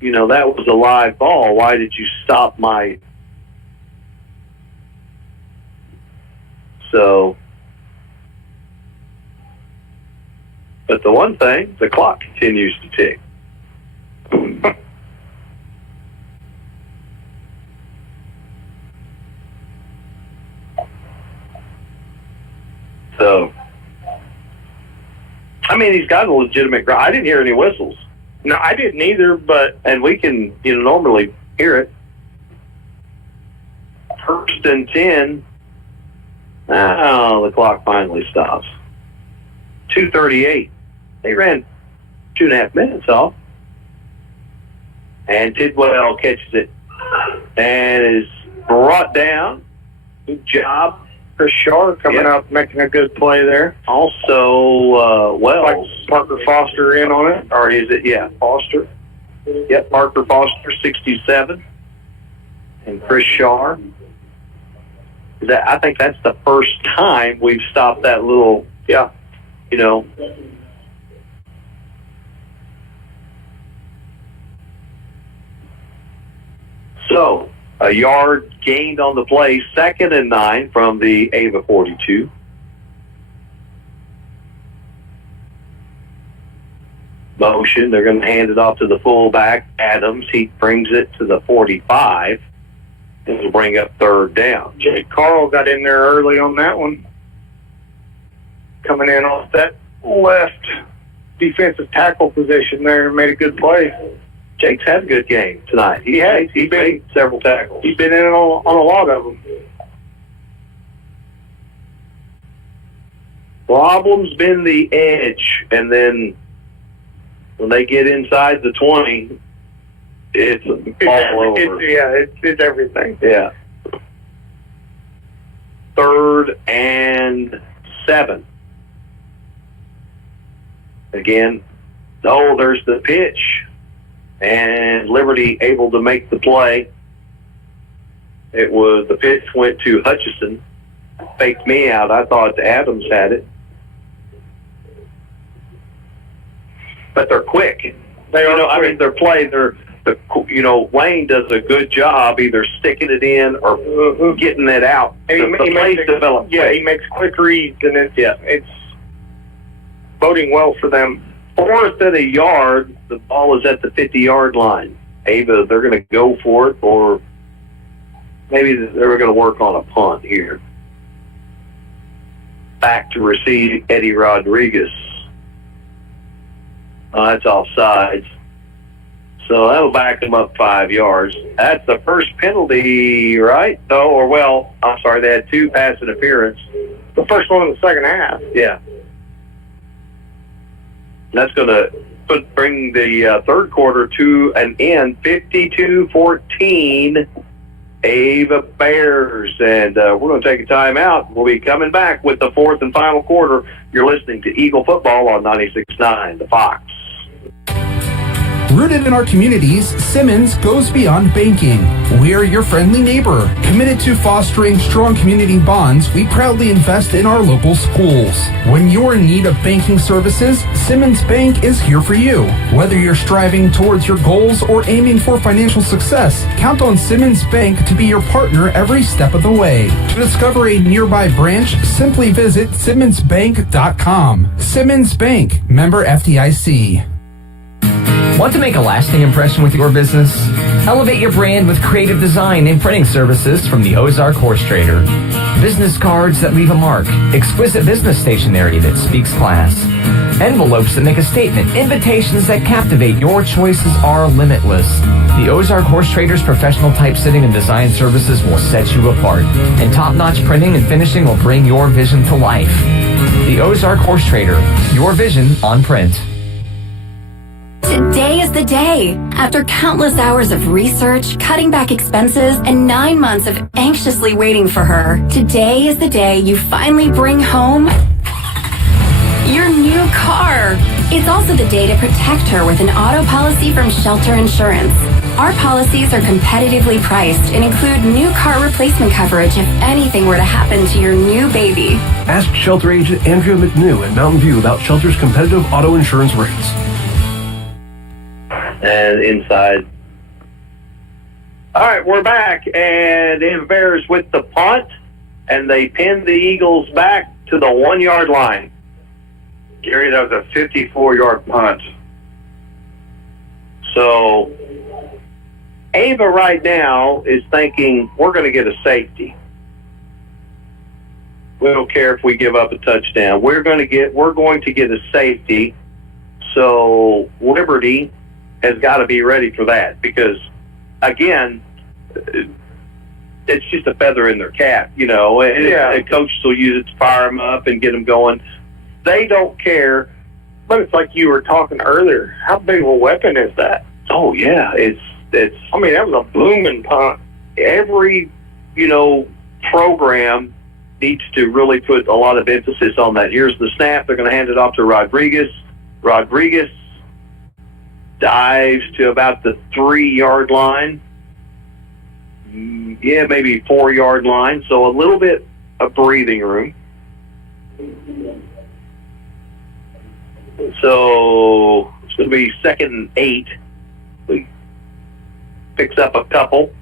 that was a live ball. Why did you stop my... So, but the one thing, the clock continues to tick. So, I mean, he's got a legitimate... I didn't hear any whistles. No, I didn't either, but... And we can, normally hear it. 1st and 10. Oh, the clock finally stops. 2:38. They ran 2.5 minutes off. And Tidwell catches it and is brought down. Good job. Chris Shaw coming up, making a good play there. Also, Wells. Like Parker Foster in on it. Or is it, Foster? Yep, Parker Foster, 67. And Chris Shaw. I think that's the first time we've stopped that little, So, a yard gained on the play, 2nd and 9 from the Ava 42. Motion, they're going to hand it off to the fullback, Adams. He brings it to the 45. It'll bring up 3rd down. Jake Carl got in there early on that one. Coming in off that left defensive tackle position there, made a good play. Jake's had a good game tonight. He's made several tackles. He's been in on a lot of them. Problem's been the edge, and then when they get inside the 20, it's all over. It's everything. Yeah. 3rd and 7. Again, there's the pitch. And Liberty able to make the play. The pitch went to Hutchison. Faked me out. I thought Adams had it. But they're quick. Their play, Wayne does a good job either sticking it in or getting it out. And he makes quick reads, and it's boding well for them. 4th and a yard, the ball is at the 50-yard line. Ava, they're going to go for it, or maybe they're going to work on a punt here. Back to receive Eddie Rodriguez. That's offsides. So that'll back them up 5 yards. That's the first penalty, right? I'm sorry, they had 2 pass interference. The first one in the second half. Yeah. That's going to bring the 3rd quarter to an end, 52-14, Ava Bears. And we're going to take a timeout. We'll be coming back with the 4th and final quarter. You're listening to Eagle Football on 96.9, The Fox. Rooted in our communities, Simmons goes beyond banking. We are your friendly neighbor. Committed to fostering strong community bonds, we proudly invest in our local schools. When you're in need of banking services, Simmons Bank is here for you. Whether you're striving towards your goals or aiming for financial success, count on Simmons Bank to be your partner every step of the way. To discover a nearby branch, simply visit simmonsbank.com. Simmons Bank, member FDIC. Want to make a lasting impression with your business? Elevate your brand with creative design and printing services from the Ozark Horse Trader. Business cards that leave a mark, exquisite business stationery that speaks class, Envelopes that make a statement, invitations that captivate. Your choices are limitless. The Ozark Horse Traders professional typesetting and design services will set you apart. And top-notch printing and finishing will bring your vision to life. The Ozark Horse Trader, your vision on print. Today is the day. After countless hours of research, cutting back expenses, and 9 months of anxiously waiting for her, today is the day you finally bring home your new car. It's also the day to protect her with an auto policy from Shelter Insurance. Our policies are competitively priced and include new car replacement coverage if anything were to happen to your new baby. Ask Shelter agent Andrea McNew in Mountain View about Shelter's competitive auto insurance rates. And inside. All right, we're back, and the Bears with the punt, and they pinned the Eagles back to the 1 yard line. Gary, that was a 54-yard punt. So Ava right now is thinking we're going to get a safety. We don't care if we give up a touchdown. We're going to get a safety. So Liberty has got to be ready for that because, again, it's just a feather in their cap, you know. And coaches will use it to fire them up and get them going. They don't care. But it's like you were talking earlier. How big of a weapon is that? Oh, yeah. It's. I mean, that was a booming punt. Every, program needs to really put a lot of emphasis on that. Here's the snap. They're going to hand it off to Rodriguez. Rodriguez dives to about the 3 yard line. Yeah, maybe 4 yard line. So a little bit of breathing room. So it's going to be 2nd and 8. We picks up a couple.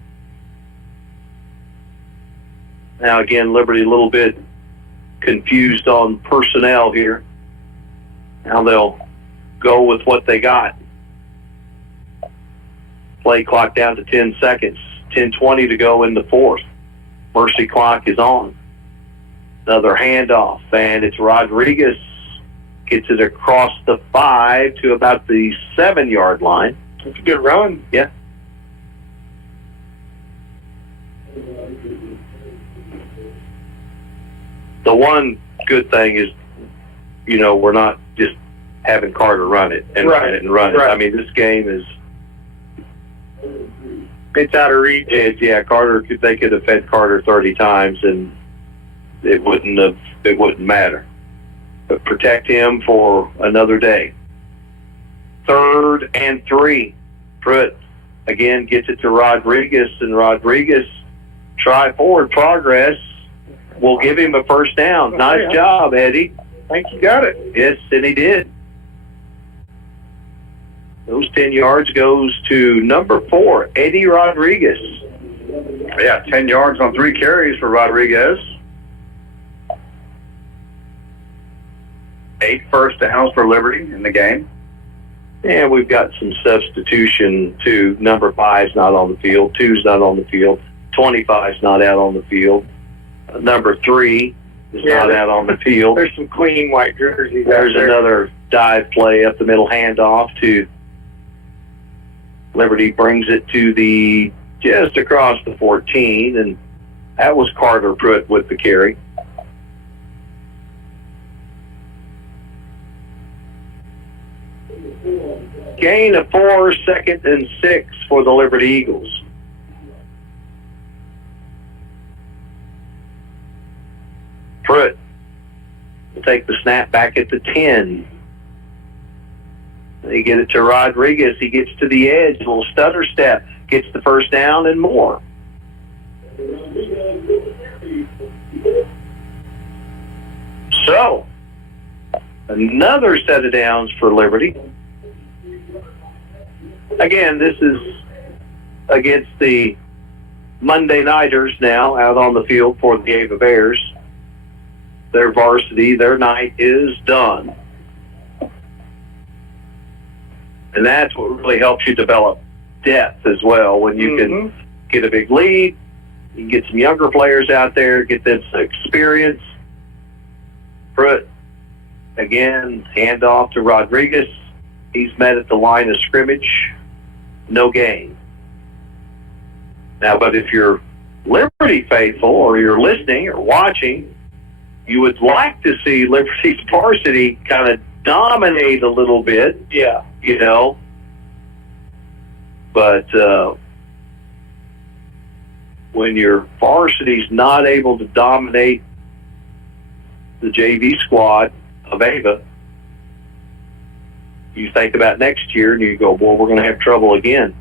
Now again, Liberty a little bit confused on personnel here. Now they'll go with what they got. Play clock down to 10 seconds. 10:20 to go in the fourth. Mercy clock is on. Another handoff, and it's Rodriguez. Gets it across the 5 to about the 7 yard line. It's a good run. Yeah. The one good thing is, we're not just having Carter run it and run it and run it. I mean, this game is. It's out of reach. Carter. They could have fed Carter 30 times and it wouldn't matter. But protect him for another day. 3rd and 3. Pruitt again gets it to Rodriguez, and Rodriguez try forward progress. We'll give him a first down. Nice job, Eddie. I think you got it. Yes, and he did. Those 10 yards goes to number 4, Eddie Rodriguez. Yeah, 10 yards on 3 carries for Rodriguez. 8 first downs for Liberty in the game. And we've got some substitution too. Number 5's not on the field. 2's not on the field. 25's not out on the field. Number 3 is not out on the field. There's some clean white jerseys. There's another dive play up the middle, handoff to Liberty. Brings it to just across the 14, and that was Carter Pruitt with the carry. Gain of 4, 2nd and 6 for the Liberty Eagles. Pruitt will take the snap back at the 10. They get it to Rodriguez. He gets to the edge, a little stutter step, gets the first down and more. So, another set of downs for Liberty. Again, this is against the Monday Nighters now out on the field for the Ava Bears. Their varsity, their night is done. And that's what really helps you develop depth as well. When you can get a big lead, you can get some younger players out there, get them some experience. Pruitt Again, handoff to Rodriguez. He's met at the line of scrimmage. No gain. Now, but if you're Liberty faithful or you're listening or watching, you would like to see Liberty's varsity kind of dominate a little bit. Yeah. You know. But when your varsity's not able to dominate the JV squad of Ava, you think about next year and you go, well, we're going to have trouble again.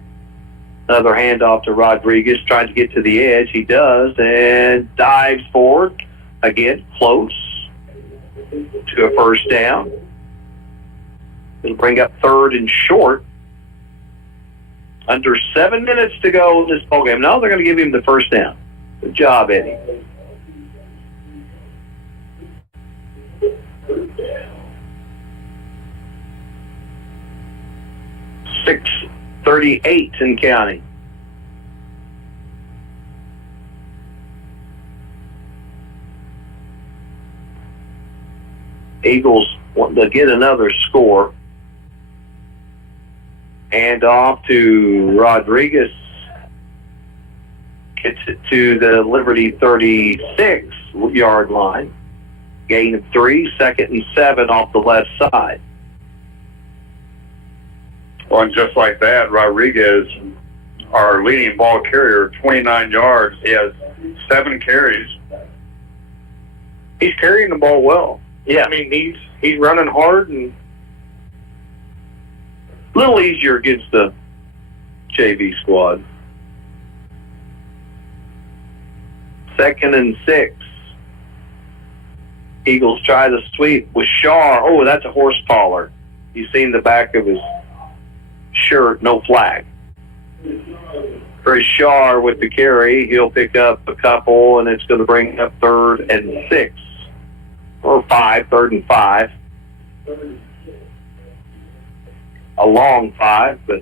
Another handoff to Rodriguez, trying to get to the edge. He does, and dives forward. Again, close to a first down. It'll bring up 3rd and short. Under 7 minutes to go in this ballgame. No, they're going to give him the first down. Good job, Eddie. .38 and counting. Eagles want to get another score. Hand off to Rodriguez. Gets it to the Liberty 36-yard line. Gain of 3, 2nd and 7 off the left side. Well, and just like that, Rodriguez, our leading ball carrier, 29 yards. He has 7 carries. He's carrying the ball well. Yeah. I mean, he's running hard and a little easier against the JV squad. 2nd and 6. Eagles try the sweep with Shaw. Oh, that's a horse collar. You've seen the back of his shirt, no flag. For Shaw with the carry, he'll pick up a couple, and it's going to bring up 3rd and 6. Or 5, 3rd and 5. A long 5, but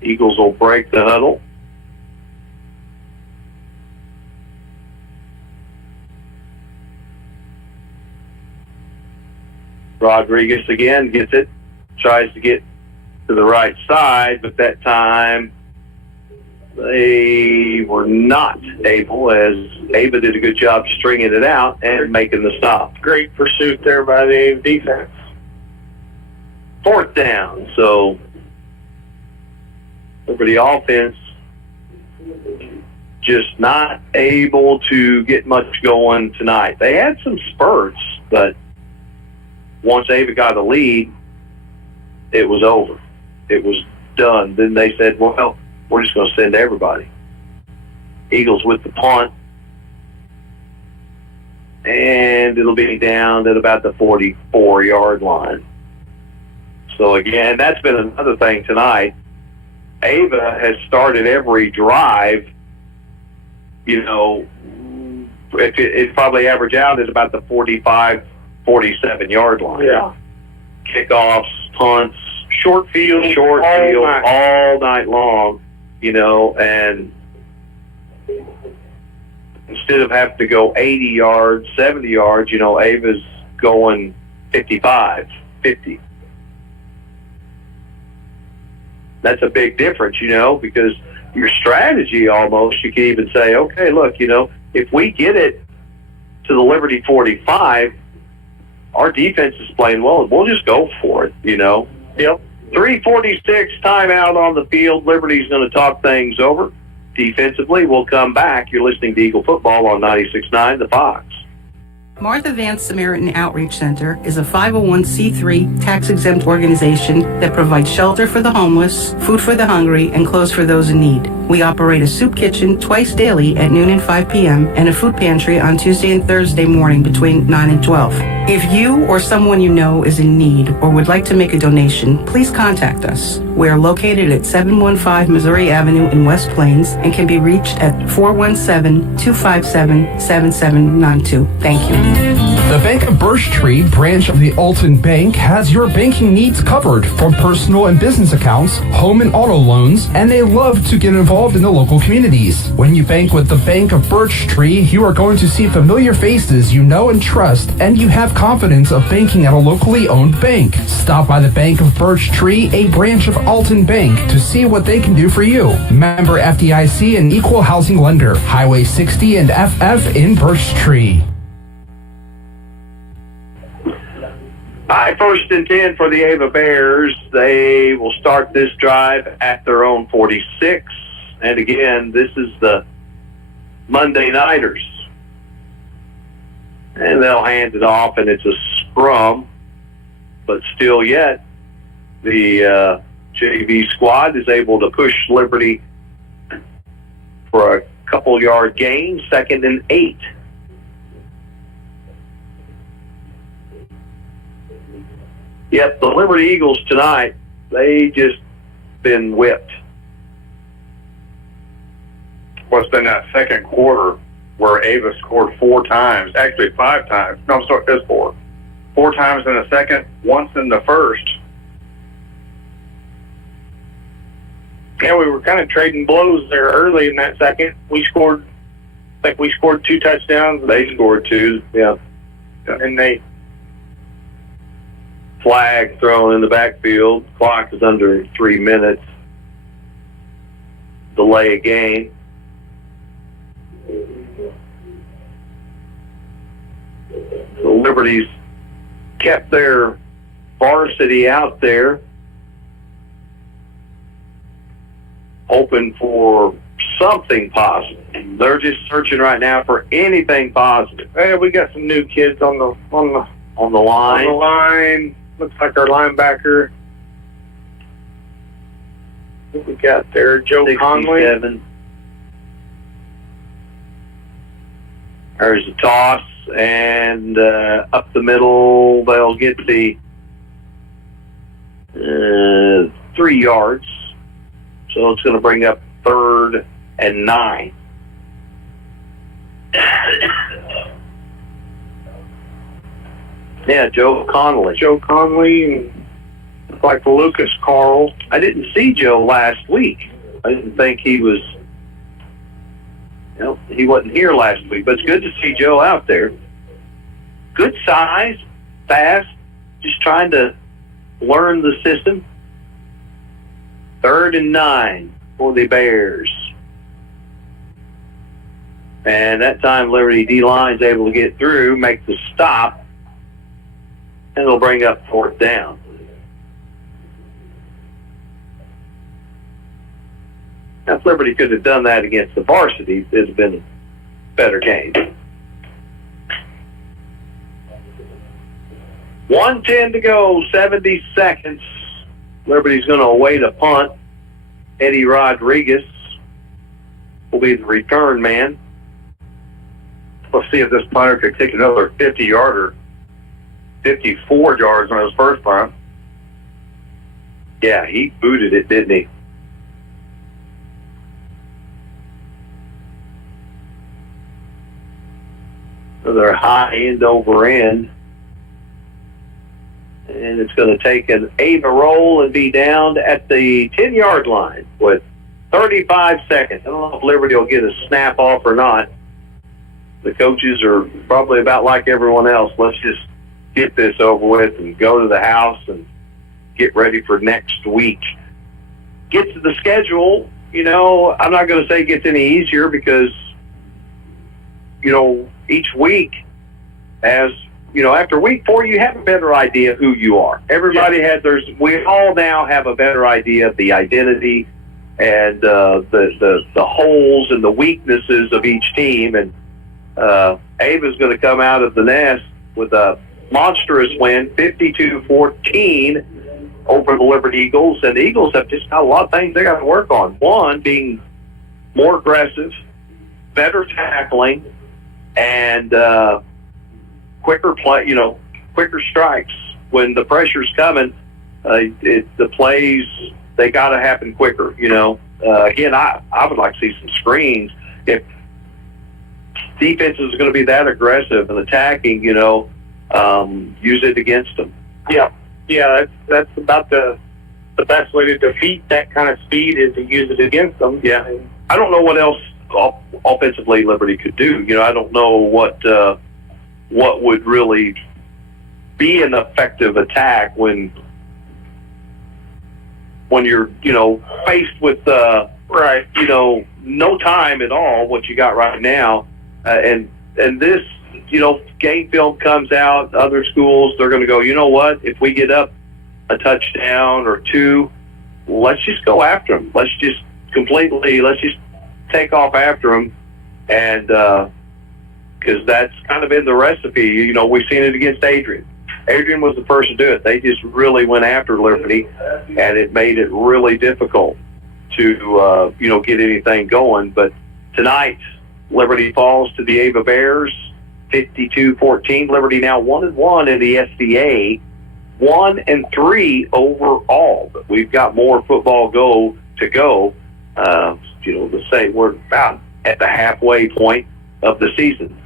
Eagles will break the huddle. Rodriguez again gets it, tries to get to the right side, but that time they were not able, as Ava did a good job stringing it out and making the stop. great pursuit there by the Ava defense. 4th down, so Liberty offense just not able to get much going tonight. They had some spurts, but once Ava got a lead, it was over. It was done. Then they said, well, we're just going to send everybody. Eagles with the punt. And it'll be down at about the 44-yard line. So, again, that's been another thing tonight. Ava has started every drive, you know, it probably average out at about the 45, 47-yard line. Yeah. Kickoffs, punts, short field, all night long, you know, and instead of having to go 80 yards, 70 yards, you know, Ava's going 55, 50. That's a big difference, you know, because your strategy almost, you can even say, okay, look, you know, if we get it to the Liberty 45, our defense is playing well, we'll just go for it, you know. Yep. 3:46 timeout on the field. Liberty's going to talk things over. Defensively, we'll come back. You're listening to Eagle Football on 96.9 The Fox. Martha Vance Samaritan Outreach Center is a 501c3 tax-exempt organization that provides shelter for the homeless, food for the hungry, and clothes for those in need. We operate a soup kitchen twice daily at noon and 5 p.m. and a food pantry on Tuesday and Thursday morning between 9 and 12. If you or someone you know is in need or would like to make a donation, please contact us. We are located at 715 Missouri Avenue in West Plains and can be reached at 417-257-7792. Thank you. The Bank of Birch Tree branch of the Alton Bank has your banking needs covered, from personal and business accounts, home and auto loans, and they love to get involved in the local communities. When you bank with the Bank of Birch Tree, you are going to see familiar faces you know and trust, and you have confidence of banking at a locally owned bank. Stop by the Bank of Birch Tree, a branch of Alton Bank, to see what they can do for you. Member FDIC and equal housing lender. Highway 60 and FF in Birch Tree. All right, 1st and 10 for the Ava Bears. They will start this drive at their own 46. And again, this is the Monday Nighters. And they'll hand it off, and it's a scrum. But still yet, the JV squad is able to push Liberty for a couple-yard gain, 2nd and 8. Yep, the Liberty Eagles tonight, they just been whipped. Well, it's been that second quarter where Ava scored 4 times, actually 5 times. No, I'm sorry, it's 4. 4 times in the second, once in the first. Yeah, we were kind of trading blows there early in that second. We scored 2 touchdowns. They scored 2, yeah. And they... Flag thrown in the backfield. Clock is under 3 minutes. Delay a game. The Liberty's kept their varsity out there, hoping for something positive. They're just searching right now for anything positive. Hey, we got some new kids on the line. On the line. Looks like our linebacker. What we got there? Joe 67. Conley. There's a toss, and up the middle, they'll get the 3 yards. So it's going to bring up 3rd and 9. Yeah, Joe Conley. Joe Conley, and looks like Lucas Carl. I didn't see Joe last week. I didn't think he was, he wasn't here last week, but it's good to see Joe out there. Good size, fast, just trying to learn the system. 3rd and 9 for the Bears. And that time Liberty D-line's able to get through, make the stop, and it'll bring up 4th down. Now, if Liberty could have done that against the varsity, it'd have been a better game. 1:10 to go, 70 seconds. Liberty's going to await a punt. Eddie Rodriguez will be the return man. Let's see if this punter could take another 50-yarder. 54 yards on his first punt. Yeah, he booted it, didn't he? So they're high end over end. And it's going to take an Ava roll and be down at the 10-yard line with 35 seconds. I don't know if Liberty will get a snap off or not. The coaches are probably about like everyone else. Let's just get this over with and go to the house and get ready for next week. Get to the schedule, I'm not going to say it gets any easier because, each week, after week 4, you have a better idea who you are. Everybody we all now have a better idea of the identity and the holes and the weaknesses of each team. And Ava's going to come out of the nest with a monstrous win, 52-14 over the Liberty Eagles. And the Eagles have just got a lot of things they got to work on. One, being more aggressive, better tackling, and quicker play, quicker strikes. When the pressure's coming, the plays, they got to happen quicker, Again, I would like to see some screens. If defense is going to be that aggressive and attacking, use it against them. Yeah, that's about the best way to defeat that kind of speed is to use it against them. Yeah, I don't know what else offensively Liberty could do. I don't know what would really be an effective attack when you're faced with no time at all. What you got right now, and this game film comes out. Other schools, they're going to go, you know what? If we get up a touchdown or two, let's just go after them. Let's just take off after them, and because that's kind of been the recipe. We've seen it against Adrian. Adrian was the first to do it. They just really went after Liberty, and it made it really difficult to get anything going. But tonight, Liberty falls to the Ava Bears, 52-14. Liberty now 1-1 in the SCA, 1-3 overall. But we've got more football to go. To say we're about at the halfway point of the season.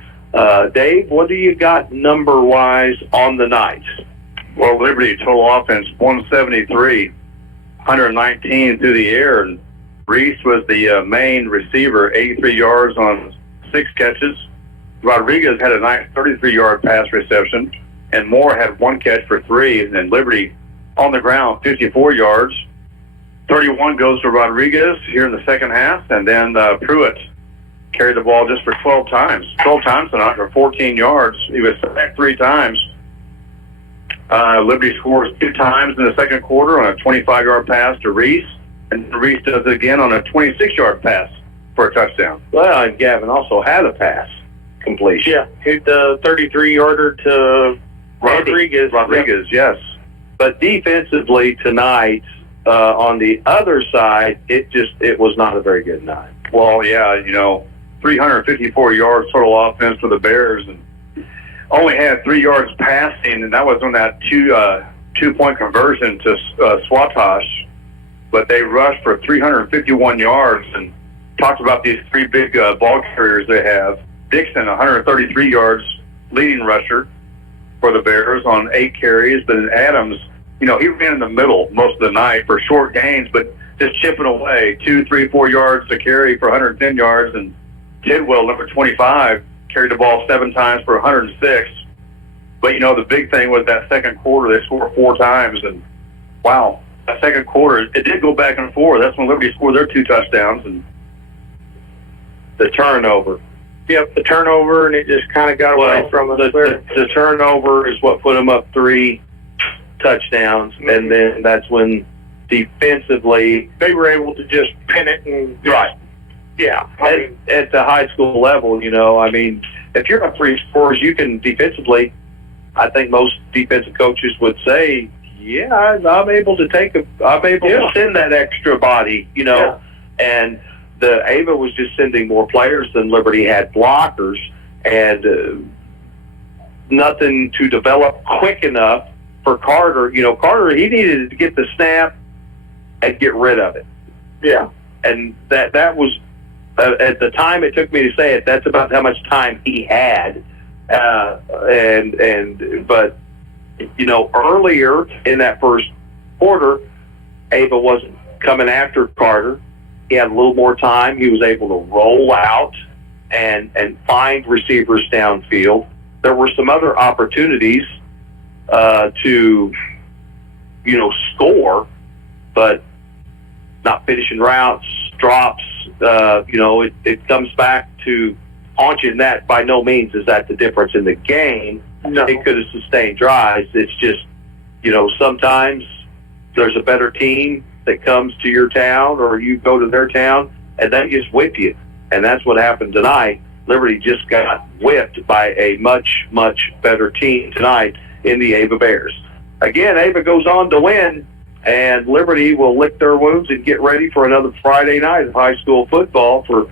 Dave, what do you got number-wise on the night? Well, Liberty total offense 173, 119 through the air, and Reese was the main receiver, 83 yards on 6 catches. Rodriguez had a nice 33-yard pass reception, and Moore had 1 catch for 3, and then Liberty on the ground, 54 yards. 31 goes to Rodriguez here in the second half, and then Pruitt carried the ball just for 12 times tonight for 14 yards. He was sacked 3 times. Liberty scores 2 times in the second quarter on a 25-yard pass to Reese, and Reese does it again on a 26-yard pass for a touchdown. Well, and Gavin also had a pass completion. Yeah, hit the 33-yarder to Rodriguez. Rodriguez, yes. But defensively tonight, on the other side, it was not a very good night. Well, yeah, 354 yards total offense for the Bears, and only had 3 yards passing, and that was on that two-point conversion to Swatosh. But they rushed for 351 yards, and talked about these 3 big ball carriers they have. Dixon, 133 yards, leading rusher for the Bears on 8 carries, but then Adams, he ran in the middle most of the night for short gains, but just chipping away 2, 3, 4 yards to carry for 110 yards. And Tidwell, number 25, carried the ball 7 times for 106. But, the big thing was that second quarter, they scored 4 times. And, wow, that second quarter, it did go back and forth. That's when Liberty scored their 2 touchdowns. And the turnover. Yep, the turnover, and it just kind of got away from us. The turnover is what put them up 3 touchdowns, and then that's when defensively they were able to just pin it and at the high school level. If you're up 3 scores, you can defensively. I think most defensive coaches would say, I'm able to to send that extra body, and the Ava was just sending more players than Liberty had blockers, and nothing to develop quick enough for Carter. Carter, he needed to get the snap and get rid of it. Yeah. And that was, at the time it took me to say it, that's about how much time he had. But earlier in that first quarter, Ava wasn't coming after Carter. He had a little more time. He was able to roll out and find receivers downfield. There were some other opportunities to score, but not finishing routes, drops. It comes back to haunching. That by no means is that the difference in the game. No. It could have sustained drives. It's just, sometimes there's a better team that comes to your town, or you go to their town, and they just whip you. And that's what happened tonight. Liberty just got whipped by a much, much better team tonight in the Ava Bears. Again, Ava goes on to win, and Liberty will lick their wounds and get ready for another Friday night of high school football for